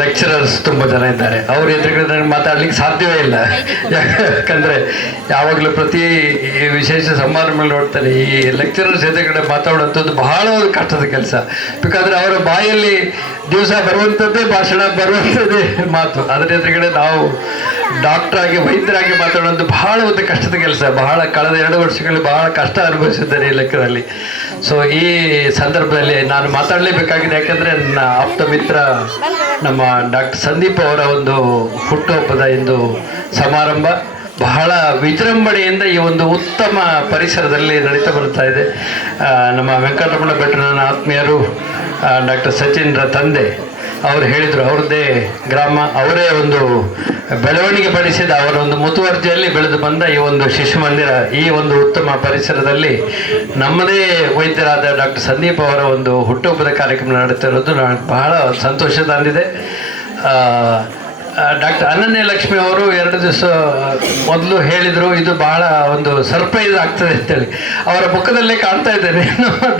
ಲೆಕ್ಚರರ್ಸ್ ತುಂಬ ಜನ ಇದ್ದಾರೆ. ಅವ್ರ ಎದುರುಗಡೆ ನನಗೆ ಮಾತಾಡ್ಲಿಕ್ಕೆ ಸಾಧ್ಯವೇ ಇಲ್ಲ. ಯಾಕಂದರೆ ಯಾವಾಗಲೂ ಪ್ರತಿ ವಿಶೇಷ ಸಮಾರಂಭಗಳು ನೋಡ್ತಾರೆ, ಈ ಲೆಕ್ಚರರ್ಸ್ ಎದುರುಗಡೆ ಮಾತಾಡೋಂಥದ್ದು ಬಹಳ ಒಂದು ಕಷ್ಟದ ಕೆಲಸ. ಬೇಕಾದರೆ ಅವರ ಬಾಯಲ್ಲಿ ದಿವಸ ಬರುವಂಥದ್ದೇ ಭಾಷಣ, ಬರುವಂಥದ್ದೇ ಮಾತು. ಅದರ ಎದುರುಗಡೆ ನಾವು ಡಾಕ್ಟ್ರಾಗಿ, ವೈದ್ಯರಾಗಿ ಮಾತಾಡೋದು ಬಹಳ ಒಂದು ಕಷ್ಟದ ಕೆಲಸ. ಕಳೆದ 2 ವರ್ಷಗಳಲ್ಲಿ ಬಹಳ ಕಷ್ಟ ಅನುಭವಿಸಿದ್ದೇನೆ ಈ ಲೆಕ್ಕದಲ್ಲಿ. ಸೊ ಈ ಸಂದರ್ಭದಲ್ಲಿ ನಾನು ಮಾತಾಡಲೇಬೇಕಾಗಿದೆ. ಯಾಕಂದರೆ ನನ್ನ ಆಪ್ತ ಮಿತ್ರ ನಮ್ಮ ಡಾಕ್ಟರ್ ಸಂದೀಪ್ ಅವರ ಒಂದು ಹುಟ್ಟುಹಬ್ಬದ ಇಂದು ಸಮಾರಂಭ ಬಹಳ ವಿಜೃಂಭಣೆಯಿಂದ ಈ ಒಂದು ಉತ್ತಮ ಪರಿಸರದಲ್ಲಿ ನಡೀತಾ ಬರ್ತಾ ಇದೆ. ನಮ್ಮ ವೆಂಕಟರಮಣ ಭಟ್ರು, ನನ್ನ ಆತ್ಮೀಯರು, ಡಾಕ್ಟರ್ ಸಚಿನ್ರ ತಂದೆ, ಅವರು ಹೇಳಿದರು, ಅವ್ರದ್ದೇ ಗ್ರಾಮ, ಅವರೇ ಒಂದು ಬೆಳವಣಿಗೆ ಪಡಿಸಿದ ಅವರ ಒಂದು ಮುತುವರ್ಜಿಯಲ್ಲಿ ಬೆಳೆದು ಬಂದ ಈ ಒಂದು ಶಿಶು ಮಂದಿರ, ಈ ಒಂದು ಉತ್ತಮ ಪರಿಸರದಲ್ಲಿ ನಮ್ಮದೇ ವೈದ್ಯರಾದ ಡಾಕ್ಟರ್ ಸಂದೀಪ್ ಅವರ ಒಂದು ಹುಟ್ಟುಹಬ್ಬದ ಕಾರ್ಯಕ್ರಮ ನಡೆತಿರೋದು ನನಗೆ ಬಹಳ ಸಂತೋಷ ತಂದಿದೆ. ಡಾಕ್ಟರ್ ಅನನ್ಯ ಲಕ್ಷ್ಮಿ ಅವರು 2 ದಿವಸ ಮೊದಲು ಹೇಳಿದರು, ಇದು ಬಹಳ ಒಂದು ಸರ್ಪ್ರೈಸ್ ಆಗ್ತದೆ ಅಂತೇಳಿ. ಅವರ ಮುಖದಲ್ಲೇ ಕಾಣ್ತಾ ಇದ್ದೇನೆ,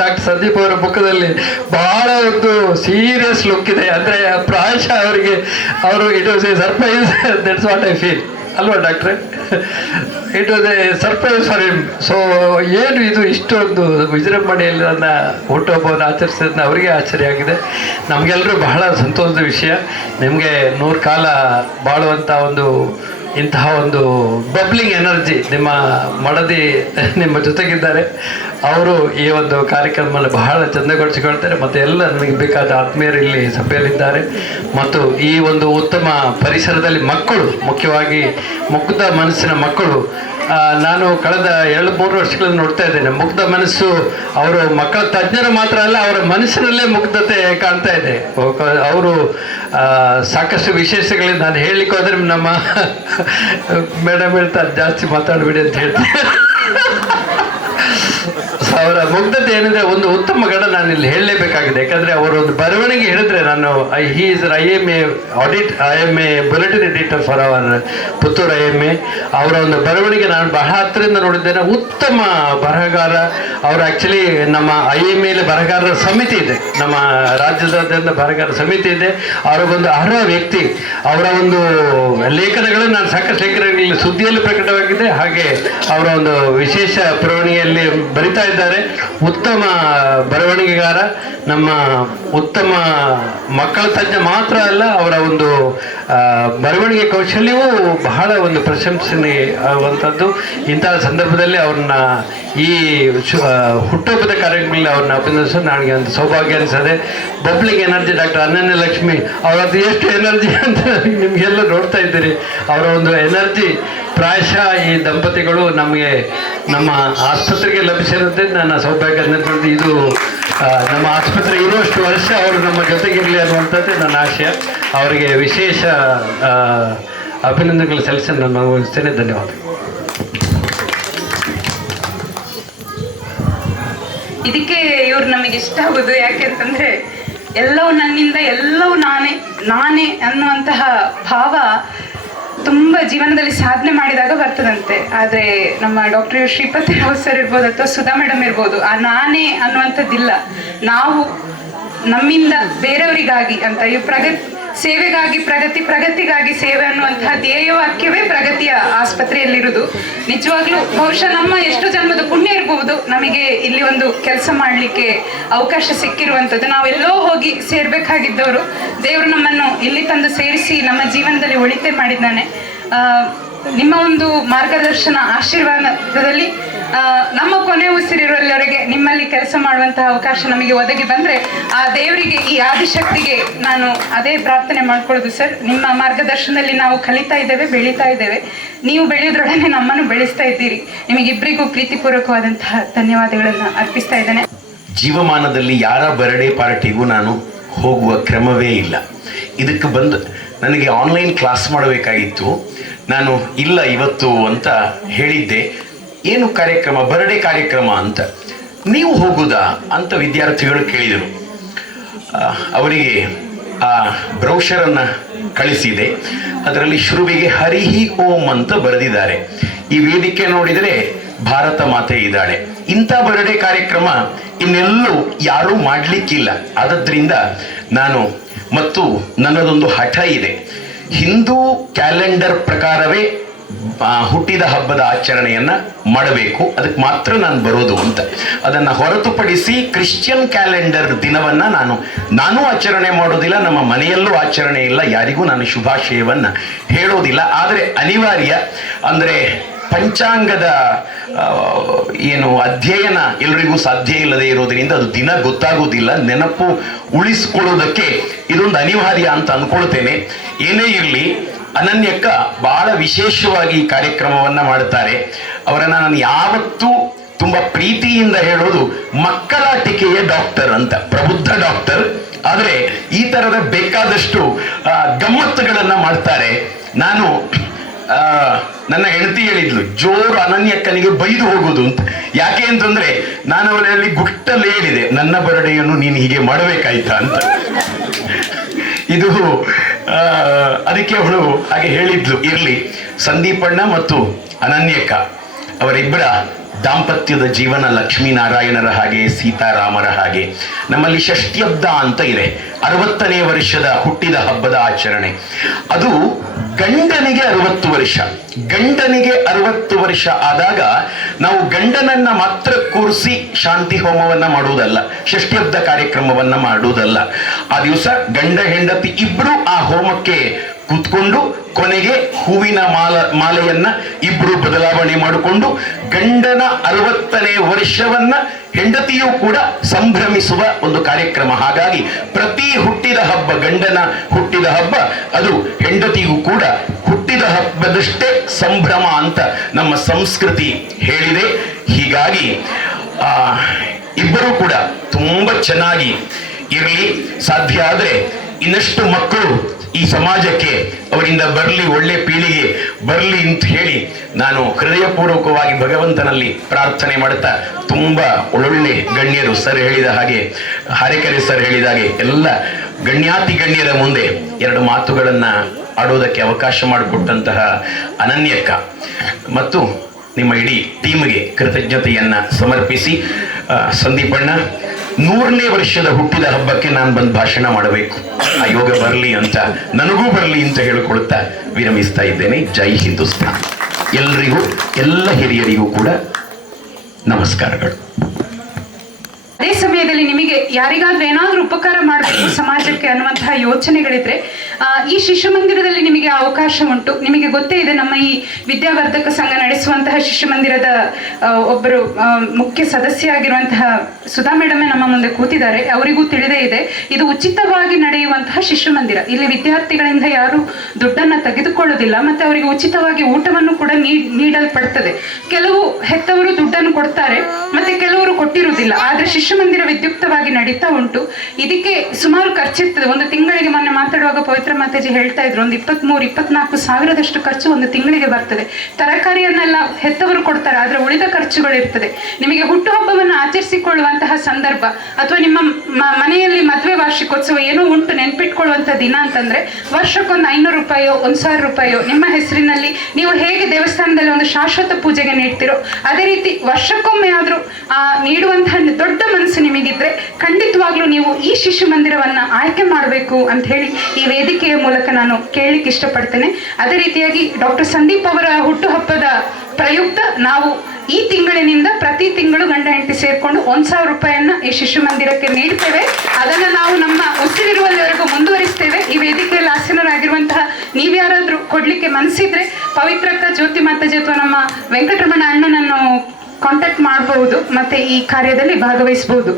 ಡಾಕ್ಟರ್ ಸಂದೀಪ್ ಅವರ ಮುಖದಲ್ಲಿ ಬಹಳ ಒಂದು ಸೀರಿಯಸ್ ಲುಕ್ ಇದೆ. ಅಂದರೆ ಪ್ರಾಯಶಃ ಅವರು it was A surprise, that's what I feel, ಅಲ್ವಾ ಡಾಕ್ಟ್ರೆ? It was A surprise for him. So ಏನು ಇದು ಇಷ್ಟೊಂದು ವಿಜೃಂಭಣೆಯಲ್ಲಿ ನನ್ನ ಹುಟ್ಟುಹಬ್ಬವನ್ನು ಆಚರಿಸಿದ್ರೆ ಅವರಿಗೆ ಆಶ್ಚರ್ಯ ಆಗಿದೆ. ನಮಗೆಲ್ಲರೂ ಬಹಳ ಸಂತೋಷದ ವಿಷಯ. ನಿಮಗೆ 100 ಕಾಲ ಬಾಳುವಂಥ ಒಂದು ಇಂತಹ ಒಂದು ಬಬ್ಲಿಂಗ್ ಎನರ್ಜಿ ನಿಮ್ಮ ಮಡದಿ ನಿಮ್ಮ ಜೊತೆಗಿದ್ದಾರೆ. ಅವರು ಈ ಒಂದು ಕಾರ್ಯಕ್ರಮವನ್ನು ಬಹಳ ಚೆಂದಗೊಳಿಸಿಕೊಳ್ತಾರೆ. ಮತ್ತು ಎಲ್ಲ ನಮಗೆ ಬೇಕಾದ ಆತ್ಮೀಯರು ಇಲ್ಲಿ ಸಭೆಯಲ್ಲಿದ್ದಾರೆ. ಮತ್ತು ಈ ಒಂದು ಉತ್ತಮ ಪರಿಸರದಲ್ಲಿ ಮಕ್ಕಳು, ಮುಖ್ಯವಾಗಿ ಮುಗ್ಧ ಮನಸ್ಸಿನ ಮಕ್ಕಳು, ನಾನು ಕಳೆದ 2-3 ವರ್ಷಗಳಿಂದ ನೋಡ್ತಾ ಇದ್ದೇನೆ. ಮುಗ್ಧ ಮನಸ್ಸು, ಅವರು ಮಕ್ಕಳ ತಜ್ಞರು ಮಾತ್ರ ಅಲ್ಲ, ಅವರ ಮನಸ್ಸಿನಲ್ಲೇ ಮುಗ್ಧತೆ ಕಾಣ್ತಾ ಇದೆ. ಅವರು ಸಾಕಷ್ಟು ವಿಶೇಷಗಳಿಂದ ನಾನು ಹೇಳಲಿಕ್ಕೆ ಹೋದರೆ ನಮ್ಮ ಮೇಡಮ್ ಹೇಳ್ತಾರೆ ಜಾಸ್ತಿ ಮಾತಾಡಬೇಡಿ ಅಂತ ಹೇಳ್ತಾರೆ. ಅವರ ಮುಗ್ಧತೆ ಏನಿದೆ, ಒಂದು ಉತ್ತಮ ಗಣ ನಾನು ಇಲ್ಲಿ ಹೇಳಲೇಬೇಕಾಗಿದೆ. ಯಾಕಂದ್ರೆ ಅವರ ಒಂದು ಬರವಣಿಗೆ ಹೇಳಿದ್ರೆ ನಾನು I M A bulletin editor for our Puttur IMA. ಅವರ ಒಂದು ಬರವಣಿಗೆ ನಾನು ಬಹಳ ಹತ್ತಿರದಿಂದ ನೋಡಿದ್ದೇನೆ. ಉತ್ತಮ ಬರಹಗಾರ ಅವರು. ಆಕ್ಚುಲಿ ನಮ್ಮ IMA ಬರಹಗಾರರ ಸಮಿತಿ ಇದೆ, ನಮ್ಮ ರಾಜ್ಯದಾದ್ಯಂತ ಬರಹಗಾರರ ಸಮಿತಿ ಇದೆ. ಅವರಿಗೊಂದು ಅರ್ಹ ವ್ಯಕ್ತಿ. ಅವರ ಒಂದು ಲೇಖನಗಳು ನಾನು ಸಾಕಷ್ಟು ಲೇಖನಗಳಲ್ಲಿ ಸುದ್ದಿಯಲ್ಲಿ ಪ್ರಕಟವಾಗಿದೆ. ಹಾಗೆ ಅವರ ಒಂದು ವಿಶೇಷ ಬರವಣಿಗೆಯಲ್ಲಿ ಬರಿತಾ ಇದ್ದಾರೆ. ಉತ್ತಮ ಬರವಣಿಗೆಗಾರ, ನಮ್ಮ ಉತ್ತಮ ಮಕ್ಕಳ ತಜ್ಞ ಮಾತ್ರ ಅಲ್ಲ, ಅವರ ಒಂದು ಬರವಣಿಗೆ ಕೌಶಲ್ಯವೂ ಬಹಳ ಒಂದು ಪ್ರಶಂಸನೀಯ ಆಗುವಂಥದ್ದು. ಇಂತಹ ಸಂದರ್ಭದಲ್ಲಿ ಅವ್ರನ್ನ ಈ ಹುಟ್ಟುಹಬ್ಬದ ಕಾರ್ಯಕ್ರಮದಲ್ಲಿ ಅವ್ರನ್ನ ಅಭಿನಂದಿಸೋದು ನನಗೆ ಒಂದು ಸೌಭಾಗ್ಯ ಅನಿಸದೆ. ಬಬ್ಲಿಂಗ್ ಎನರ್ಜಿ ಡಾಕ್ಟರ್ ಅನನ್ಯ ಲಕ್ಷ್ಮಿ ಅವರದ್ದು ಎಷ್ಟು ಎನರ್ಜಿ ಅಂತ ನಿಮಗೆಲ್ಲ ನೋಡ್ತಾ ಇದ್ದೀರಿ. ಅವರ ಒಂದು ಎನರ್ಜಿ ಪ್ರಾಯಶಃ ಈ ದಂಪತಿಗಳು ನಮಗೆ ನಮ್ಮ ಆಸ್ಪತ್ರೆಗೆ ಲಭಿಸಿರುತ್ತೆ. ನನ್ನ ಸೌಭಾಗ್ಯ ನೆನಪು. ಇದು ನಮ್ಮ ಆಸ್ಪತ್ರೆ ಇರುವಷ್ಟು ವರ್ಷ ಅವರು ನಮ್ಮ ಜೊತೆಗಿರಲಿ ಅನ್ನುವಂಥದ್ದು ನನ್ನ ಆಶಯ. ಅವರಿಗೆ ವಿಶೇಷ ಅಭಿನಂದನೆಗಳು ಸಲ್ಲಿಸಿ ನಾನು ಭಾಗವಹಿಸ್ತೇನೆ. ಧನ್ಯವಾದ. ಇದಕ್ಕೆ ಇವ್ರು ನಮಗೆ ಇಷ್ಟ ಆಗೋದು ಯಾಕೆಂತಂದ್ರೆ ಎಲ್ಲವೂ ನನ್ನಿಂದ, ಎಲ್ಲವೂ ನಾನೇ ಅನ್ನುವಂತಹ ಭಾವ ತುಂಬ ಜೀವನದಲ್ಲಿ ಸಾಧನೆ ಮಾಡಿದಾಗ ಬರ್ತದಂತೆ. ಆದರೆ ನಮ್ಮ ಡಾಕ್ಟರ್ ಶ್ರೀಪತಿ ರಾವ್ ಸರ್ ಇರ್ಬೋದು ಅಥವಾ ಸುಧಾ ಮೇಡಮ್ ಇರ್ಬೋದು, ಆ ನಾನೇ ಅನ್ನುವಂಥದ್ದಿಲ್ಲ. ನಾವು ನಮ್ಮಿಂದ ಬೇರೆಯವರಿಗಾಗಿ ಅಂತ ಈ ಸೇವೆಗಾಗಿ ಪ್ರಗತಿಗಾಗಿ ಸೇವೆ ಅನ್ನುವಂತಹ ಧ್ಯೇಯವಾಕ್ಯವೇ ಪ್ರಗತಿಯ ಆಸ್ಪತ್ರೆಯಲ್ಲಿರುವುದು. ನಿಜವಾಗ್ಲೂ ಬಹುಶಃ ನಮ್ಮ ಎಷ್ಟು ಜನ್ಮದ ಪುಣ್ಯ ಇರಬಹುದು ನಮಗೆ ಇಲ್ಲಿ ಒಂದು ಕೆಲಸ ಮಾಡಲಿಕ್ಕೆ ಅವಕಾಶ ಸಿಕ್ಕಿರುವಂಥದ್ದು. ನಾವೆಲ್ಲೋ ಹೋಗಿ ಸೇರ್ಬೇಕಾಗಿದ್ದವರು ದೇವರು ನಮ್ಮನ್ನು ಇಲ್ಲಿ ತಂದು ಸೇರಿಸಿ ನಮ್ಮ ಜೀವನದಲ್ಲಿ ಒಳಿತೆ ಮಾಡಿದ್ದಾನೆ. ನಿಮ್ಮ ಒಂದು ಮಾರ್ಗದರ್ಶನ ಆಶೀರ್ವಾದದಲ್ಲಿ ನಮ್ಮ ಕೊನೆ ಉಸಿರಿರುವವರೆಗೆ ನಿಮ್ಮಲ್ಲಿ ಕೆಲಸ ಮಾಡುವಂತಹ ಅವಕಾಶ ನಮಗೆ ಒದಗಿ ಬಂದರೆ ಆ ದೇವರಿಗೆ, ಈ ಆದಿಶಕ್ತಿಗೆ ನಾನು ಅದೇ ಪ್ರಾರ್ಥನೆ ಮಾಡ್ಕೊಳ್ಳೋದು. ಸರ್, ನಿಮ್ಮ ಮಾರ್ಗದರ್ಶನದಲ್ಲಿ ನಾವು ಕಲಿತಾ ಇದ್ದೇವೆ, ಬೆಳೀತಾ ಇದ್ದೇವೆ. ನೀವು ಬೆಳೆಯೋದ್ರೊಡನೆ ನಮ್ಮನ್ನು ಬೆಳೆಸ್ತಾ ಇದ್ದೀರಿ. ನಿಮಗಿಬ್ಬರಿಗೂ ಪ್ರೀತಿಪೂರ್ವಕವಾದಂತಹ ಧನ್ಯವಾದಗಳನ್ನು ಅರ್ಪಿಸ್ತಾ ಇದ್ದೇನೆ. ಜೀವಮಾನದಲ್ಲಿ ಯಾರ ಬರ್ಡೇ ಪಾರ್ಟಿಗೂ ನಾನು ಹೋಗುವ ಕ್ರಮವೇ ಇಲ್ಲ. ಇದಕ್ಕೆ ಬಂದು ನನಗೆ ಆನ್ಲೈನ್ ಕ್ಲಾಸ್ ಮಾಡಬೇಕಾಗಿತ್ತು. ನಾನು ಇಲ್ಲ ಇವತ್ತು ಅಂತ ಹೇಳಿದ್ದೆ. ಏನು ಕಾರ್ಯಕ್ರಮ? ಬರ್ಡೇ ಕಾರ್ಯಕ್ರಮ ಅಂತ. ನೀವು ಹೋಗುದಾ ಅಂತ ವಿದ್ಯಾರ್ಥಿಗಳು ಕೇಳಿದರು. ಅವರಿಗೆ ಆ ಬ್ರೌಷರನ್ನು ಕಳಿಸಿದೆ. ಅದರಲ್ಲಿ ಶುರುವಿಗೆ ಹರಿಹಿ ಓಂ ಅಂತ ಬರೆದಿದ್ದಾರೆ. ಈ ವೇದಿಕೆ ನೋಡಿದರೆ ಭಾರತ ಮಾತೆ ಇದ್ದಾಳೆ. ಇಂಥ ಬರ್ಡೇ ಕಾರ್ಯಕ್ರಮ ಇನ್ನೆಲ್ಲೂ ಯಾರೂ ಮಾಡಲಿಕ್ಕಿಲ್ಲ. ಆದದ್ರಿಂದ ನಾನು ಮತ್ತು ನನ್ನದೊಂದು ಹಠ ಇದೆ. ಹಿಂದೂ ಕ್ಯಾಲೆಂಡರ್ ಪ್ರಕಾರವೇ ಹುಟ್ಟಿದ ಹಬ್ಬದ ಆಚರಣೆಯನ್ನ ಮಾಡಬೇಕು, ಅದಕ್ಕೆ ಮಾತ್ರ ನಾನು ಬರೋದು ಅಂತ. ಅದನ್ನು ಹೊರತುಪಡಿಸಿ ಕ್ರಿಶ್ಚಿಯನ್ ಕ್ಯಾಲೆಂಡರ್ ದಿನವನ್ನ ನಾನು ಆಚರಣೆ ಮಾಡೋದಿಲ್ಲ. ನಮ್ಮ ಮನೆಯಲ್ಲೂ ಆಚರಣೆ ಇಲ್ಲ. ಯಾರಿಗೂ ನಾನು ಶುಭಾಶಯವನ್ನ ಹೇಳೋದಿಲ್ಲ. ಆದರೆ ಅನಿವಾರ್ಯ ಅಂದರೆ ಪಂಚಾಂಗದ ಏನು ಅಧ್ಯಯನ ಎಲ್ರಿಗೂ ಸಾಧ್ಯ ಇಲ್ಲದೆ ಇರೋದ್ರಿಂದ ಅದು ದಿನ ಗೊತ್ತಾಗೋದಿಲ್ಲ. ನೆನಪು ಉಳಿಸ್ಕೊಳ್ಳೋದಕ್ಕೆ ಇದೊಂದು ಅನಿವಾರ್ಯ ಅಂತ ಅನ್ಕೊಳ್ತೇನೆ. ಏನೇ ಇರಲಿ, ಅನನ್ಯಕ್ಕ ಬಹಳ ವಿಶೇಷವಾಗಿ ಈ ಕಾರ್ಯಕ್ರಮವನ್ನ ಮಾಡ್ತಾರೆ. ಅವರನ್ನ ನಾನು ಯಾವತ್ತೂ ತುಂಬಾ ಪ್ರೀತಿಯಿಂದ ಹೇಳೋದು ಮಕ್ಕಳಾಟಿಕೆಯ ಡಾಕ್ಟರ್ ಅಂತ, ಪ್ರಬುದ್ಧ ಡಾಕ್ಟರ್. ಆದರೆ ಈ ತರದ ಬೇಕಾದಷ್ಟು ಗಮ್ಮತ್ತುಗಳನ್ನ ಮಾಡ್ತಾರೆ. ನಾನು ನನ್ನ ಹೆಂಡತಿ ಹೇಳಿದ್ಲು, ಜೋರು ಅನನ್ಯಕ್ಕನಿಗೆ ಬೈದು ಹೋಗುದು ಅಂತ. ಯಾಕೆ ಅಂತಂದ್ರೆ ನಾನು ಅವಳಲ್ಲಿ ಗುಟ್ಟಲ್ಲಿ ಹೇಳಿದೆ, ನನ್ನ ಬರ್ಡೆಯನ್ನು ನೀನು ಹೀಗೆ ಮಾಡಬೇಕಾಯ್ತಾ ಅಂತ. ಇದು ಅದಕ್ಕೆ ಅವಳು ಹಾಗೆ ಹೇಳಿದ್ಲು. ಇರ್ಲಿ, ಸಂದೀಪಣ್ಣ ಮತ್ತು ಅನನ್ಯಕ್ಕ ಅವರಿಬ್ಬರ ದಾಂಪತ್ಯದ ಜೀವನ ಲಕ್ಷ್ಮೀನಾರಾಯಣರ ಹಾಗೆ, ಸೀತಾರಾಮರ ಹಾಗೆ. ನಮ್ಮಲ್ಲಿ ಷಷ್ಠ್ಯಬ್ದ ಅಂತ ಇದೆ, 60ನೇ ವರ್ಷದ ಹುಟ್ಟಿದ ಹಬ್ಬದ ಆಚರಣೆ. ಅದು ಗಂಡನಿಗೆ 60 ವರ್ಷ. ಗಂಡನಿಗೆ 60 ವರ್ಷ ಆದಾಗ ನಾವು ಗಂಡನನ್ನ ಮಾತ್ರ ಕೂರಿಸಿ ಶಾಂತಿ ಹೋಮವನ್ನ ಮಾಡುವುದಲ್ಲ, ಷಷ್ಠ್ಯಬ್ದ ಕಾರ್ಯಕ್ರಮವನ್ನ ಮಾಡುವುದಲ್ಲ. ಆ ದಿವಸ ಗಂಡ ಹೆಂಡತಿ ಇಬ್ರು ಆ ಹೋಮಕ್ಕೆ ಕೂತ್ಕೊಂಡು ಕೊನೆಗೆ ಹೂವಿನ ಮಾಲೆಯನ್ನ ಇಬ್ರು ಬದಲಾವಣೆ ಮಾಡಿಕೊಂಡು ಗಂಡನ 60ನೇ ವರ್ಷವನ್ನ ಹೆಂಡತಿಯೂ ಕೂಡ ಸಂಭ್ರಮಿಸುವ ಒಂದು ಕಾರ್ಯಕ್ರಮ. ಹಾಗಾಗಿ ಪ್ರತಿ ಹುಟ್ಟಿದ ಹಬ್ಬ, ಗಂಡನ ಹುಟ್ಟಿದ ಹಬ್ಬ, ಅದು ಹೆಂಡತಿಗೂ ಕೂಡ ಹುಟ್ಟಿದ ಹಬ್ಬದಷ್ಟೇ ಸಂಭ್ರಮ ಅಂತ ನಮ್ಮ ಸಂಸ್ಕೃತಿ ಹೇಳಿದೆ. ಹೀಗಾಗಿ ಇಬ್ಬರು ಕೂಡ ತುಂಬಾ ಚೆನ್ನಾಗಿ ಇರಲಿ. ಸಾಧ್ಯ ಆದರೆ ಇನ್ನಷ್ಟು ಮಕ್ಕಳು ಈ ಸಮಾಜಕ್ಕೆ ಅವರಿಂದ ಬರಲಿ, ಒಳ್ಳೆ ಪೀಳಿಗೆ ಬರಲಿ ಅಂತ ಹೇಳಿ ನಾನು ಹೃದಯಪೂರ್ವಕವಾಗಿ ಭಗವಂತನಲ್ಲಿ ಪ್ರಾರ್ಥನೆ ಮಾಡ್ತಾ, ತುಂಬ ಒಳ್ಳೊಳ್ಳೆ ಗಣ್ಯರು ಸರ್ ಹೇಳಿದ ಹಾಗೆ, ಹಾರೇಕರೆ ಸರ್ ಹೇಳಿದ ಹಾಗೆ ಎಲ್ಲ ಗಣ್ಯಾತಿ ಗಣ್ಯರ ಮುಂದೆ 2 ಮಾತುಗಳನ್ನ ಆಡೋದಕ್ಕೆ ಅವಕಾಶ ಮಾಡಿಕೊಟ್ಟಂತಹ ಅನನ್ಯಕ್ಕ ಮತ್ತು ನಿಮ್ಮ ಇಡೀ ಟೀಮ್ಗೆ ಕೃತಜ್ಞತೆಯನ್ನ ಸಮರ್ಪಿಸಿ, ಸಂದೀಪಣ್ಣ 100ನೇ ವರ್ಷದ ಹುಟ್ಟಿದ ಹಬ್ಬಕ್ಕೆ ನಾನು ಬಂದು ಭಾಷಣ ಮಾಡಬೇಕು, ಆ ಯೋಗ ಬರಲಿ ಅಂತ, ನನಗೂ ಬರಲಿ ಅಂತ ಹೇಳಿಕೊಳ್ತಾ ವಿರಮಿಸ್ತಾ ಇದ್ದೇನೆ. ಜೈ ಹಿಂದೂಸ್ತಾನ್. ಎಲ್ರಿಗೂ, ಎಲ್ಲ ಹಿರಿಯರಿಗೂ ಕೂಡ ನಮಸ್ಕಾರಗಳು. ಅದೇ ಸಮಯದಲ್ಲಿ ನಿಮಗೆ ಯಾರಿಗಾದ್ರೂ ಏನಾದ್ರೂ ಉಪಕಾರ ಮಾಡಬೇಕು ಸಮಾಜಕ್ಕೆ ಅನ್ನುವಂತಹ ಯೋಚನೆಗಳಿದ್ರೆ ಈ ಶಿಶು ಮಂದಿರದಲ್ಲಿ ನಿಮಗೆ ಅವಕಾಶ ಉಂಟು. ನಿಮಗೆ ಗೊತ್ತೇ ಇದೆ, ನಮ್ಮ ಈ ವಿದ್ಯಾವರ್ಧಕ ಸಂಘ ನಡೆಸುವಂತಹ ಶಿಶು ಮಂದಿರದ ಒಬ್ಬರು ಮುಖ್ಯ ಸದಸ್ಯ ಆಗಿರುವಂತಹ ಸುಧಾ ಮೇಡಮೇ ನಮ್ಮ ಮುಂದೆ ಕೂತಿದ್ದಾರೆ. ಅವರಿಗೂ ತಿಳಿದೇ ಇದೆ, ಇದು ಉಚಿತವಾಗಿ ನಡೆಯುವಂತಹ ಶಿಶು ಮಂದಿರ. ಇಲ್ಲಿ ವಿದ್ಯಾರ್ಥಿಗಳಿಂದ ಯಾರು ದುಡ್ಡನ್ನ ತೆಗೆದುಕೊಳ್ಳೋದಿಲ್ಲ, ಮತ್ತೆ ಅವರಿಗೆ ಉಚಿತವಾಗಿ ಊಟವನ್ನು ಕೂಡ ನೀಡಲ್ಪಡ್ತದೆ. ಕೆಲವು ಹೆತ್ತವರು ದುಡ್ಡನ್ನು ಕೊಡ್ತಾರೆ, ಮತ್ತೆ ಕೆಲವರು ಕೊಟ್ಟಿರುವುದಿಲ್ಲ. ಆದ್ರೆ ಶಿಶು ಮಂದಿರ ವಿದ್ಯುಕ್ತವಾಗಿ ನಡೀತಾ ಉಂಟು. ಇದಕ್ಕೆ ಸುಮಾರು ಖರ್ಚಿರ್ತದೆ. ಒಂದು ತಿಂಗಳಿಗೆ, ಮೊನ್ನೆ ಮಾತಾಡುವಾಗ ಪವಿತ್ರ ಮಾತಾಜಿ ಹೇಳ್ತಾ ಇದ್ರು, ಒಂದು 23-24 ಸಾವಿರದಷ್ಟು ಖರ್ಚು ಒಂದು ತಿಂಗಳಿಗೆ ಬರ್ತದೆ. ತರಕಾರಿಯನ್ನೆಲ್ಲ ಹೆತ್ತವರು ಕೊಡ್ತಾರೆ, ಆದ್ರೆ ಉಳಿದ ಖರ್ಚುಗಳು ಇರ್ತದೆ. ನಿಮಗೆ ಹುಟ್ಟುಹಬ್ಬವನ್ನು ಆಚರಿಸಿಕೊಳ್ಳುವಂತಹ ಸಂದರ್ಭ ಅಥವಾ ನಿಮ್ಮ ಮನೆಯಲ್ಲಿ ಮದುವೆ ವಾರ್ಷಿಕೋತ್ಸವ ಏನೋ ಉಂಟು ನೆನ್ಪಿಟ್ಕೊಳ್ಳುವಂತಹ ದಿನ ಅಂತಂದ್ರೆ ವರ್ಷಕ್ಕೊಂದು 500 ರೂಪಾಯೋ 1000 ರೂಪಾಯೋ ನಿಮ್ಮ ಹೆಸರಿನಲ್ಲಿ ನೀವು ಹೇಗೆ ದೇವಸ್ಥಾನದಲ್ಲಿ ಒಂದು ಶಾಶ್ವತ ಪೂಜೆಗೆ ನೀಡ್ತಿರೋ ಅದೇ ರೀತಿ ವರ್ಷಕ್ಕೊಮ್ಮೆ ಆದ್ರೂ ನೀಡುವಂತಹ ದೊಡ್ಡ ಮನಸ್ಸು ನಿಮಗಿದ್ರೆ ಖಂಡಿತವಾಗ್ಲೂ ನೀವು ಈ ಶಿಶು ಮಂದಿರವನ್ನ ಆಯ್ಕೆ ಮಾಡಬೇಕು ಅಂತ ಹೇಳಿ ಈ ವೇದಿಕೆಯ ಮೂಲಕ ನಾನು ಕೇಳಲಿಕ್ಕೆ ಇಷ್ಟಪಡ್ತೇನೆ. ಅದೇ ರೀತಿಯಾಗಿ ಡಾಕ್ಟರ್ ಸಂದೀಪ್ ಅವರ ಹುಟ್ಟುಹಬ್ಬದ ಪ್ರಯುಕ್ತ ನಾವು ಈ ತಿಂಗಳಿನಿಂದ ಪ್ರತಿ ತಿಂಗಳು ಗಂಡ ಹೆಂಡತಿ ಸೇರ್ಕೊಂಡು 1000 ರೂಪಾಯಿಯನ್ನ ಈ ಶಿಶು ಮಂದಿರಕ್ಕೆ ನೀಡ್ತೇವೆ. ಅದನ್ನ ನಾವು ನಮ್ಮ ಉಸಿರಿರುವಲ್ಲಿವರೆಗೂ ಮುಂದುವರಿಸ್ತೇವೆ. ಈ ವೇದಿಕೆಯಲ್ಲಿ ಆಸೀನರಾಗಿರುವಂತಹ ನೀವ್ಯಾರಾದ್ರೂ ಕೊಡ್ಲಿಕ್ಕೆ ಮನಸ್ಸಿದ್ರೆ ಪವಿತ್ರಕ್ಕ, ಜ್ಯೋತಿ ಮಾತಾಜಿ ಅಥವಾ ನಮ್ಮ ವೆಂಕಟರಮಣ ಅಣ್ಣನನ್ನು ಕಾಂಟ್ಯಾಕ್ಟ್ ಮಾಡಬಹುದು, ಮತ್ತೆ ಈ ಕಾರ್ಯದಲ್ಲಿ ಭಾಗವಹಿಸಬಹುದು.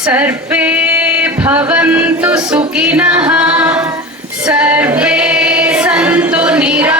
सर्वे भवन्तु सुखिनः, सर्वे सन्तु निरामयाः।